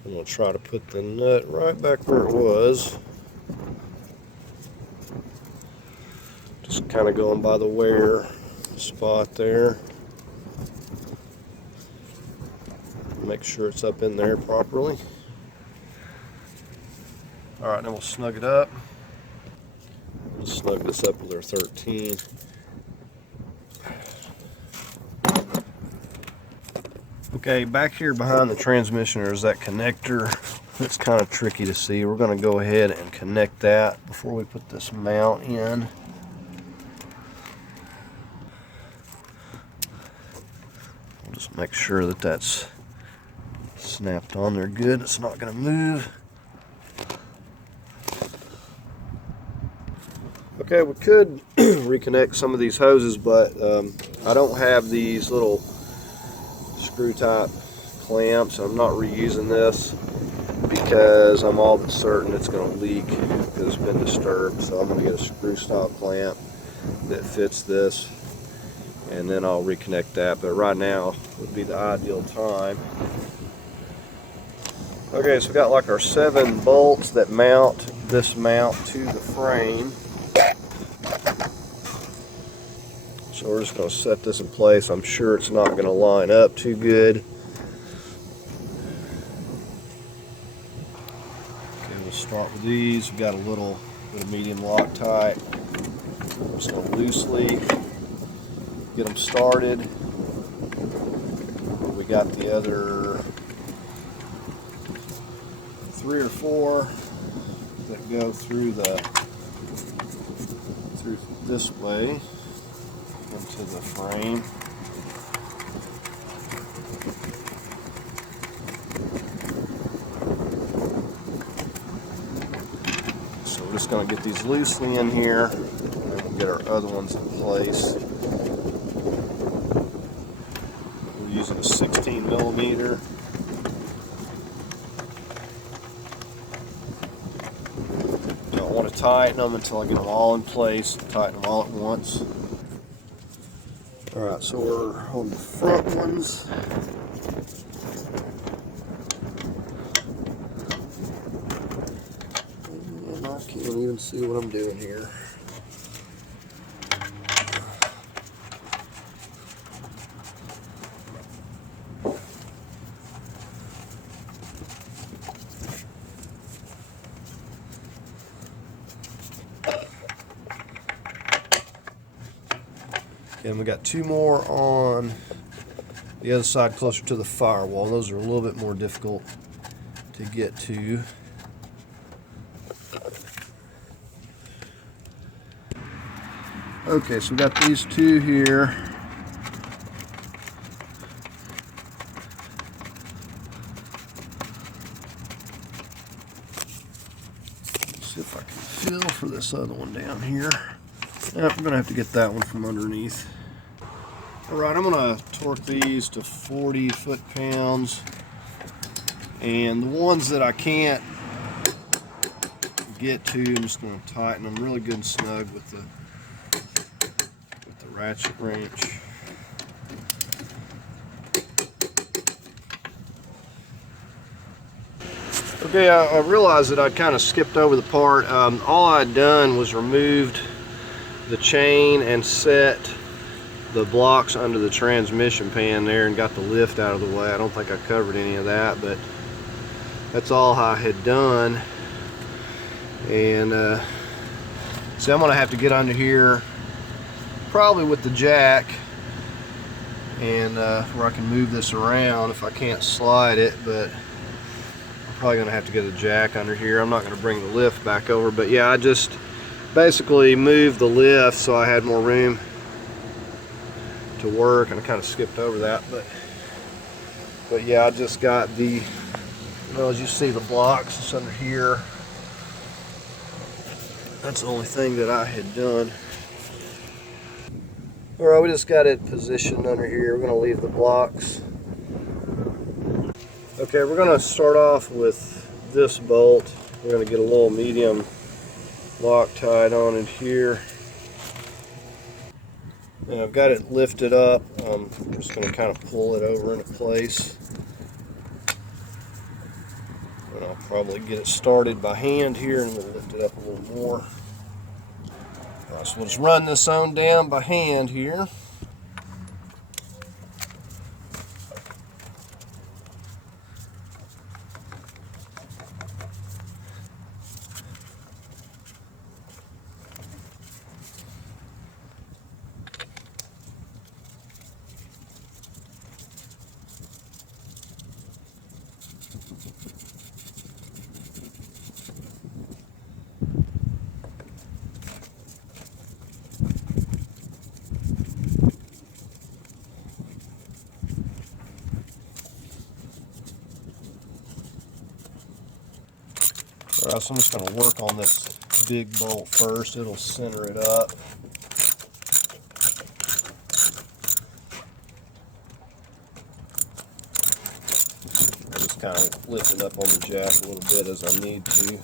I'm going to try to put the nut right back where it was. Just kind of going by the wear spot there. Make sure it's up in there properly. Alright, now we'll snug it up. We'll snug this up with our 13. Okay, back here behind the transmission there's that connector. It's kind of tricky to see. We're going to go ahead and connect that before we put this mount in. We'll just make sure that that's snapped on there good. It's not going to move. Okay, we could reconnect some of these hoses, but I don't have these little screw type clamps. I'm not reusing this because I'm all but certain it's going to leak because it's been disturbed. So I'm going to get a screw style clamp that fits this, and then I'll reconnect that. But right now would be the ideal time. Okay, so we got like our 7 bolts that mount this mount to the frame. So we're just going to set this in place. I'm sure it's not going to line up too good. Okay, we'll start with these. We've got a little bit of medium Loctite. I'm just going to loosely get them started. We got the other 3 or 4 that go through this way into the frame. So we're just going to get these loosely in here, and then we'll get our other ones in place. We're using a 16 millimeter. Don't want to tighten them until I get them all in place. Tighten them all at once. Alright, so we're on the front ones. And I can't even see what I'm doing here. And we got 2 more on the other side closer to the firewall. Those are a little bit more difficult to get to. Okay, so we got these 2 here. Let's see if I can feel for this other one down here. Yep, I'm going to have to get that one from underneath. Alright, I'm going to torque these to 40 foot-pounds. And the ones that I can't get to, I'm just going to tighten them really good and snug with the ratchet wrench. Okay, I realized that I kind of skipped over the part. All I'd done was removed the chain and set the blocks under the transmission pan there and got the lift out of the way. I don't think I covered any of that, but that's all I had done. And see, I'm gonna have to get under here probably with the jack, and where I can move this around if I can't slide it, but I'm probably gonna have to get a jack under here. I'm not gonna bring the lift back over, but yeah, I just basically moved the lift so I had more room to work, and I kind of skipped over that, but yeah, I just got the, well, as you see, the blocks, it's under here. That's the only thing that I had done. Alright, we just got it positioned under here. We're going to leave the blocks. Okay, we're going to start off with this bolt. We're going to get a little medium Loctite on it here. And I've got it lifted up. I'm just going to kind of pull it over into place. And I'll probably get it started by hand here, and we'll lift it up a little more. So we'll just run this on down by hand here. Alright, so I'm just going to work on this big bolt first. It'll center it up. I just kind of lift it up on the jack a little bit as I need to.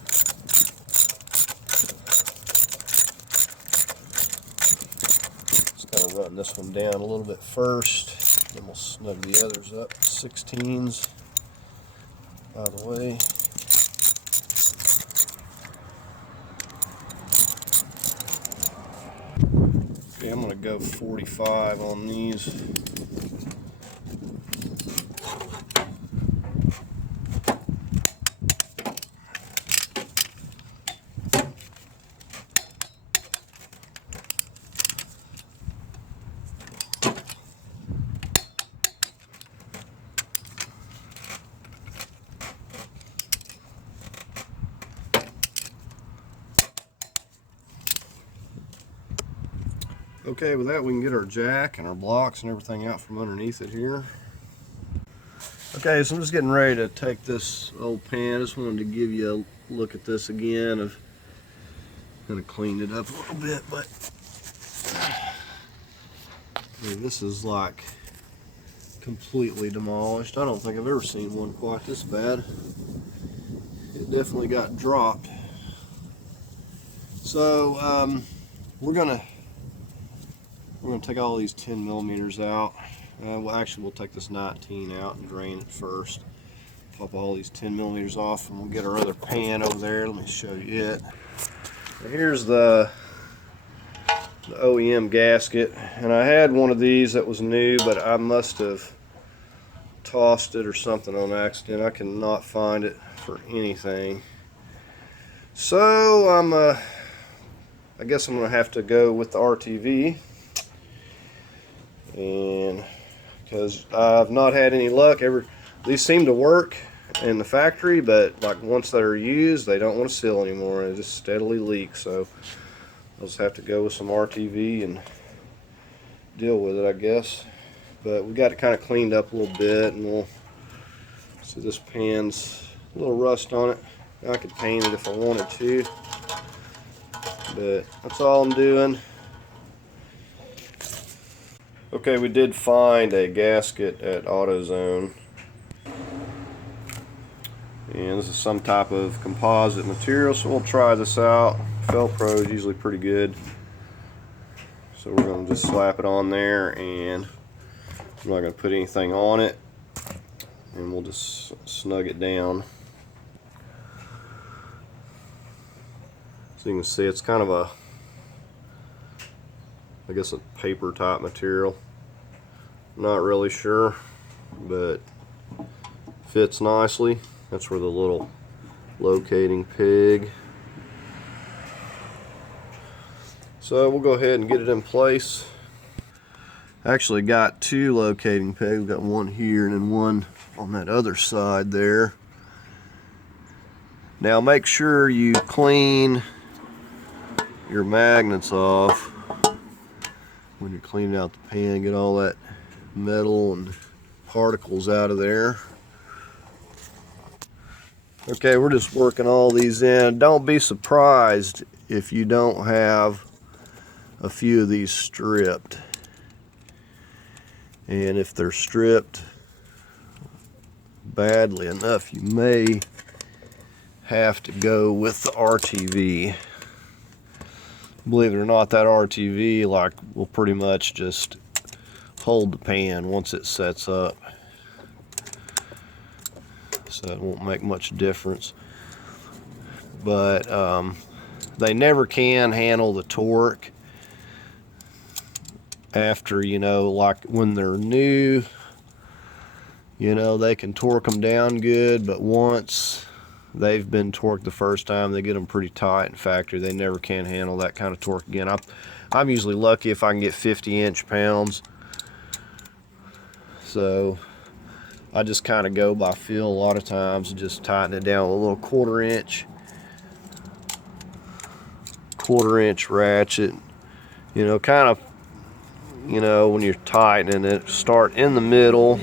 Just kind of run this one down a little bit first. Then we'll snug the others up. 16s out of the way. Okay, I'm going to go 45 on these. Okay, with that we can get our jack and our blocks and everything out from underneath it here. Okay, so I'm just getting ready to take this old pan. I just wanted to give you a look at this again. I've kind of cleaned it up a little bit, but I mean, this is like completely demolished. I don't think I've ever seen one quite this bad. It definitely got dropped. So we're gonna take all these 10 millimeters out. Well, actually, we'll take this 19 out and drain it first. Pop all these 10 millimeters off, and we'll get our other pan over there. Let me show you it. Here's the OEM gasket, and I had one of these that was new, but I must have tossed it or something on accident. I cannot find it for anything. So I guess I'm gonna have to go with the RTV. And because I've not had any luck, these seem to work in the factory, but like once they're used, they don't want to seal anymore, and it just steadily leaks. So I'll just have to go with some RTV and deal with it, I guess. But we got it kind of cleaned up a little bit, and we'll see. This pan's a little rust on it. I could paint it if I wanted to, but that's all I'm doing. Okay, we did find a gasket at AutoZone, and this is some type of composite material, so we'll try this out. Velcro is usually pretty good, so we're going to just slap it on there, and I'm not going to put anything on it, and we'll just snug it down. So you can see it's kind of a, I guess, a paper type material. Not really sure, but fits nicely. That's where the little locating peg. So we'll go ahead and get it in place, Actually got two locating pegs. We've got one here and then one on that other side there. Now make sure you clean your magnets off when you're cleaning out the pan. Get all that metal and particles out of there. Okay, we're just working all these in. Don't be surprised if you don't have a few of these stripped. And if they're stripped badly enough, you may have to go with the RTV. Believe it or not, that RTV will pretty much just hold the pan once it sets up. So it won't make much difference. But they never can handle the torque after, you know, like when they're new, you know, they can torque them down good, but once they've been torqued the first time, they get them pretty tight in factory. They never can handle that kind of torque again. I'm usually lucky if I can get 50 inch-pounds. So I just kind of go by feel a lot of times and just tighten it down with a little quarter inch ratchet. You know, kind of, you know, when you're tightening it, start in the middle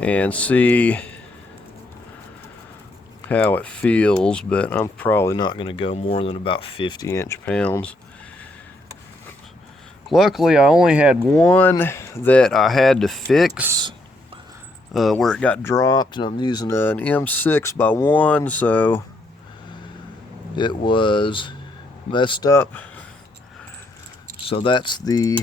and see how it feels, but I'm probably not going to go more than about 50 inch-pounds. Luckily, I only had one that I had to fix where it got dropped, and I'm using an M6x1, so it was messed up. So that's the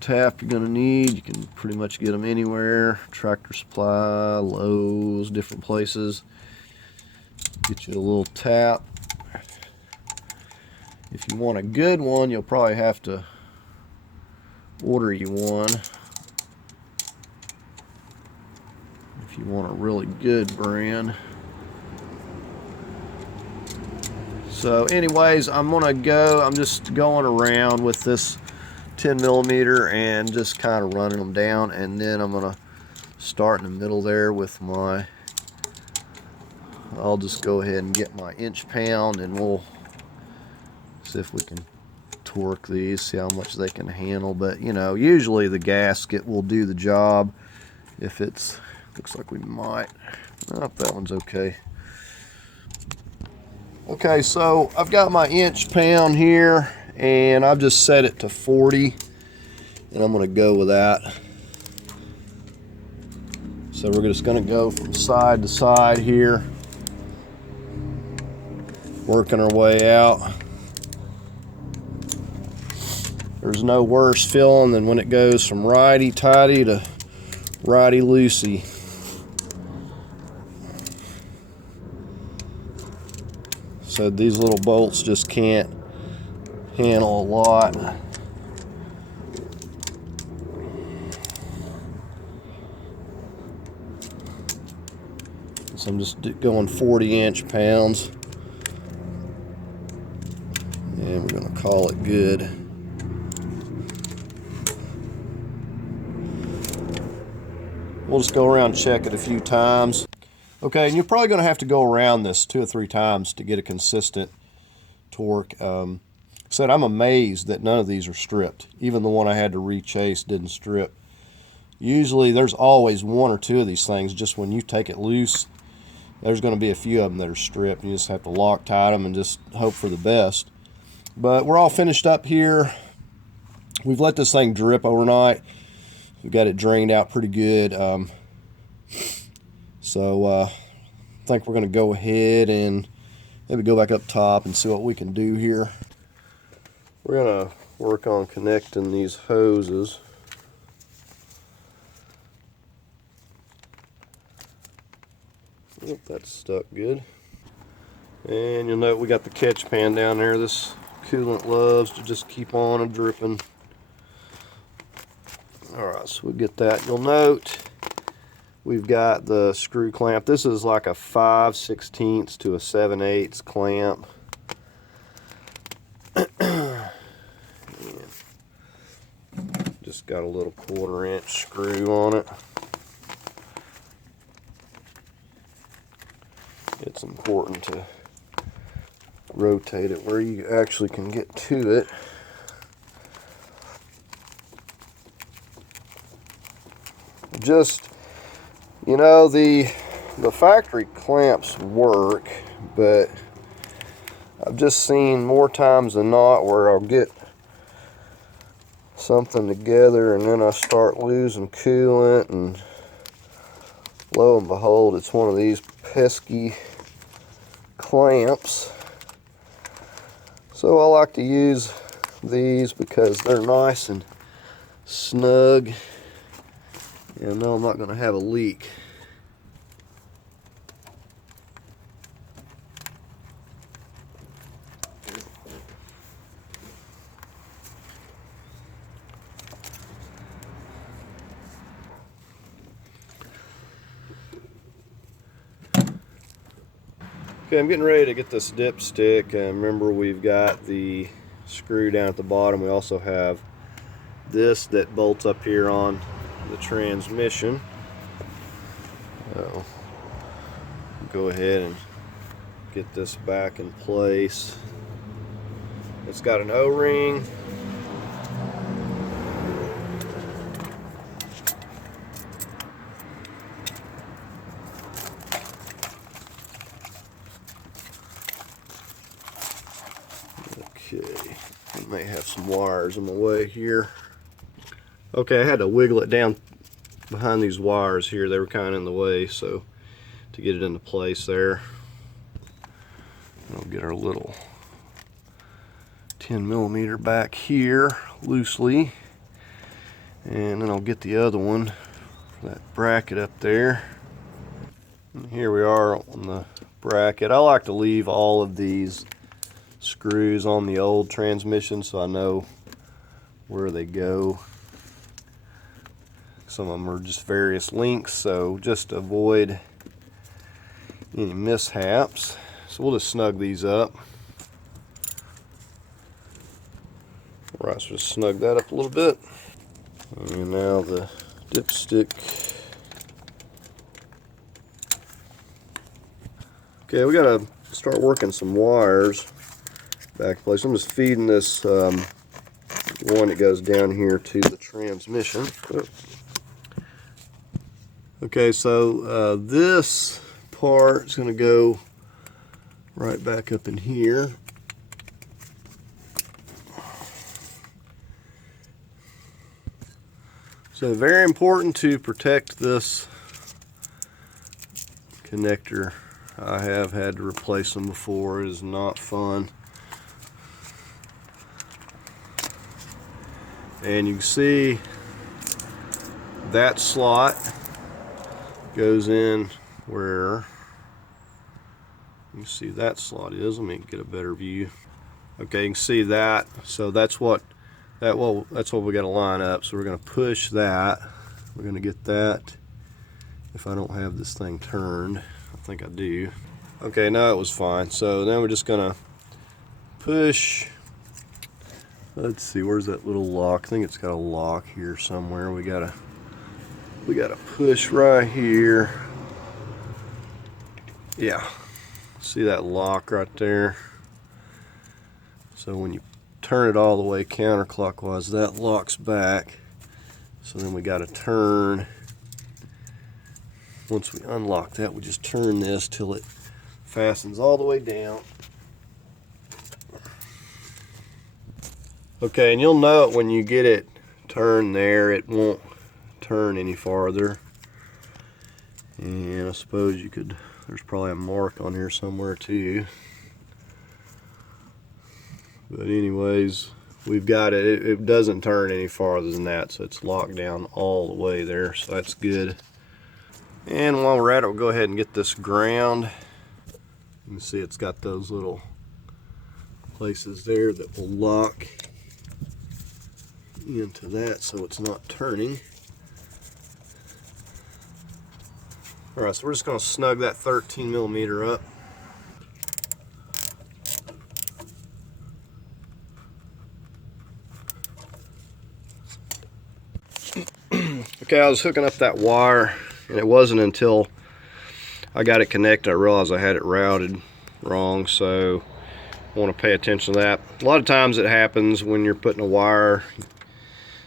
tap you're going to need. You can pretty much get them anywhere. Tractor Supply, Lowe's, different places. Get you a little tap. If you want a good one, you'll probably have to order you one. If you want a really good brand. So anyways, I'm just going around with this 10mm and just kind of running them down, and then I'm gonna start in the middle there with I'll just go ahead and get my inch-pound, and we'll see if we can torque these, see how much they can handle. But you know, usually the gasket will do the job. If it's, looks like we might, oh, that one's okay. Okay, so I've got my inch-pound here, and I've just set it to 40, and I'm going to go with that. So we're just going to go from side to side here, working our way out. There's no worse feeling than when it goes from righty-tighty to righty-loosey. So these little bolts just can't handle a lot. So I'm just going 40 inch-pounds. And we're going to call it good. We'll just go around and check it a few times. Okay, and you're probably going to have to go around this 2 or 3 times to get a consistent torque. Said I'm amazed that none of these are stripped. Even the one I had to rechase didn't strip. Usually there's always 1 or 2 of these things. Just when you take it loose, there's going to be a few of them that are stripped. You just have to Loctite them and just hope for the best. But we're all finished up here. We've let this thing drip overnight. We've got it drained out pretty good. So I think we're going to go ahead and maybe go back up top and see what we can do here. We're going to work on connecting these hoses. Yep, that's stuck good. And you'll note we got the catch pan down there. This coolant loves to just keep on and dripping. Alright, so we'll get that. You'll note we've got the screw clamp. This is like a 5/16 to a 7/8 clamp. a little 1/4 inch screw on it. It's important to rotate it where you actually can get to it. Just, you know, the factory clamps work, but I've just seen more times than not where I'll get something together and then I start losing coolant, and lo and behold, it's one of these pesky clamps. So I like to use these because they're nice and snug, and I know I'm not going to have a leak. Okay, I'm getting ready to get this dipstick. Remember, we've got the screw down at the bottom. We also have this that bolts up here on the transmission. Go ahead and get this back in place. It's got an O-ring. Okay, I may have some wires in my way here. Okay, I had to wiggle it down behind these wires here. They were kind of in the way, so to get it into place there. We'll get our little 10mm back here loosely, and then I'll get the other one for that bracket up there. And here we are on the bracket. I like to leave all of these screws on the old transmission so I know where they go. Some of them are just various lengths, so just to avoid any mishaps. So we'll just snug these up. Alright, so just snug that up a little bit. And now the dipstick. Okay, we gotta start working some wires back in place. I'm just feeding this one that goes down here to the transmission. Okay, so this part is going to go right back up in here. So very important to protect this connector. I have had to replace them before. It is not fun. And you can see that slot goes in where you see that slot is. Let me get a better view. Okay, you can see that. So that's what we got to line up. So we're going to push that. We're going to get that. If I don't have this thing turned, I think I do. Okay, now it was fine. So then we're just going to push. Let's see, where's that little lock? I think it's got a lock here somewhere. We gotta push right here. Yeah, see that lock right there? So when you turn it all the way counterclockwise, that locks back. So then we gotta turn. Once we unlock that, we just turn this till it fastens all the way down. Okay, and you'll know it when you get it turned there. It won't turn any farther. And I suppose you could, there's probably a mark on here somewhere too. But anyways, we've got it. It doesn't turn any farther than that, so it's locked down all the way there, so that's good. And while we're at it, we'll go ahead and get this ground. You can see it's got those little places there that will lock into that so it's not turning. Alright, so we're just going to snug that 13mm up. Okay, I was hooking up that wire, and it wasn't until I got it connected I realized I had it routed wrong, so I want to pay attention to that. A lot of times it happens when you're putting a wire.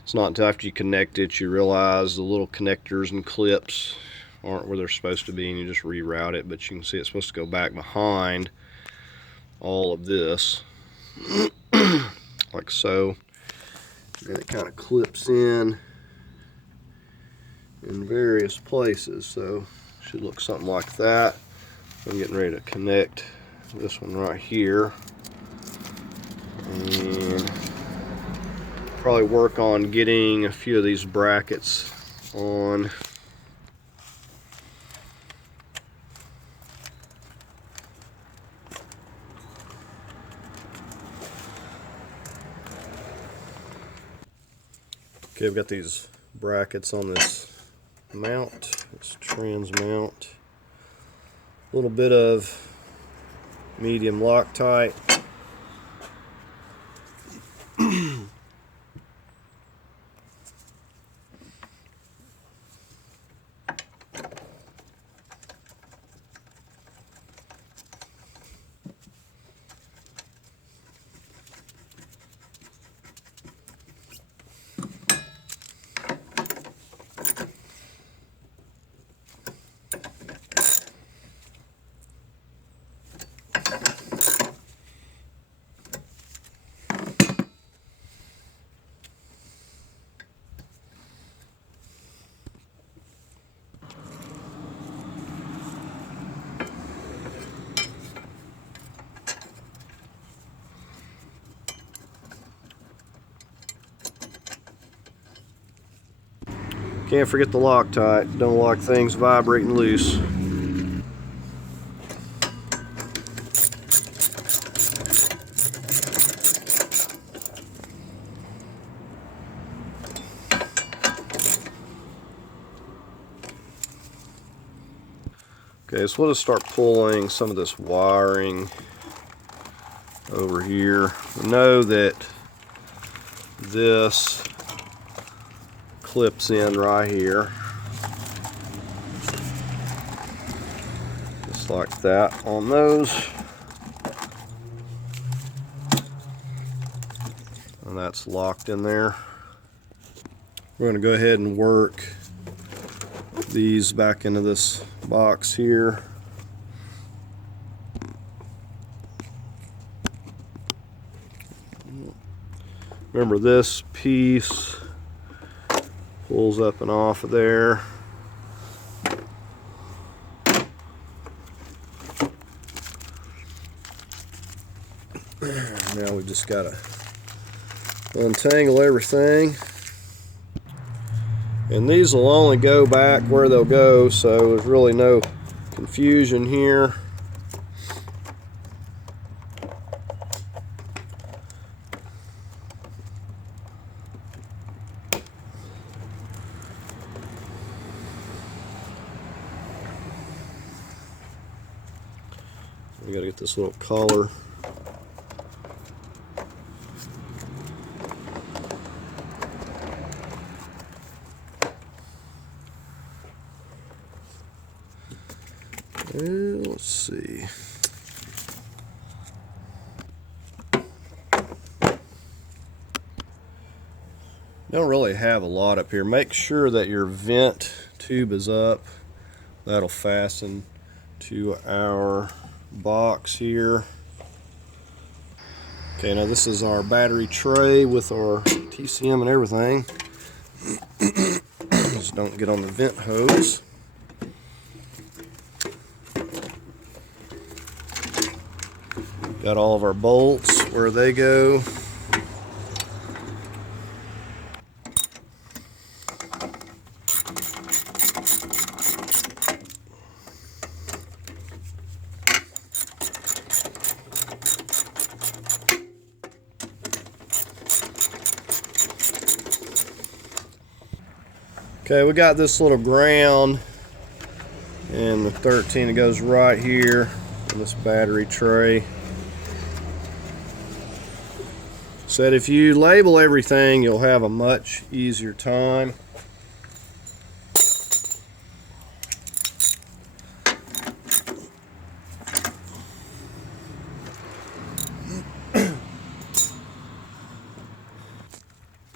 It's not until after you connect it you realize the little connectors and clips aren't where they're supposed to be, and you just reroute it. But you can see it's supposed to go back behind all of this like so, and it kind of clips in various places, so it should look something like that. I'm getting ready to connect this one right here, and probably work on getting a few of these brackets on. Okay, I've got these brackets on this mount, this trans mount. A little bit of medium Loctite. Can't forget the Loctite. Don't like things vibrating loose. Okay, so we'll just start pulling some of this wiring over here. We know that this clips in right here, just like that on those, and that's locked in there. We're going to go ahead and work these back into this box here. Remember, this piece pulls up and off of there. Now we've just got to untangle everything. And these will only go back where they'll go, so there's really no confusion here. We gotta get this little collar. Let's see. Don't really have a lot up here. Make sure that your vent tube is up. That'll fasten to our box here. Okay, now this is our battery tray with our TCM and everything. Just don't get on the vent hose. Got all of our bolts where they go. Okay, we got this little ground and the 13 that goes right here in this battery tray. Said if you label everything, you'll have a much easier time.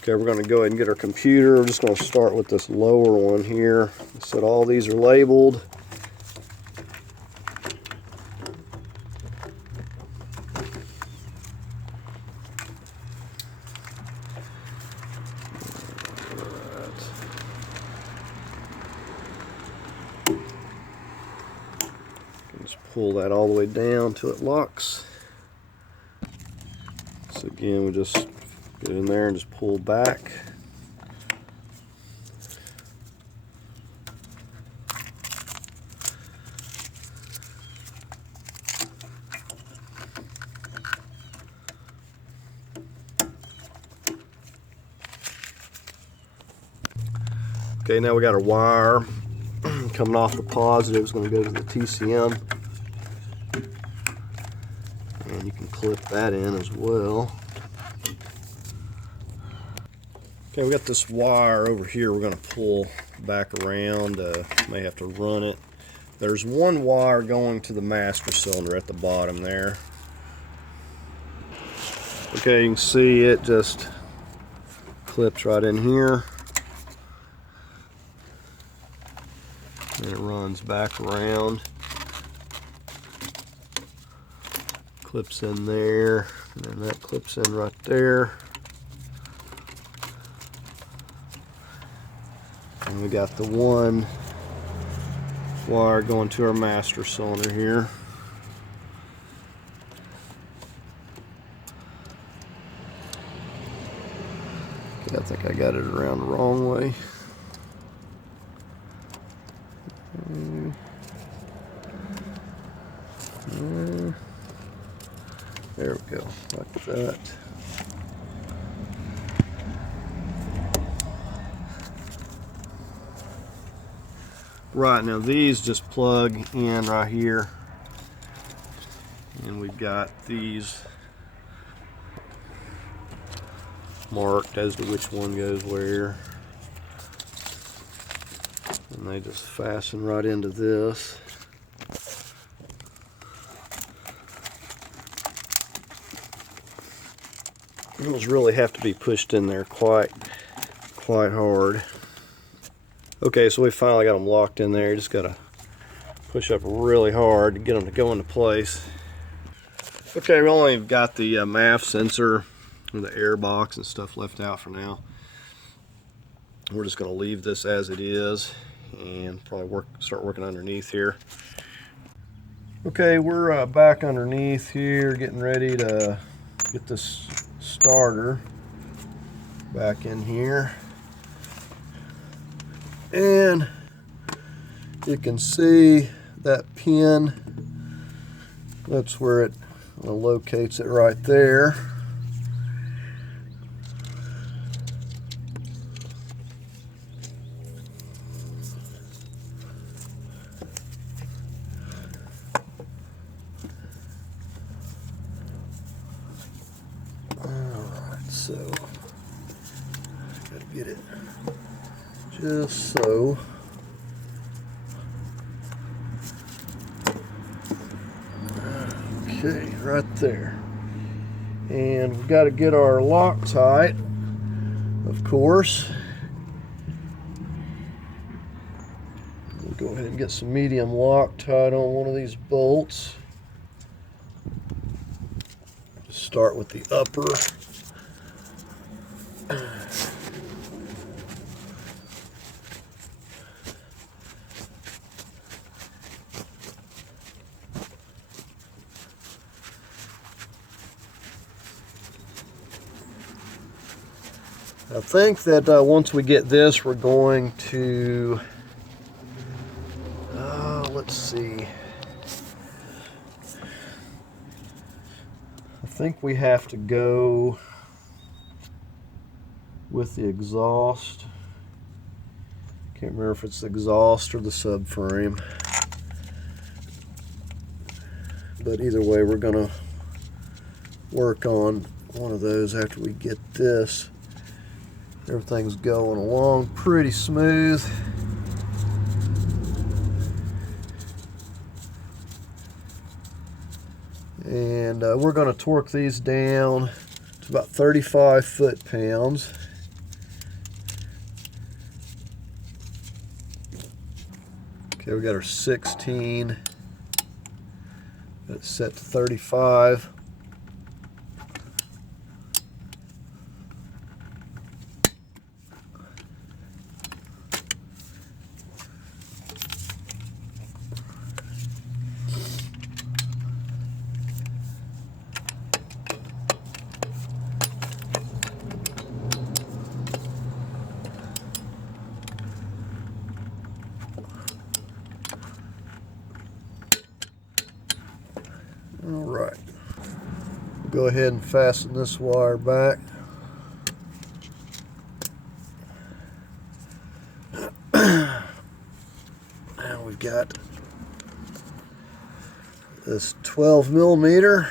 Okay, we're going to go ahead and get our computer. We're just going to start with this lower one here. So all these are labeled. Just pull that all the way down till it locks. So again, we just get in there and just pull back. Okay, now we got our wire coming off the positive. It's going to go to the TCM. And you can clip that in as well. Okay, we got this wire over here we're going to pull back around. May have to run it. There's one wire going to the master cylinder at the bottom there. Okay, you can see it just clips right in here. And it runs back around. Clips in there, and then that clips in right there. And we got the one wire going to our master cylinder here. Okay, I think I got it around the wrong way. There we go, like that. Right, now these just plug in right here. And we've got these marked as to which one goes where. And they just fasten right into this. Those really have to be pushed in there quite hard. Okay, so we finally got them locked in there. You just gotta push up really hard to get them to go into place. Okay, we only got the MAF sensor and the air box and stuff left out for now. We're just gonna leave this as it is and probably start working underneath here. Okay, we're back underneath here, getting ready to get this starter back in here, and you can see that pin, that's where it locates it right there. So, gotta get it just so. Okay, right there. And we've got to get our Loctite, of course. We'll go ahead and get some medium Loctite on one of these bolts. Start with the upper. I think that once we get this, we're going to, let's see. I think we have to go with the exhaust. Can't remember if it's the exhaust or the subframe. But either way, we're gonna work on one of those after we get this. Everything's going along pretty smooth. And we're going to torque these down to about 35 foot-pounds. Okay, we got our 16. Got it set to 35. All right, we'll go ahead and fasten this wire back. Now we've got this 12 millimeter.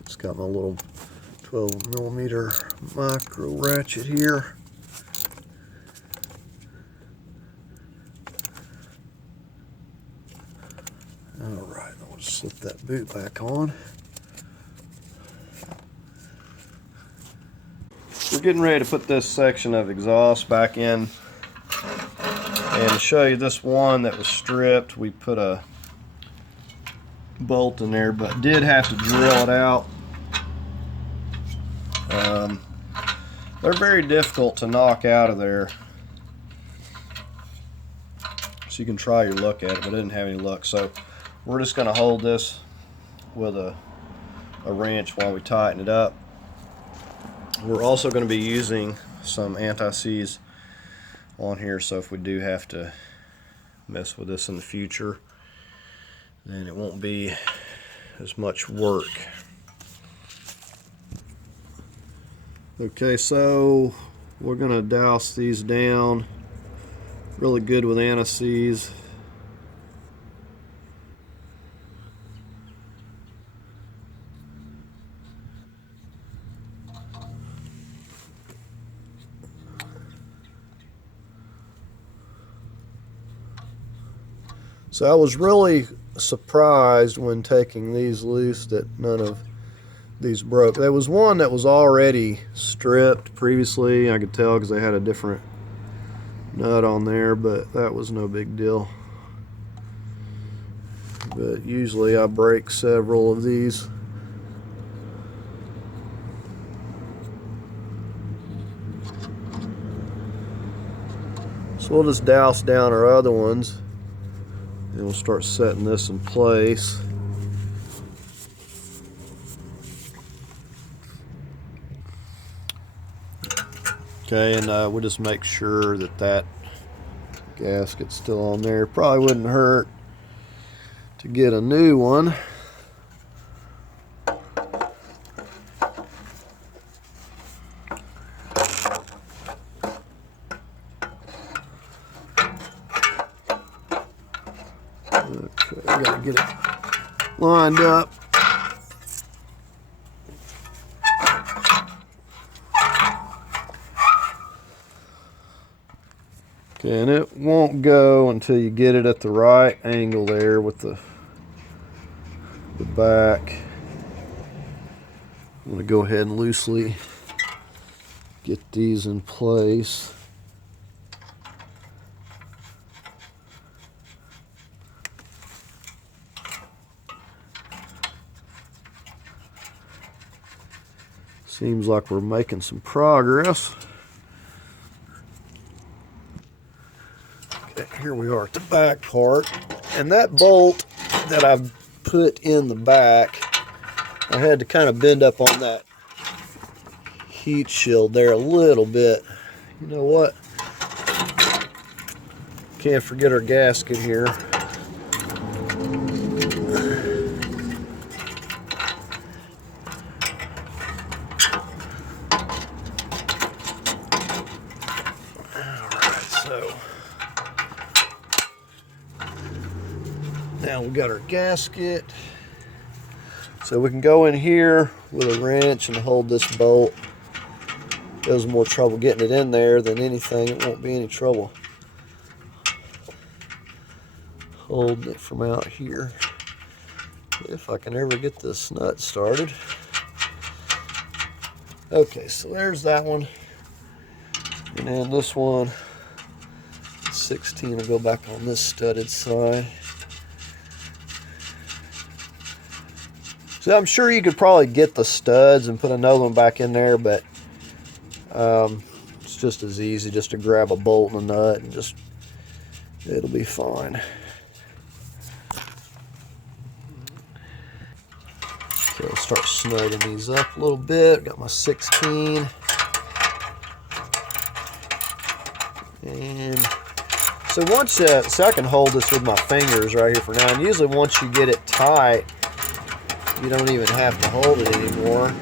It's got my little 12 millimeter micro ratchet here. All right, I'll just slip that boot back on. We're getting ready to put this section of exhaust back in, and to show you this one that was stripped, we put a bolt in there, but did have to drill it out. They're very difficult to knock out of there, so you can try your luck at it, but I didn't have any luck. So we're just going to hold this with a wrench while we tighten it up. We're also going to be using some anti-seize on here, so if we do have to mess with this in the future, then it won't be as much work. Okay, so we're going to douse these down really good with anti-seize. So I was really surprised when taking these loose that none of these broke. There was one that was already stripped previously. I could tell because they had a different nut on there, but that was no big deal. But usually I break several of these. So we'll just douse down our other ones, and we'll start setting this in place. Okay, and we'll just make sure that that gasket's still on there. Probably wouldn't hurt to get a new one. Okay, I gotta get it lined up. Okay, and it won't go until you get it at the right angle there with the back. I'm going to go ahead and loosely get these in place. Seems like we're making some progress. Okay, here we are at the back part, and that bolt that I've put in the back, I had to kind of bend up on that heat shield there a little bit. You know what? Can't forget our gasket here. Now we got our gasket, so we can go in here with a wrench and hold this bolt. There's more trouble getting it in there than anything. It won't be any trouble holding it from out here. If I can ever get this nut started. Okay, so there's that one. And then this one, 16 will go back on this studded side. So I'm sure you could probably get the studs and put another one back in there, but it's just as easy just to grab a bolt and a nut and just, it'll be fine. Okay, I'll start snugging these up a little bit. Got my 16. And so so I can hold this with my fingers right here for now. And usually once you get it tight, you don't even have to hold it anymore.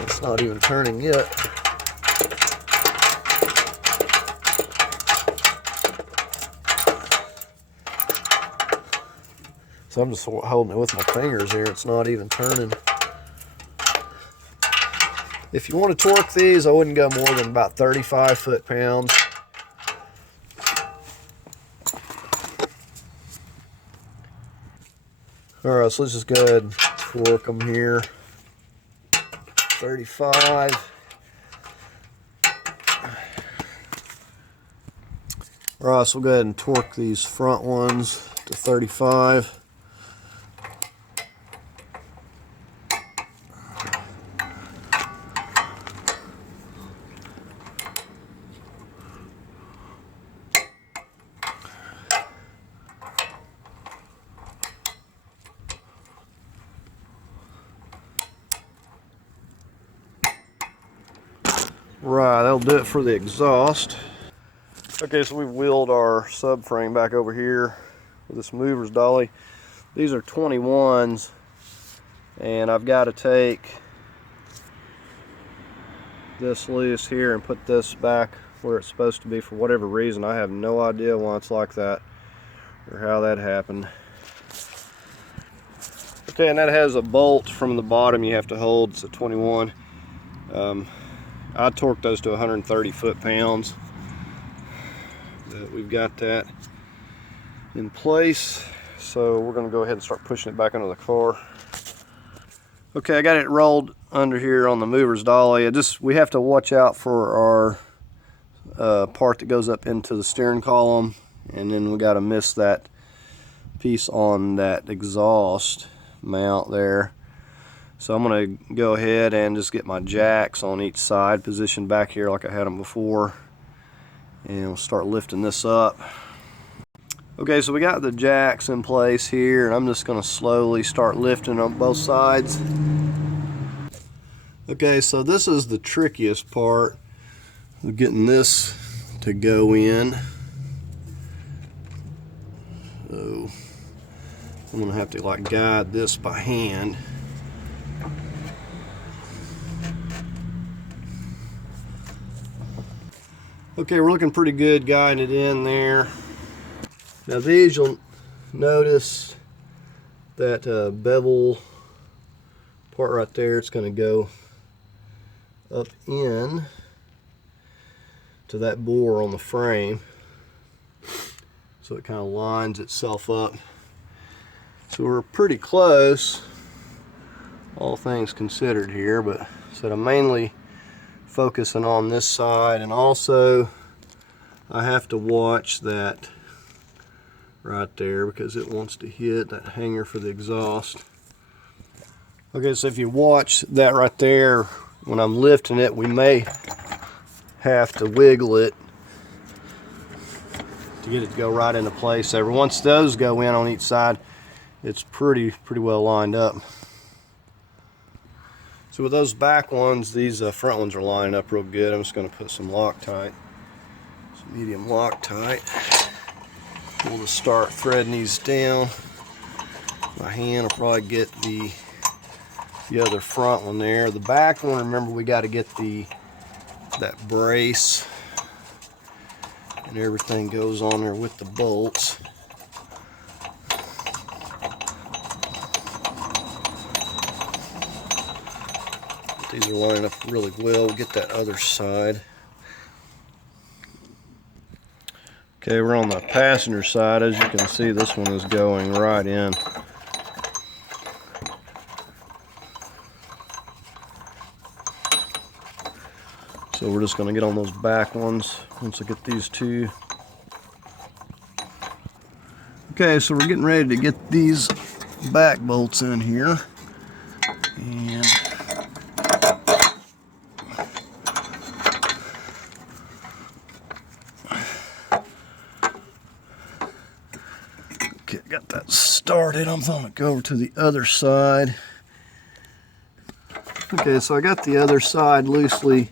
It's not even turning yet. So I'm just holding it with my fingers here. It's not even turning. If you want to torque these, I wouldn't go more than about 35 foot-pounds. Alright, so let's just go ahead and torque them here. 35. Alright, so we'll go ahead and torque these front ones to 35. Right, that'll do it for the exhaust. Okay, so we've wheeled our subframe back over here with this mover's dolly. These are 21s, and I've got to take this loose here and put this back where it's supposed to be for whatever reason. I have no idea why it's like that or how that happened. Okay, and that has a bolt from the bottom you have to hold. It's a 21. I torqued those to 130 foot-pounds. We've got that in place, so we're going to go ahead and start pushing it back under the car. Okay, I got it rolled under here on the mover's dolly. We have to watch out for our part that goes up into the steering column, and then we got to miss that piece on that exhaust mount there. So I'm going to go ahead and just get my jacks on each side positioned back here like I had them before, and we'll start lifting this up. Okay, so we got the jacks in place here, and I'm just going to slowly start lifting on both sides. Okay, so this is the trickiest part of getting this to go in. So I'm going to have to like guide this by hand. Okay, we're looking pretty good guiding it in there. Now these, you'll notice that bevel part right there, it's going to go up in to that bore on the frame. So it kind of lines itself up. So we're pretty close, all things considered here, but so I'm mainly focusing on this side, and also I have to watch that right there because it wants to hit that hanger for the exhaust. Okay, so if you watch that right there, when I'm lifting it, we may have to wiggle it to get it to go right into place. So once those go in on each side, it's pretty well lined up. So with those back ones, these front ones are lining up real good. I'm just going to put some Loctite, some medium Loctite. We'll just start threading these down. My hand will probably get the other front one there. The back one, remember, we got to get the that brace, and everything goes on there with the bolts. These are lining up really well. We'll get that other side. Okay, we're on the passenger side. As you can see, this one is going right in. So we're just going to get on those back ones once I get these two. Okay, so we're getting ready to get these back bolts in here. And okay, got that started. I'm going to go over to the other side. Okay, so I got the other side loosely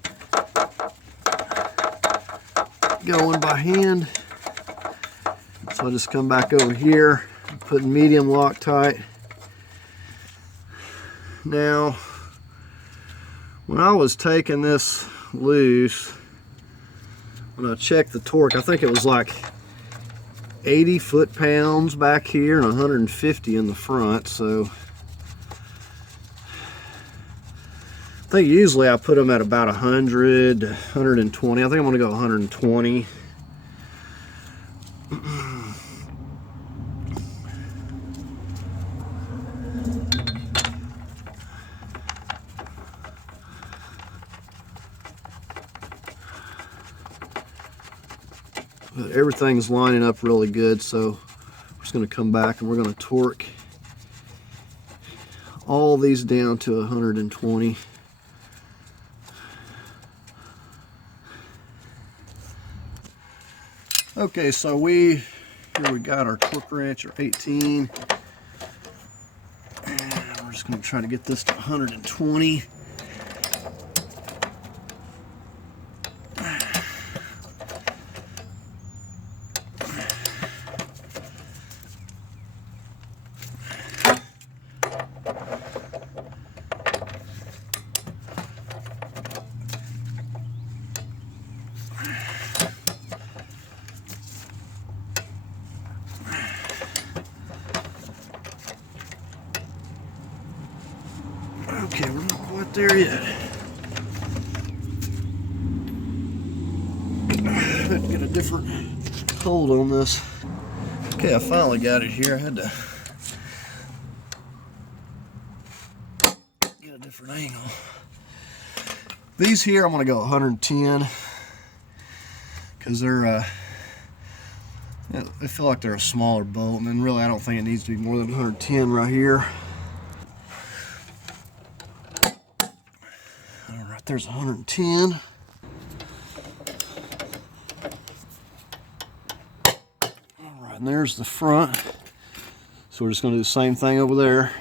going by hand. So I'll just come back over here, put medium Loctite. Now, when I was taking this loose, when I checked the torque, I think it was like 80 foot-pounds back here and 150 in the front. So I think usually I put them at about 100, 120. I think I'm going to go 120. But everything's lining up really good, so we're just going to come back and we're going to torque all these down to 120. Okay, so here we got our torque wrench, our 18. And we're just going to try to get this to 120. Okay, we're not quite there yet. Get a different hold on this. Okay, I finally got it here. I had to get a different angle. These here, I'm going to go 110 because they're, I feel like they're a smaller bolt, and then really I don't think it needs to be more than 110 right here. There's 110. All right, and there's the front. So we're just going to do the same thing over there.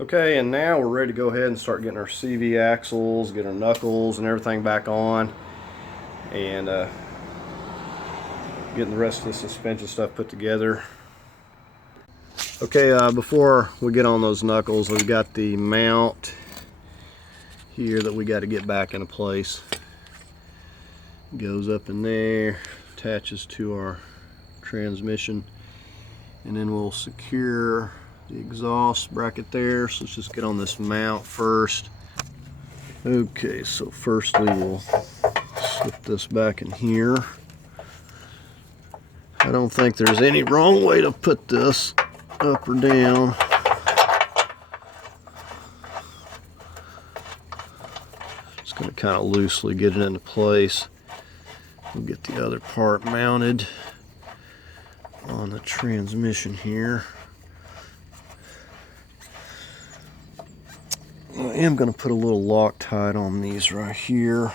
Okay, and now we're ready to go ahead and start getting our CV axles, get our knuckles and everything back on, and getting the rest of the suspension stuff put together. Okay, before we get on those knuckles, we've got the mount here that we got to get back into place. Goes up in there, attaches to our transmission, and then we'll secure the exhaust bracket there. So let's just get on this mount first. Okay, so firstly we'll slip this back in here. I don't think there's any wrong way to put this, up or down. Going to kind of loosely get it into place. We'll get the other part mounted on the transmission here. I am going to put a little Loctite on these right here.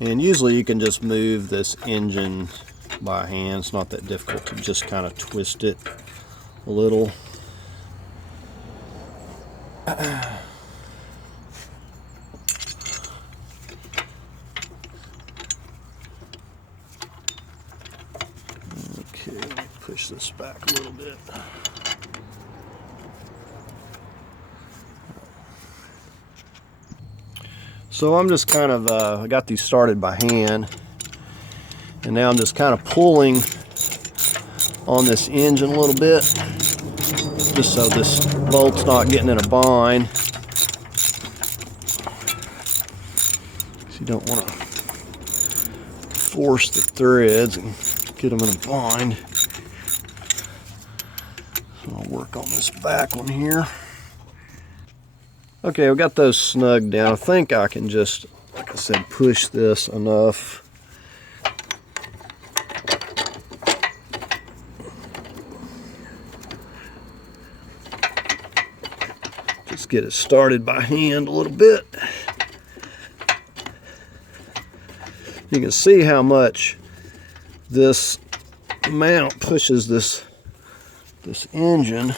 And usually you can just move this engine by hand. It's not that difficult to just kind of twist it a little. Let me push this back a little bit. So I'm just kind of, I got these started by hand, and now I'm just kind of pulling on this engine a little bit, just so this bolt's not getting in a bind. Because you don't want to force the threads and get them in a bind. So I'll work on this back one here. Okay, I've got those snugged down. I think I can just, like I said, push this enough. Just get it started by hand a little bit. You can see how much this mount pushes this engine.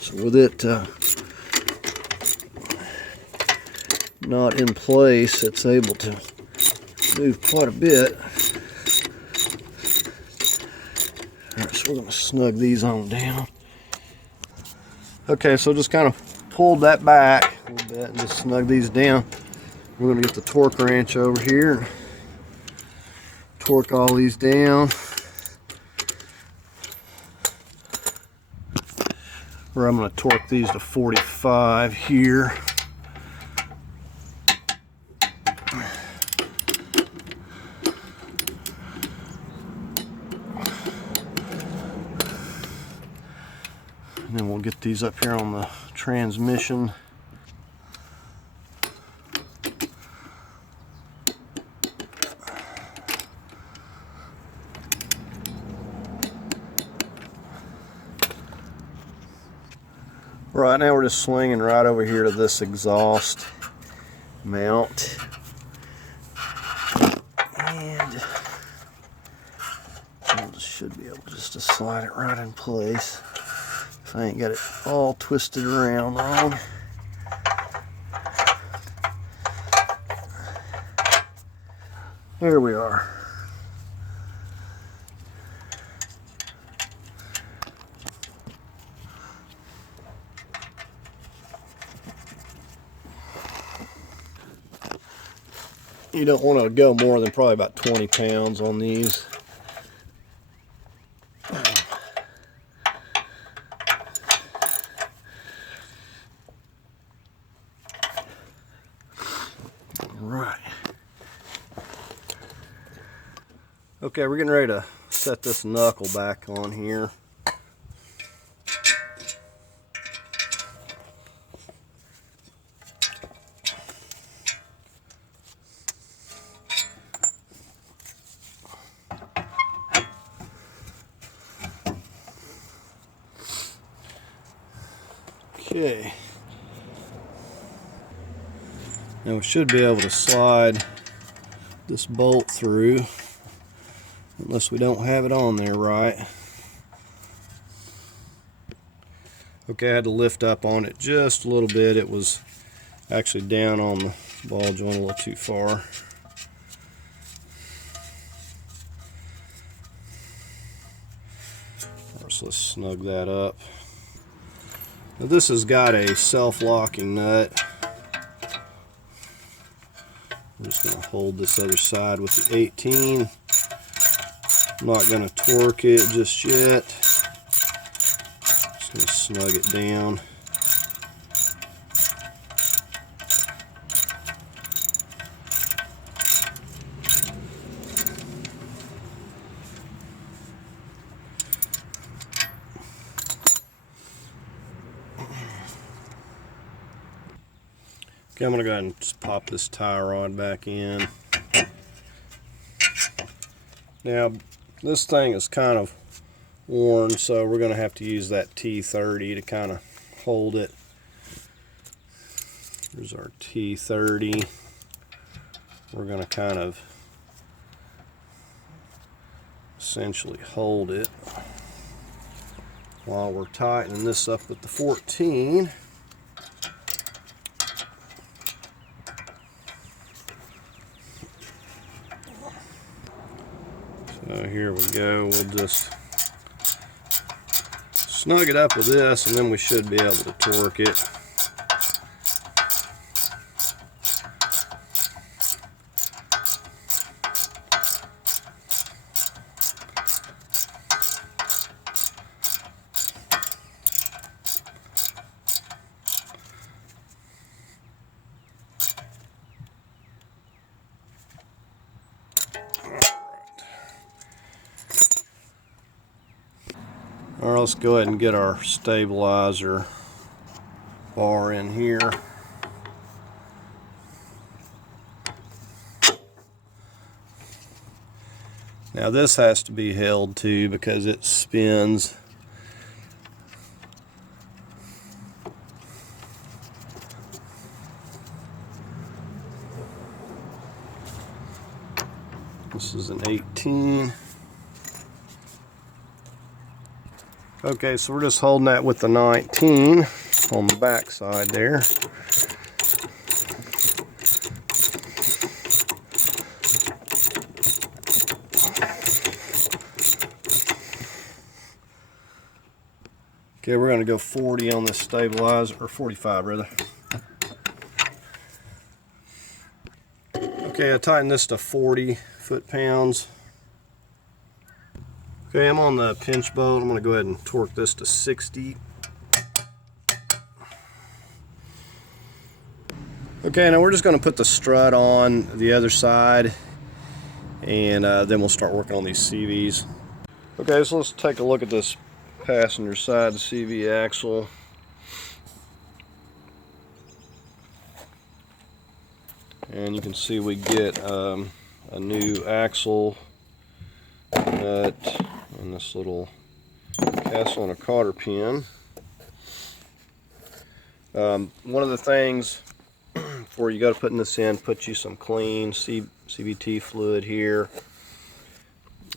So with it not in place, it's able to move quite a bit. Alright, so we're going to snug these on down. Okay, so just kind of pulled that back a little bit and just snug these down. We're going to get the torque wrench over here and torque all these down. Where I'm going to torque these to 45 here. And then we'll get these up here on the transmission. Right now we're just swinging right over here to this exhaust mount. And I should be able just to slide it right in place. If I ain't got it all twisted around wrong. There we are. You don't want to go more than probably about 20 pounds on these. Right. Okay, we're getting ready to set this knuckle back on here. Okay. Now we should be able to slide this bolt through, unless we don't have it on there right. Okay, I had to lift up on it just a little bit. It was actually down on the ball joint a little too far. So let's snug that up. Now this has got a self-locking nut. I'm just going to hold this other side with the 18. I'm not going to torque it just yet. Just going to snug it down. Okay, I'm going to go ahead and just pop this tie rod back in. Now, this thing is kind of worn, so we're going to have to use that T30 to kind of hold it. Here's our T30. We're going to kind of essentially hold it while we're tightening this up with the 14. So here we go. We'll just snug it up with this, and then we should be able to torque it. Alright, let's go ahead and get our stabilizer bar in here. Now this has to be held too because it spins. This is an 18. Okay, so we're just holding that with the 19 on the back side there. Okay, we're going to go 40 on this stabilizer, or 45 rather. Okay, I tightened this to 40 foot-pounds. Okay, I'm on the pinch bolt. I'm going to go ahead and torque this to 60. Okay, now we're just going to put the strut on the other side, and then we'll start working on these CVs. Okay, so let's take a look at this passenger side, the CV axle. And you can see we get a new axle nut and this little castle and a cotter pin. One of the things before you go to putting this in, put you some clean CVT fluid here,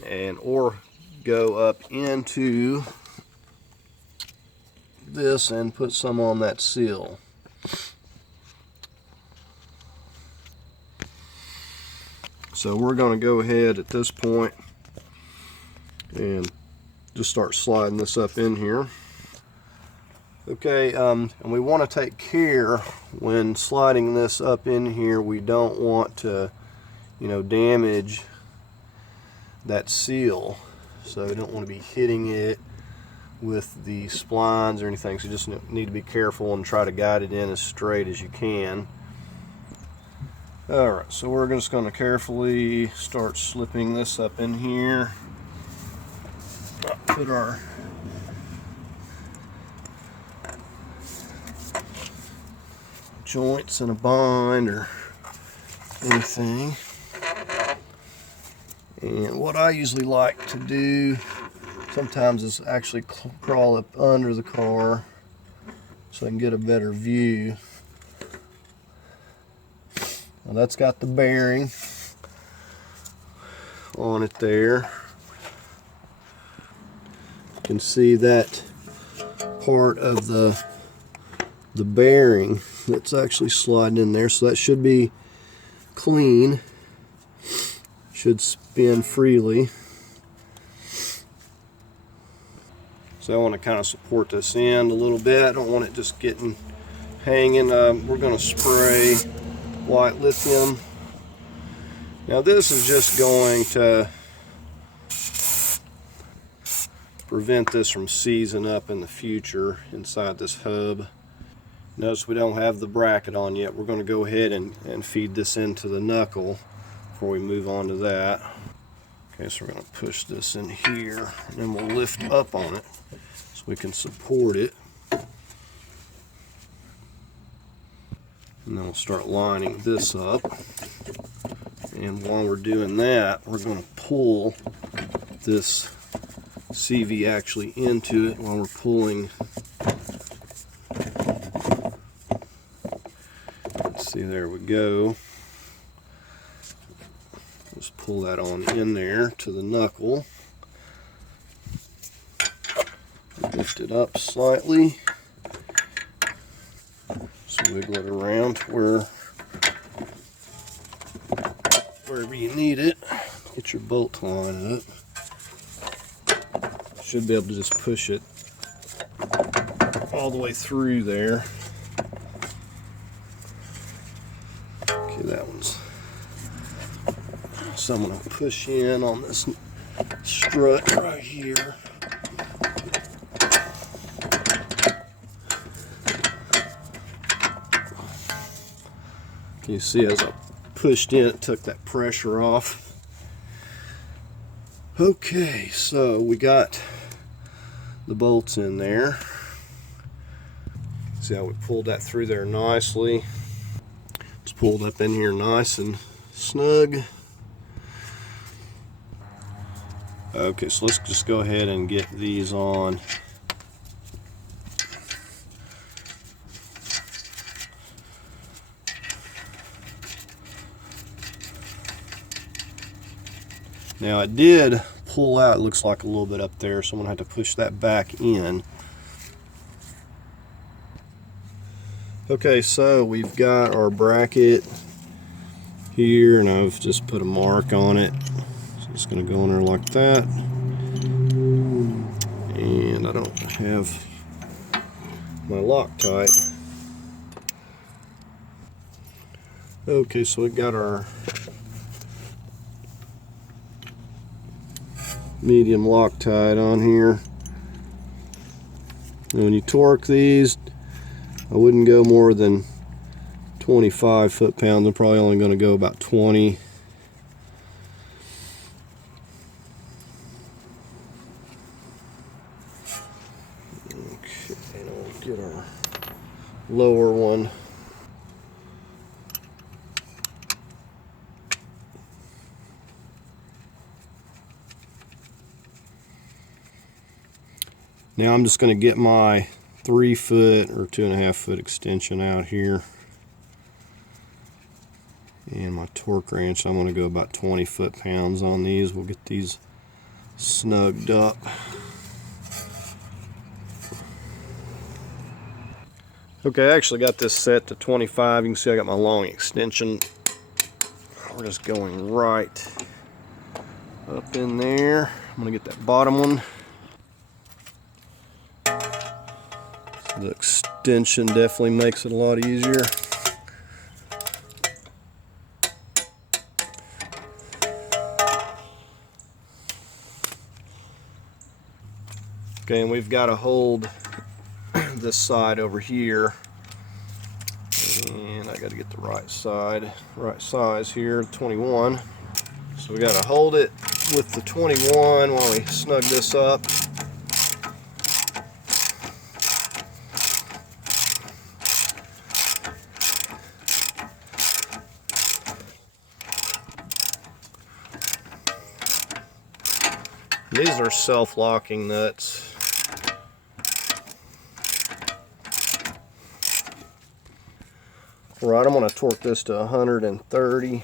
and or go up into this and put some on that seal. So we're going to go ahead at this point and just start sliding this up in here. Okay, and we want to take care when sliding this up in here. We don't want to, damage that seal. So we don't want to be hitting it with the splines or anything. So you just need to be careful and try to guide it in as straight as you can. Alright, so we're just going to carefully start slipping this up in here. Put our joints in a bind or anything. And what I usually like to do sometimes is actually crawl up under the car so I can get a better view. Now that's got the bearing on it there. You can see that part of the bearing that's actually sliding in there, so that should be clean, should spin freely. So I want to kind of support this end a little bit. I don't want it just getting hanging. We're going to spray white lithium. Now this is just going to prevent this from seizing up in the future inside this hub. Notice we don't have the bracket on yet. We're going to go ahead and feed this into the knuckle before we move on to that. Okay, so we're going to push this in here, and then we'll lift up on it so we can support it. And then we'll start lining this up. And while we're doing that, we're going to pull this CV actually into it while we're pulling. Let's see, there we go. Just pull that on in there to the knuckle. Lift it up slightly. Just wiggle it around to wherever you need it. Get your bolt line up. Should be able to just push it all the way through there. Okay, that one's. So I'm going to push in on this strut right here. You see, as I pushed in, it took that pressure off. Okay, so we got the bolts in there. See how we pulled that through there nicely. It's pulled up in here nice and snug. Okay, so let's just go ahead and get these on. Now I did pull out, it looks like a little bit up there, so I'm gonna have to push that back in. Okay, so we've got our bracket here, and I've just put a mark on it. So it's gonna go in there like that. And I don't have my Loctite. Okay, so we got our medium Loctite on here. And when you torque these, I wouldn't go more than 25 foot-pounds. I'm probably only going to go about 20. Okay, and we'll get our lower one. Now I'm just going to get my 3 foot or 2.5 foot extension out here. And my torque wrench, I'm going to go about 20 foot-pounds on these. We'll get these snugged up. Okay, I actually got this set to 25. You can see I got my long extension. We're just going right up in there. I'm going to get that bottom one. The extension definitely makes it a lot easier. Okay, and we've got to hold this side over here. And I got to get the right side, right size here, 21. So we got to hold it with the 21 while we snug this up. These are self-locking nuts. Right, I'm going to torque this to 130.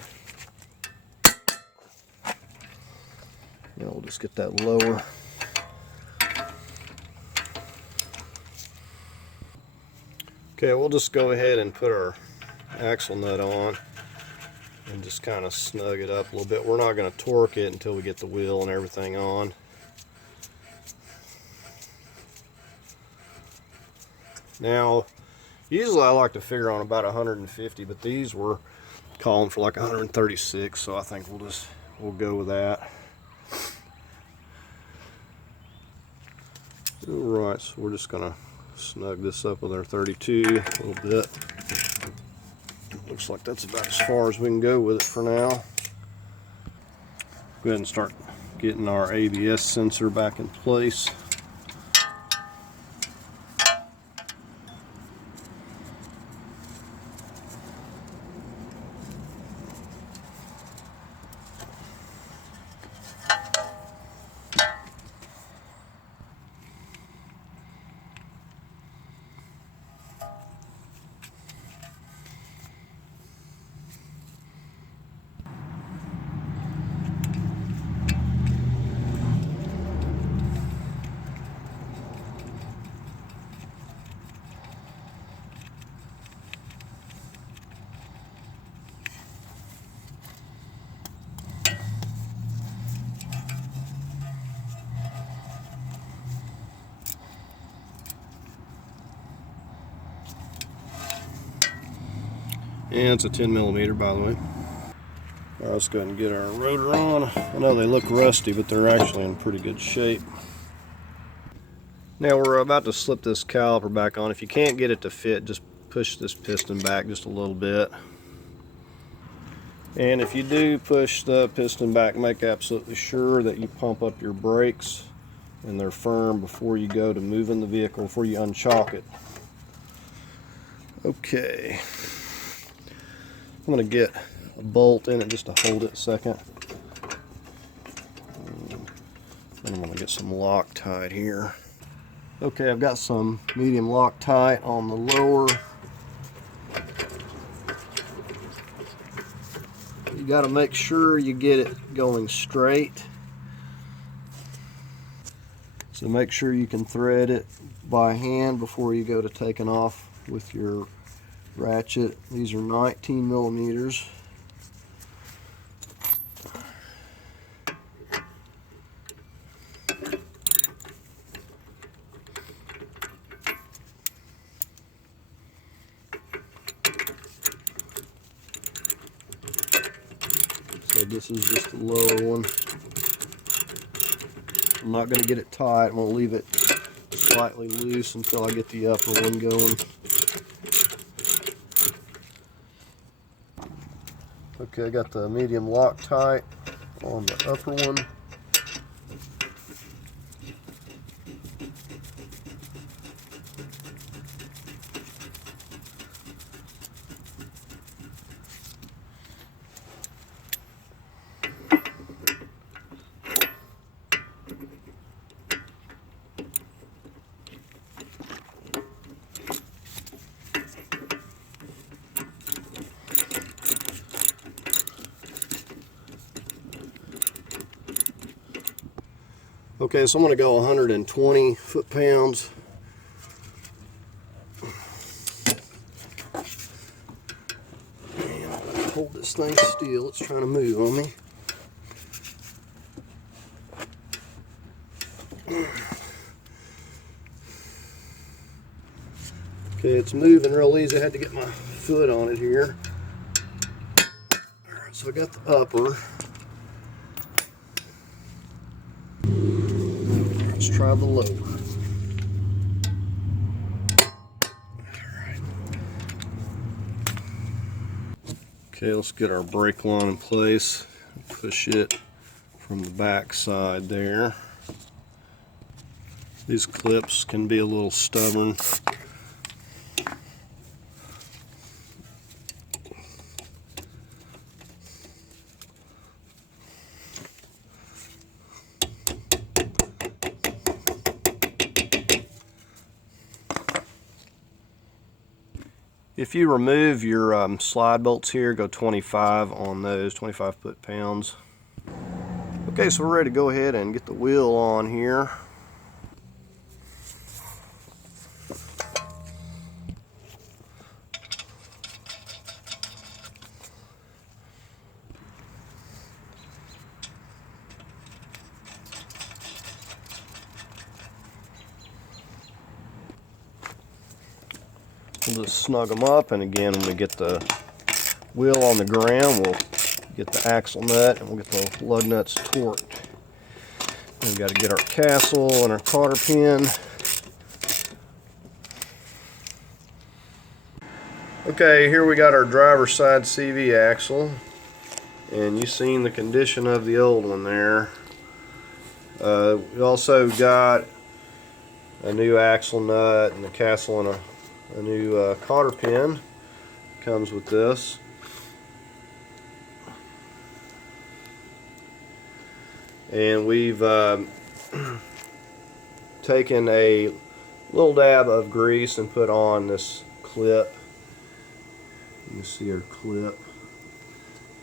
And we'll just get that lower. Okay, we'll just go ahead and put our axle nut on and just kind of snug it up a little bit. We're not going to torque it until we get the wheel and everything on. Now, usually I like to figure on about 150, but these were calling for like 136, so I think we'll go with that. Alright, so we're just gonna snug this up with our 32 a little bit. Looks like that's about as far as we can go with it for now. Go ahead and start getting our ABS sensor back in place. And it's a 10mm, by the way. All right, let's go ahead and get our rotor on. I know they look rusty, but they're actually in pretty good shape. Now we're about to slip this caliper back on. If you can't get it to fit, just push this piston back just a little bit. And if you do push the piston back, make absolutely sure that you pump up your brakes and they're firm before you go to moving the vehicle, before you unchalk it. Okay. I'm going to get a bolt in it just to hold it a second. And I'm going to get some Loctite here. Okay, I've got some medium Loctite on the lower. You got to make sure you get it going straight. So make sure you can thread it by hand before you go to taking off with your ratchet. These are 19mm. So this is just the lower one. I'm not going to get it tight. I'm going to leave it slightly loose until I get the upper one going. Okay, I got the medium Loctite on the upper one. Okay, so I'm going to go 120 foot-pounds. And hold this thing still. It's trying to move on me. Okay, it's moving real easy. I had to get my foot on it here. Alright, so I got the upper. Let's try the lower. Alright. Okay, let's get our brake line in place. Push it from the back side there. These clips can be a little stubborn. If you remove your slide bolts here, go 25 on those, 25 foot-pounds. Okay, so we're ready to go ahead and get the wheel on here. We'll just snug them up, and again, when we get the wheel on the ground, we'll get the axle nut and we'll get the lug nuts torqued. We've got to get our castle and our cotter pin. Okay, here we got our driver's side CV axle, and you've seen the condition of the old one there. We also got a new axle nut and a castle and a new cotter pin comes with this. And we've taken a little dab of grease and put on this clip. You can see our clip.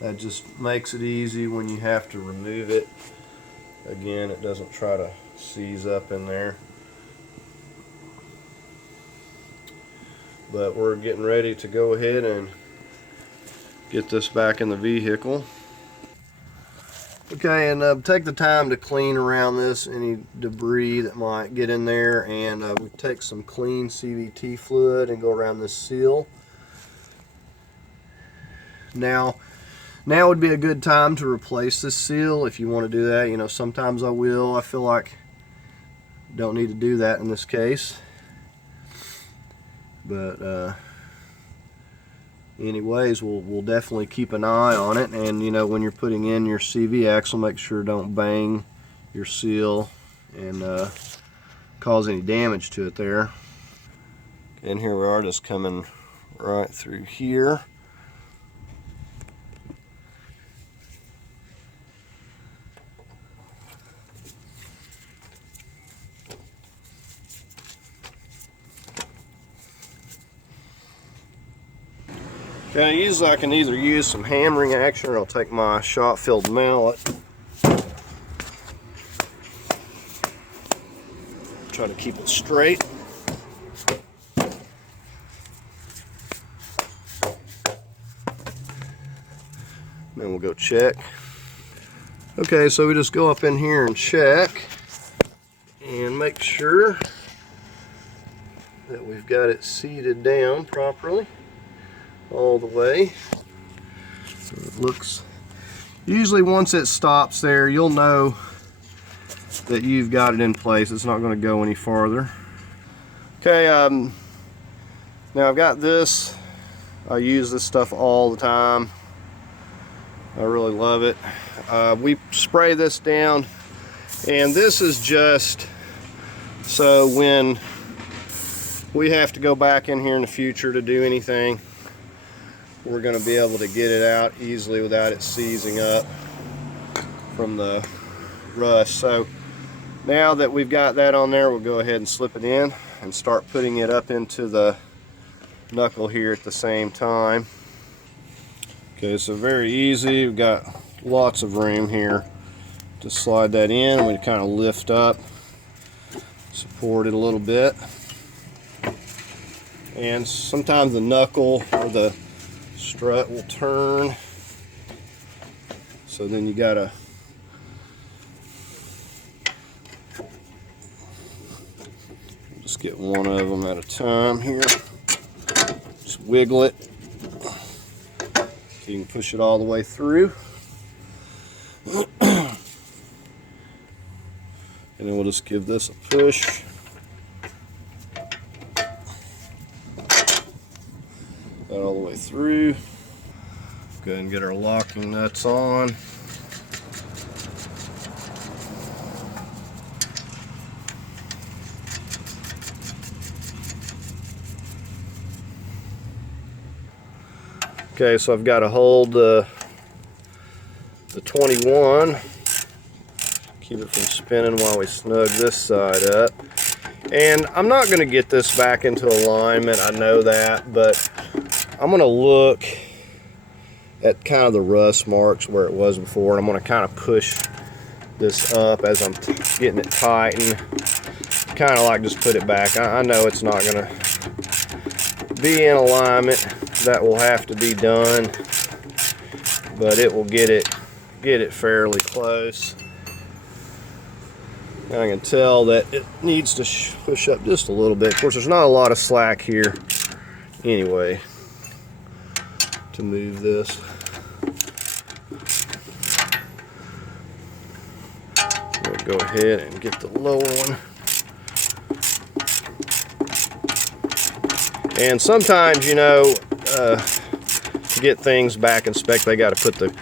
That just makes it easy when you have to remove it. Again, it doesn't try to seize up in there. But we're getting ready to go ahead and get this back in the vehicle. Okay, and take the time to clean around this, any debris that might get in there, and we take some clean CVT fluid and go around this seal. Now would be a good time to replace this seal if you want to do that. You know, sometimes I will. I feel like don't need to do that in this case. But anyways, we'll definitely keep an eye on it. And you know, when you're putting in your CV axle, make sure don't bang your seal and cause any damage to it there. And here we are, just coming right through here. Okay, usually I can either use some hammering action or I'll take my shot-filled mallet. Try to keep it straight. Then we'll go check. Okay, so we just go up in here and check and make sure that we've got it seated down properly all the way. So it looks, usually once it stops there, you'll know that you've got it in place. It's not going to go any farther. Okay, now I've got this. I use this stuff all the time. I really love it. We spray this down, and this is just so when we have to go back in here in the future to do anything, we're going to be able to get it out easily without it seizing up from the rust. So now that we've got that on there, we'll go ahead and slip it in and start putting it up into the knuckle here at the same time. Okay, so very easy. We've got lots of room here to slide that in. We kind of lift up, support it a little bit. And sometimes the knuckle or the strut will turn. So then you gotta just get one of them at a time here. Just wiggle it. So you can push it all the way through. And then we'll just give this a push. That all the way through. Go ahead and get our locking nuts on. Okay, so I've got to hold the 21. Keep it from spinning while we snug this side up. And I'm not going to get this back into alignment, I know that, but I'm going to look at kind of the rust marks where it was before, and I'm going to kind of push this up as I'm getting it tightened. Kind of like just put it back. I know it's not going to be in alignment. That will have to be done, but it will get it fairly close. I can tell that it needs to push up just a little bit. Of course, there's not a lot of slack here anyway to move this. We'll go ahead and get the lower one. And sometimes, you know, to get things back in spec, they got to put the,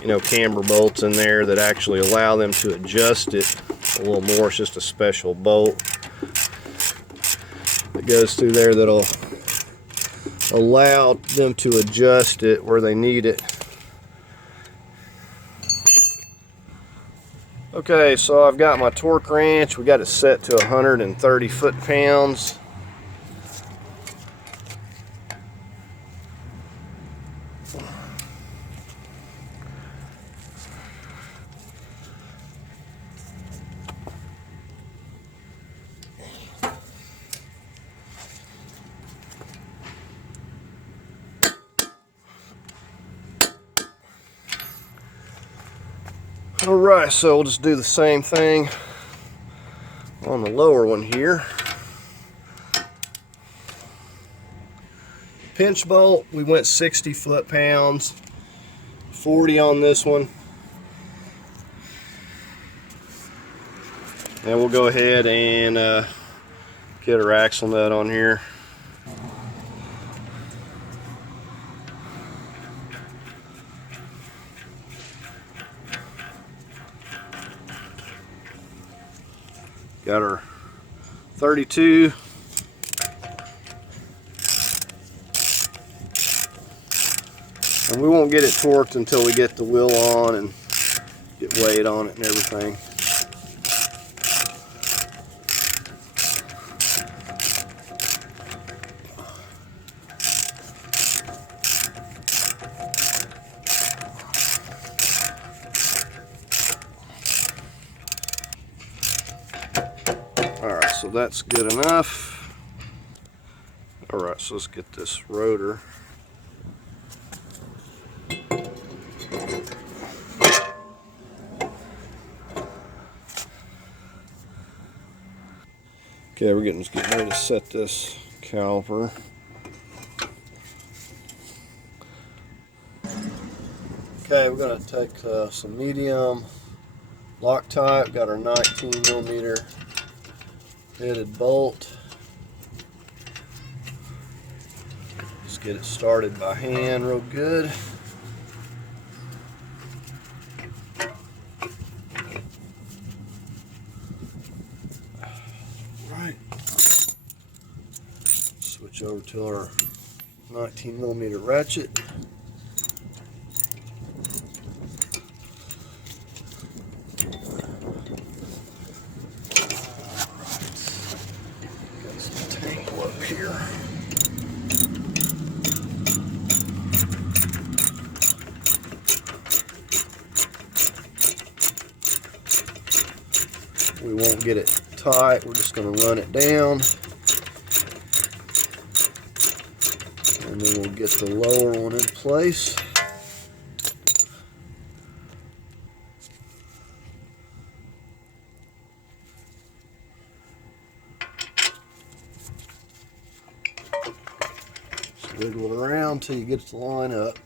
you know, camber bolts in there that actually allow them to adjust it a little more. It's just a special bolt that goes through there that'll allow them to adjust it where they need it. Okay, so I've got my torque wrench. We got it set to 130 foot-pounds. Alright, so we'll just do the same thing on the lower one here. pinch bolt, we went 60 foot-pounds, 40 on this one. And we'll go ahead and get our axle nut on here. Got our 32. And we won't get it torqued until we get the wheel on and get weight on it and everything. Alright, so that's good enough. Alright, so let's get this rotor. Okay, we're getting ready to set this caliper. Okay, we're going to take some medium Loctite. Got our 19mm headed bolt. Let's get it started by hand real good. Switch over to our 19mm ratchet. Got some tangle up here. We won't get it tight, we're just going to run it down. And then we'll get the lower one in place. Just wiggle it around until you get it to line up.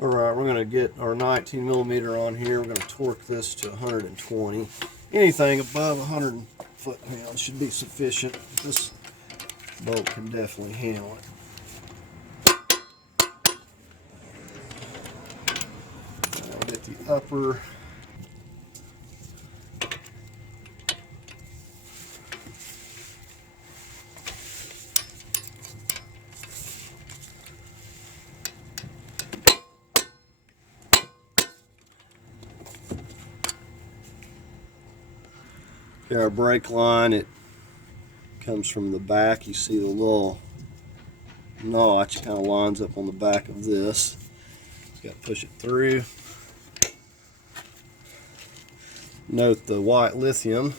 Alright, we're going to get our 19mm on here. We're going to torque this to 120. Anything above 100 foot-pounds should be sufficient. This bolt can definitely handle it. I'll get the upper. Our brake line, it comes from the back. You see the little notch kind of lines up on the back of this. Just got to push it through. Note the white lithium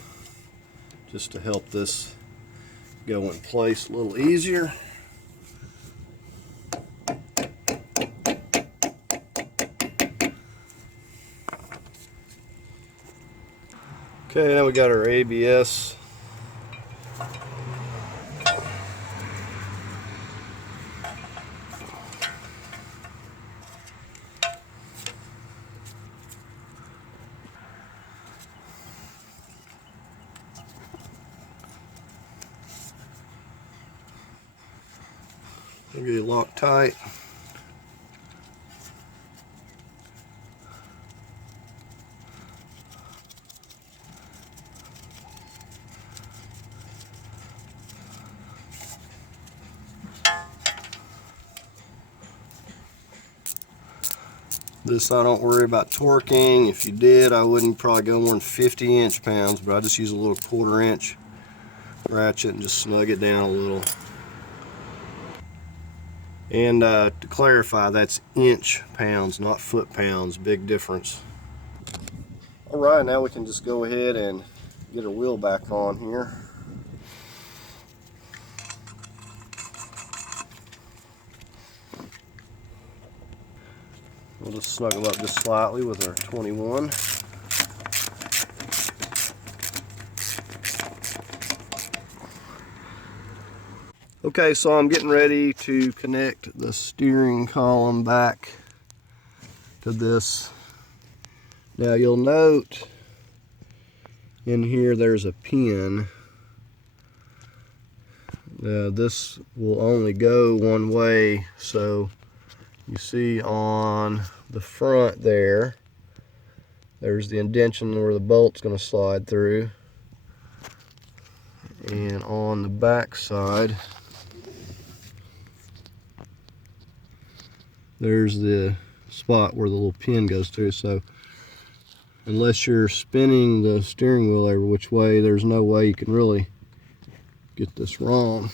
just to help this go in place a little easier. Okay, now we got our ABS. Get it locked tight. This I don't worry about torquing. If you did, I wouldn't probably go more than 50 inch-pounds, but I just use a little 1/4 inch ratchet and just snug it down a little. And to clarify, that's inch-pounds, not foot-pounds. Big difference. Alright, now we can just go ahead and get our wheel back on here. We'll just snuggle up just slightly with our 21. Okay, so I'm getting ready to connect the steering column back to this. Now you'll note in here there's a pin. This will only go one way, so you see on the front there's the indentation where the bolt's going to slide through, and on the back side there's the spot where the little pin goes through. So unless you're spinning the steering wheel every which way, there's no way you can really get this wrong.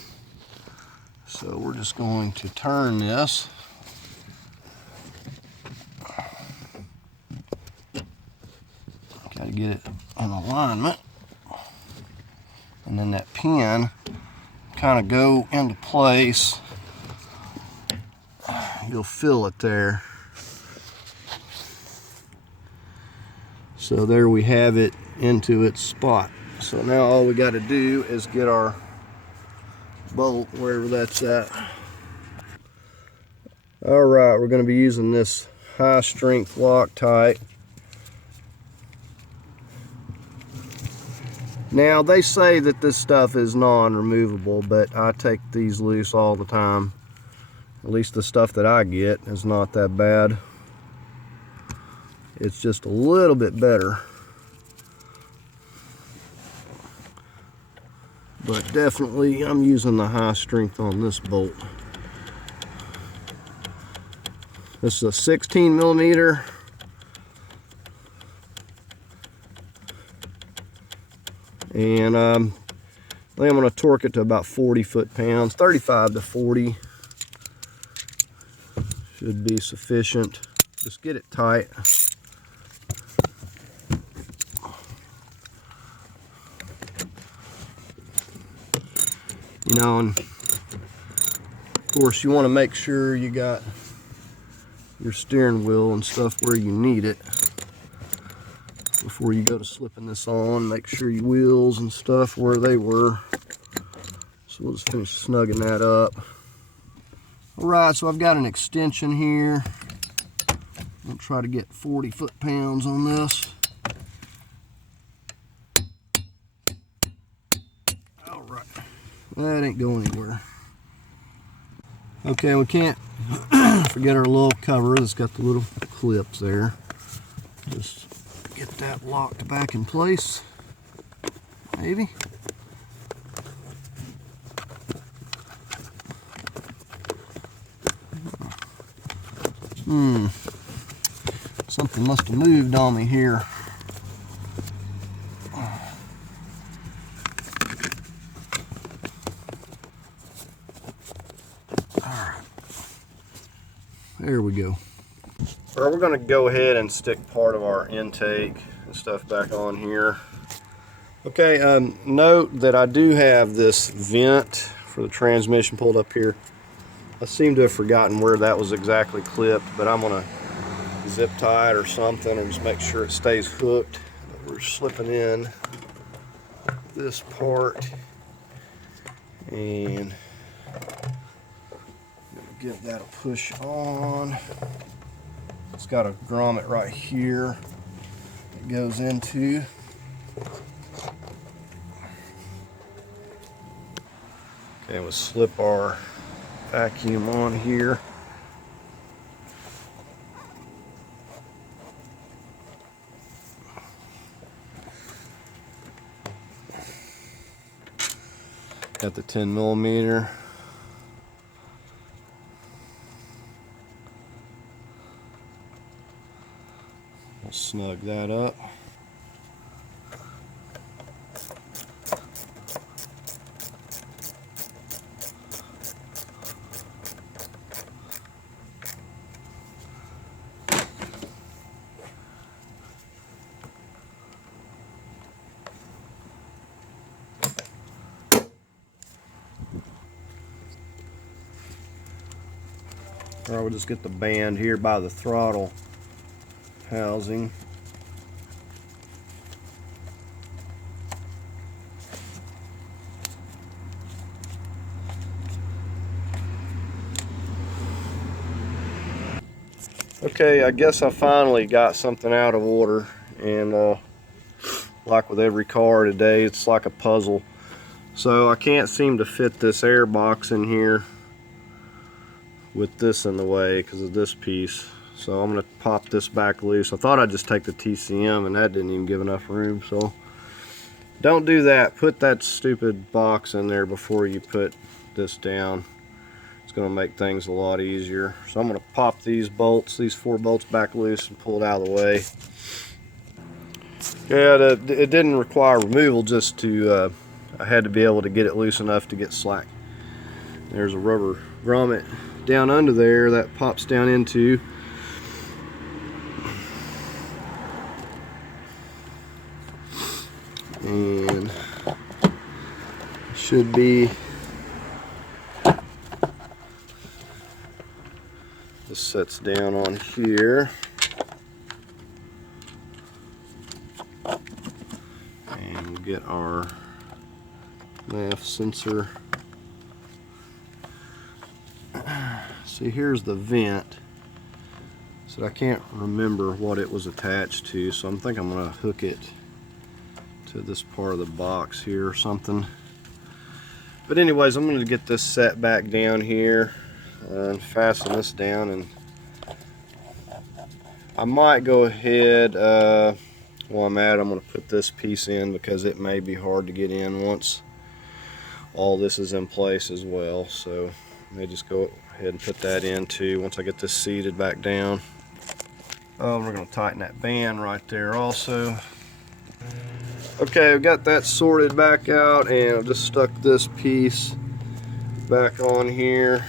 So we're just going to turn this. Got to get it in alignment, and then that pin kind of go into place. You'll feel it there. So there we have it into its spot. So now all we got to do is get our bolt wherever that's at. All right, we're going to be using this high strength Loctite. Now they say that this stuff is non-removable, but I take these loose all the time. At least the stuff that I get is not that bad. It's just a little bit better. But definitely I'm using the high strength on this bolt. This is a 16 millimeter. And I think I'm going to torque it to about 40 foot-pounds, 35 to 40 should be sufficient. Just get it tight. You know, and of course you want to make sure you got your steering wheel and stuff where you need it before you go to slipping this on. Make sure your wheels and stuff where they were. So we'll just finish snugging that up. Alright, so I've got an extension here. I'll try to get 40 foot-pounds on this. Alright, that ain't going anywhere. Okay, we can't forget our little cover that's got the little clips there. Just get that locked back in place, maybe. Something must have moved on me here. Alright. There we go. All right, we're going to go ahead and stick part of our intake and stuff back on here. Okay, note that I do have this vent for the transmission pulled up here. I seem to have forgotten where that was exactly clipped, but I'm going to zip tie it or something and just make sure it stays hooked. We're slipping in this part and give that a push on. It's got a grommet right here it goes into. Okay, we'll slip our vacuum on here. Got the 10 millimeter. We'll snug that up. or I would just get the band here by the throttle housing. Okay, I guess I finally got something out of order, and like with every car today, it's like a puzzle. So I can't seem to fit this air box in here with this in the way because of this piece. So I'm going to pop this back loose. I thought I'd just take the TCM, and that didn't even give enough room. So don't do that. Put that stupid box in there before you put this down. It's going to make things a lot easier. So I'm going to pop these bolts, these 4 bolts back loose, and pull it out of the way. Yeah, it didn't require removal, just to I had to be able to get it loose enough to get slack. There's a rubber grommet down under there that pops down into. And should be, this sets down on here. And we'll get our nav sensor. See, here's the vent. So I can't remember what it was attached to, so I think I'm going to hook it to this part of the box here or something. But anyways, I'm going to get this set back down here and fasten this down, and I might go ahead, while I'm at it, I'm going to put this piece in because it may be hard to get in once all this is in place as well. So I may just go ahead and put that in too once I get this seated back down. We're going to tighten that band right there also. Okay, I've got that sorted back out, and I've just stuck this piece back on here.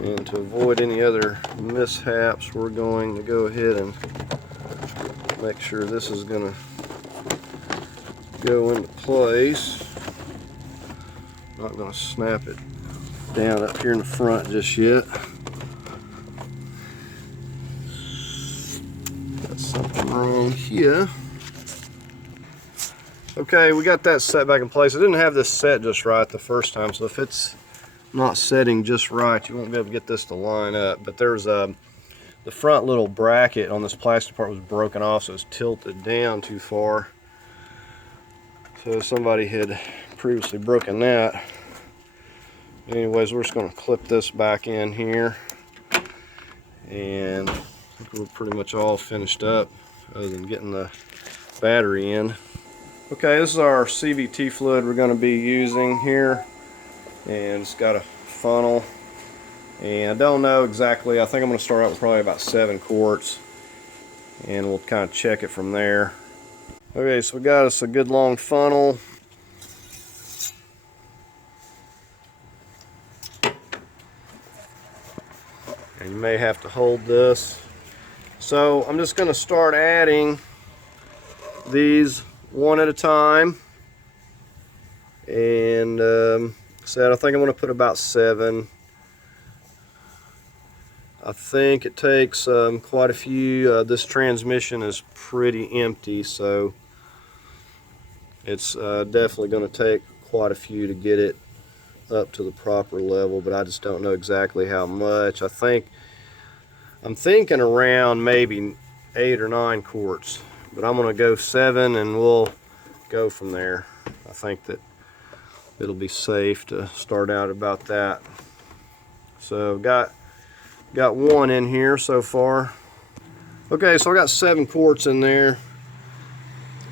And to avoid any other mishaps, we're going to go ahead and make sure this is going to go into place. Not going to snap it down up here in the front just yet. Got something wrong here. Okay, we got that set back in place. I didn't have this set just right the first time, so if it's not setting just right, you won't be able to get this to line up. But there's the front little bracket on this plastic part was broken off, so it's tilted down too far. So somebody had previously broken that. Anyways, we're just going to clip this back in here, and I think we're pretty much all finished up other than getting the battery in. Okay, this is our CVT fluid we're going to be using here, and it's got a funnel, and I don't know exactly. I think I'm going to start out with probably about 7 quarts, and we'll kind of check it from there. Okay, so we got us a good long funnel. And you may have to hold this. So I'm just going to start adding these one at a time, and I think I'm going to put about 7. I think it takes quite a few. This transmission is pretty empty, so it's definitely going to take quite a few to get it up to the proper level, but I just don't know exactly how much. I'm thinking around maybe 8 or 9 quarts. But I'm going to go 7, and we'll go from there. I think that it'll be safe to start out about that. So got 1 in here so far. Okay, so I got 7 quarts in there.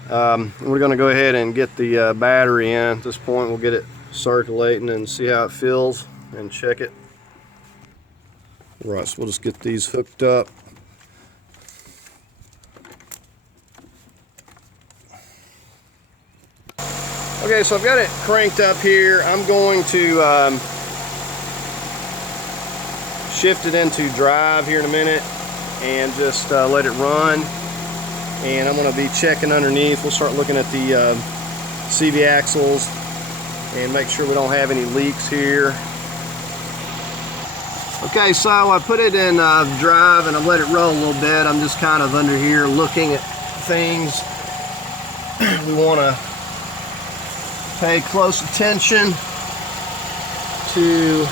We're going to go ahead and get the battery in. At this point, we'll get it circulating and see how it feels and check it. Right, so we'll just get these hooked up. Okay, so I've got it cranked up here. I'm going to shift it into drive here in a minute and just let it run. And I'm going to be checking underneath. We'll start looking at the CV axles and make sure we don't have any leaks here. Okay, so I put it in drive and I've let it roll a little bit. I'm just kind of under here looking at things. We want to pay close attention to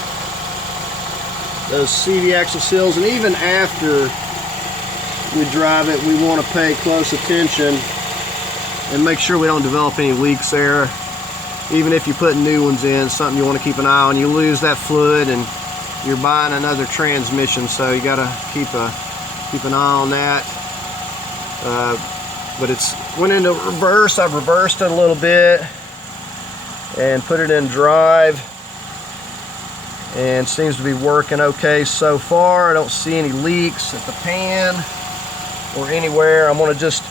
those CV axle seals, and even after we drive it, we want to pay close attention and make sure we don't develop any leaks there. Even if you put new ones in, it's something you want to keep an eye on. You lose that fluid and you're buying another transmission, so you got to keep an eye on that. But it's went into reverse. I've reversed it a little bit and put it in drive, and seems to be working okay so far. I don't see any leaks at the pan or anywhere. I'm going to just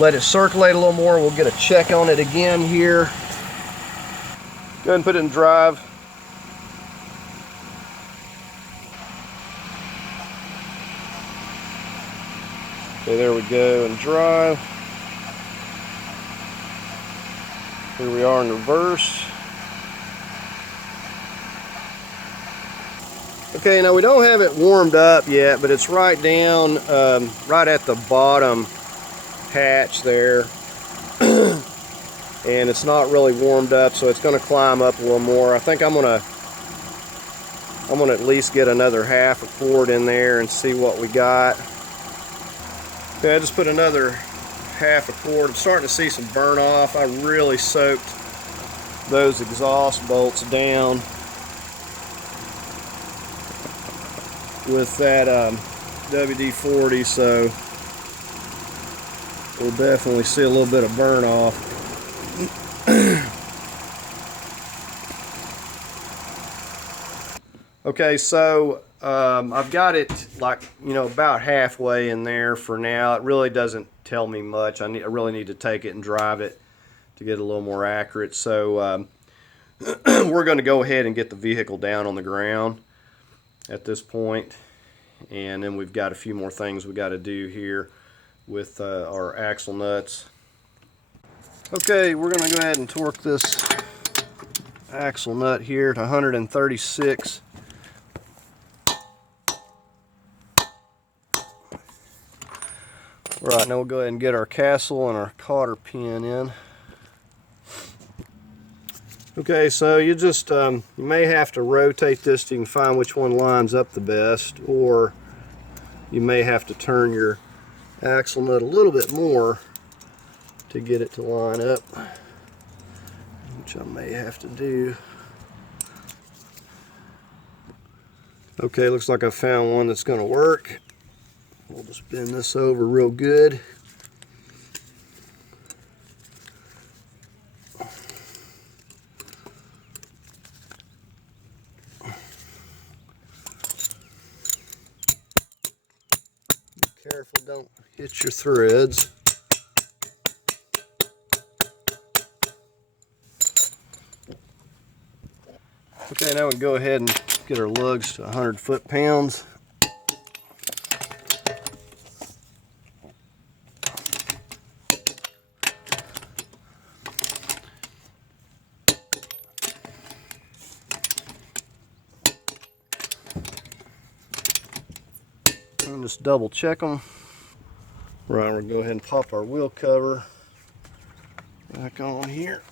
let it circulate a little more. We'll get a check on it again here. Go ahead and put it in drive. Okay, there we go in drive. Here we are in reverse. Okay, now we don't have it warmed up yet, but it's right down, right at the bottom hatch there. And it's not really warmed up, so it's going to climb up a little more. I think I'm gonna at least get another half a quart in there and see what we got. Okay, I just put another half a quart. I'm starting to see some burn off. I really soaked those exhaust bolts down with that WD-40, so we'll definitely see a little bit of burn off. Okay, so I've got it like, you know, about halfway in there for now. It really doesn't tell me much. I really need to take it and drive it to get a little more accurate. So we're going to go ahead and get the vehicle down on the ground at this point, and then we've got a few more things we got to do here with our axle nuts. Okay, we're going to go ahead and torque this axle nut here to 136. Right, now we'll go ahead and get our castle and our cotter pin in. Okay, so you just you may have to rotate this so you can find which one lines up the best, or you may have to turn your axle nut a little bit more to get it to line up, which I may have to do. Okay, looks like I found one that's going to work. We'll just bend this over real good. Be careful, don't hit your threads. Okay, now we can go ahead and get our lugs to 100 foot-pounds. And just double check them. Right, we're going to go ahead and pop our wheel cover back on here.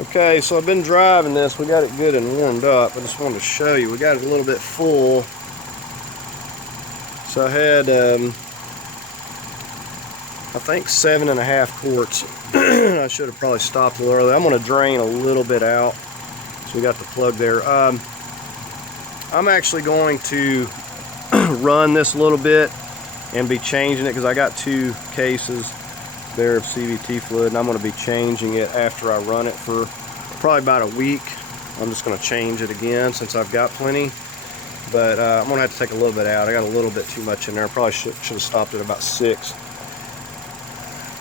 Okay, so I've been driving this. We got it good and warmed up. I just wanted to show you. We got it a little bit full. So I had, I think 7.5 quarts. I should have probably stopped a little early. I'm going to drain a little bit out. So we got the plug there. I'm actually going to run this a little bit and be changing it, because I got 2 cases there of CVT fluid, and I'm going to be changing it after I run it for probably about a week. I'm just going to change it again since I've got plenty, but I'm going to have to take a little bit out. I got a little bit too much in there. I probably should have stopped at about 6.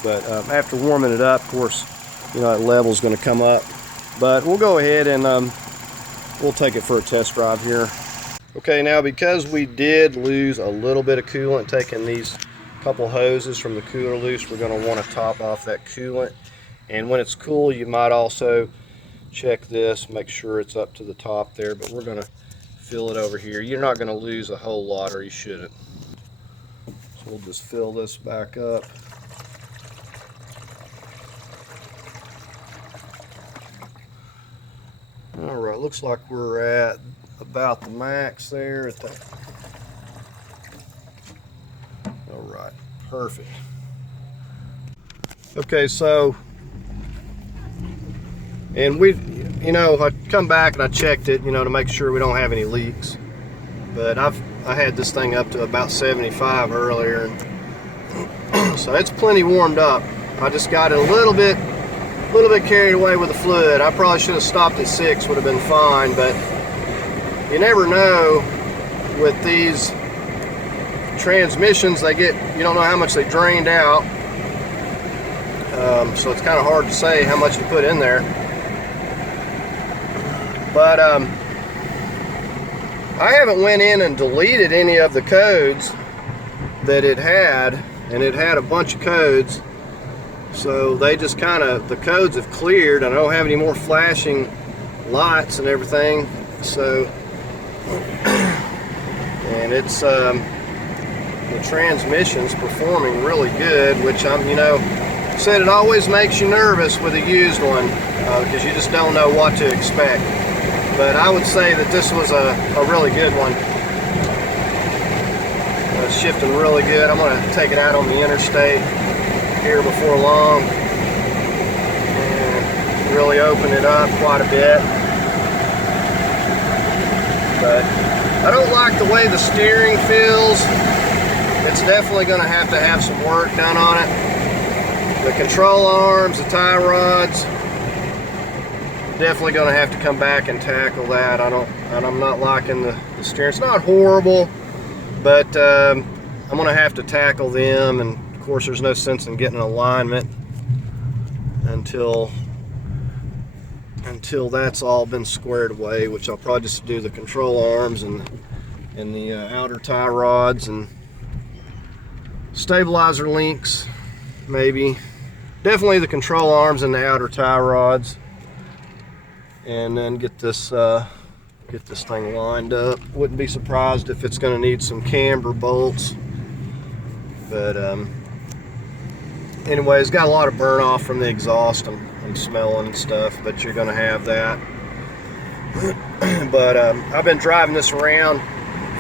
But after warming it up, of course, you know, that level's going to come up. But we'll go ahead and we'll take it for a test drive here. Okay, now because we did lose a little bit of coolant taking these couple hoses from the cooler loose, we're going to want to top off that coolant. And when it's cool, you might also check this, make sure it's up to the top there, but we're going to fill it over here. You're not going to lose a whole lot, or you shouldn't. So we'll just fill this back up. Alright, looks like we're at about the max there at that. Alright, perfect. Okay, so, and we, you know, I come back and I checked it, you know, to make sure we don't have any leaks. But I had this thing up to about 75 earlier, and so it's plenty warmed up. I just got it a little bit carried away with the fluid. I probably should have stopped at 6, would have been fine, but you never know with these transmissions. They get, you don't know how much they drained out, so it's kind of hard to say how much to put in there. But I haven't went in and deleted any of the codes that it had, and it had a bunch of codes. So they just kind of, the codes have cleared. I don't have any more flashing lights and everything. So, and it's, the transmission's performing really good, which I'm, you know, said it always makes you nervous with a used one, because you just don't know what to expect. But I would say that this was a really good one. It's shifting really good. I'm going to take it out on the interstate here before long and really open it up quite a bit. But I don't like the way the steering feels. It's definitely going to have some work done on it. The control arms, the tie rods, definitely going to have to come back and tackle that. I'm not liking the steering. It's not horrible, but I'm going to have to tackle them, and of course there's no sense in getting an alignment until that's all been squared away, which I'll probably just do the control arms and the outer tie rods and stabilizer links, maybe. Definitely the control arms and the outer tie rods, and then get this thing lined up. Wouldn't be surprised if it's going to need some camber bolts, but anyway, it's got a lot of burn off from the exhaust. I'm smelling and stuff, but you're going to have that. But I've been driving this around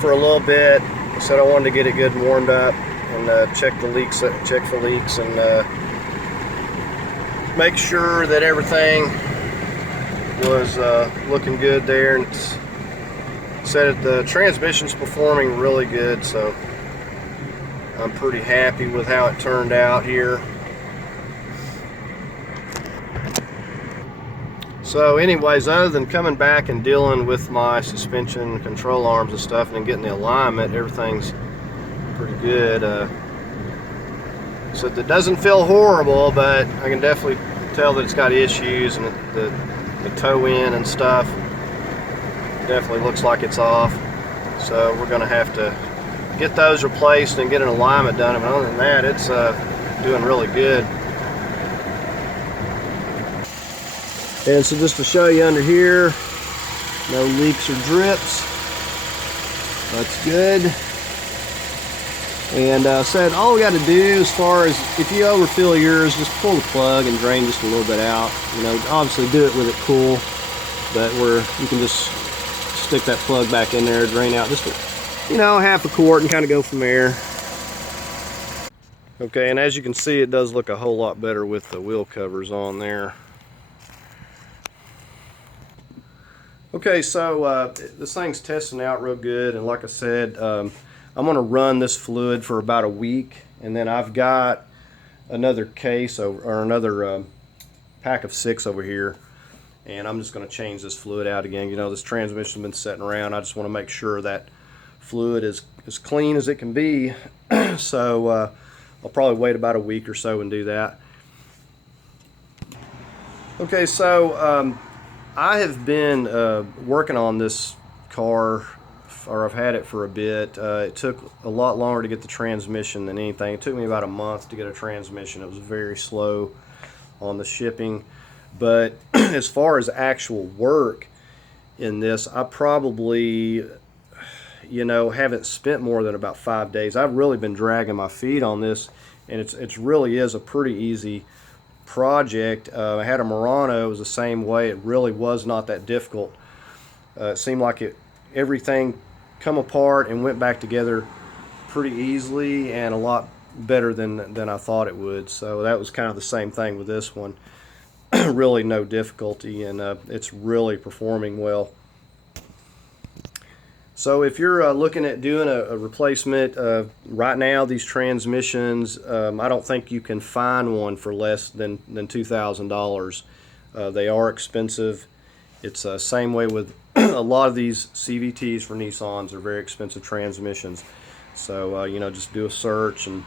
for a little bit. I said I wanted to get it good and warmed up and check the leaks, and make sure that everything was looking good there. And said that the transmission's performing really good, so I'm pretty happy with how it turned out here. So anyways, other than coming back and dealing with my suspension control arms and stuff and then getting the alignment, everything's pretty good. So that doesn't feel horrible, but I can definitely tell that it's got issues, and the toe in and stuff definitely looks like it's off. So we're going to have to get those replaced and get an alignment done. But other than that, it's doing really good. And so just to show you under here, no leaks or drips. That's good. And said all we got to do, as far as if you overfill yours, just pull the plug and drain just a little bit out. You know, obviously do it with it cool, but where you can just stick that plug back in there, drain out just you know, half a quart, and kind of go from there. Okay, and as you can see, it does look a whole lot better with the wheel covers on there. Okay, so this thing's testing out real good, and like I said, I'm going to run this fluid for about a week, and then I've got another case or another pack of 6 over here, and I'm just going to change this fluid out again. You know, this transmission's been sitting around. I just want to make sure that fluid is as clean as it can be. So I'll probably wait about a week or so and do that. Okay, so I have been working on this car, or I've had it for a bit. It took a lot longer to get the transmission than anything. It took me about a month to get a transmission. It was very slow on the shipping. But as far as actual work in this, I probably, you know, haven't spent more than about 5 days. I've really been dragging my feet on this, and it's really is a pretty easy project. I had a Murano, it was the same way. It really was not that difficult. It seemed like everything come apart and went back together pretty easily and a lot better than I thought it would. So that was kind of the same thing with this one. Really no difficulty, and it's really performing well. So if you're looking at doing a replacement, right now these transmissions, I don't think you can find one for less than $2,000. They are expensive. It's the same way with a lot of these CVTs for Nissans are very expensive transmissions. So you know, just do a search and,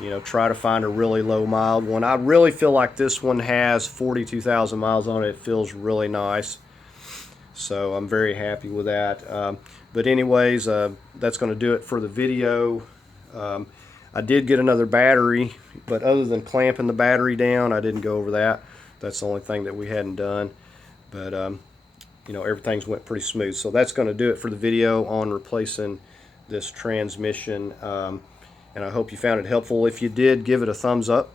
you know, try to find a really low mild one. I really feel like this one has 42,000 miles on it. It feels really nice. So I'm very happy with that. But anyways, that's going to do it for the video. I did get another battery, but other than clamping the battery down, I didn't go over that. That's the only thing that we hadn't done. But you know, everything's went pretty smooth. So that's going to do it for the video on replacing this transmission. And I hope you found it helpful. If you did, give it a thumbs up.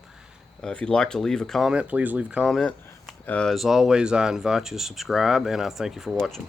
If you'd like to leave a comment, please leave a comment. As always, I invite you to subscribe, and I thank you for watching.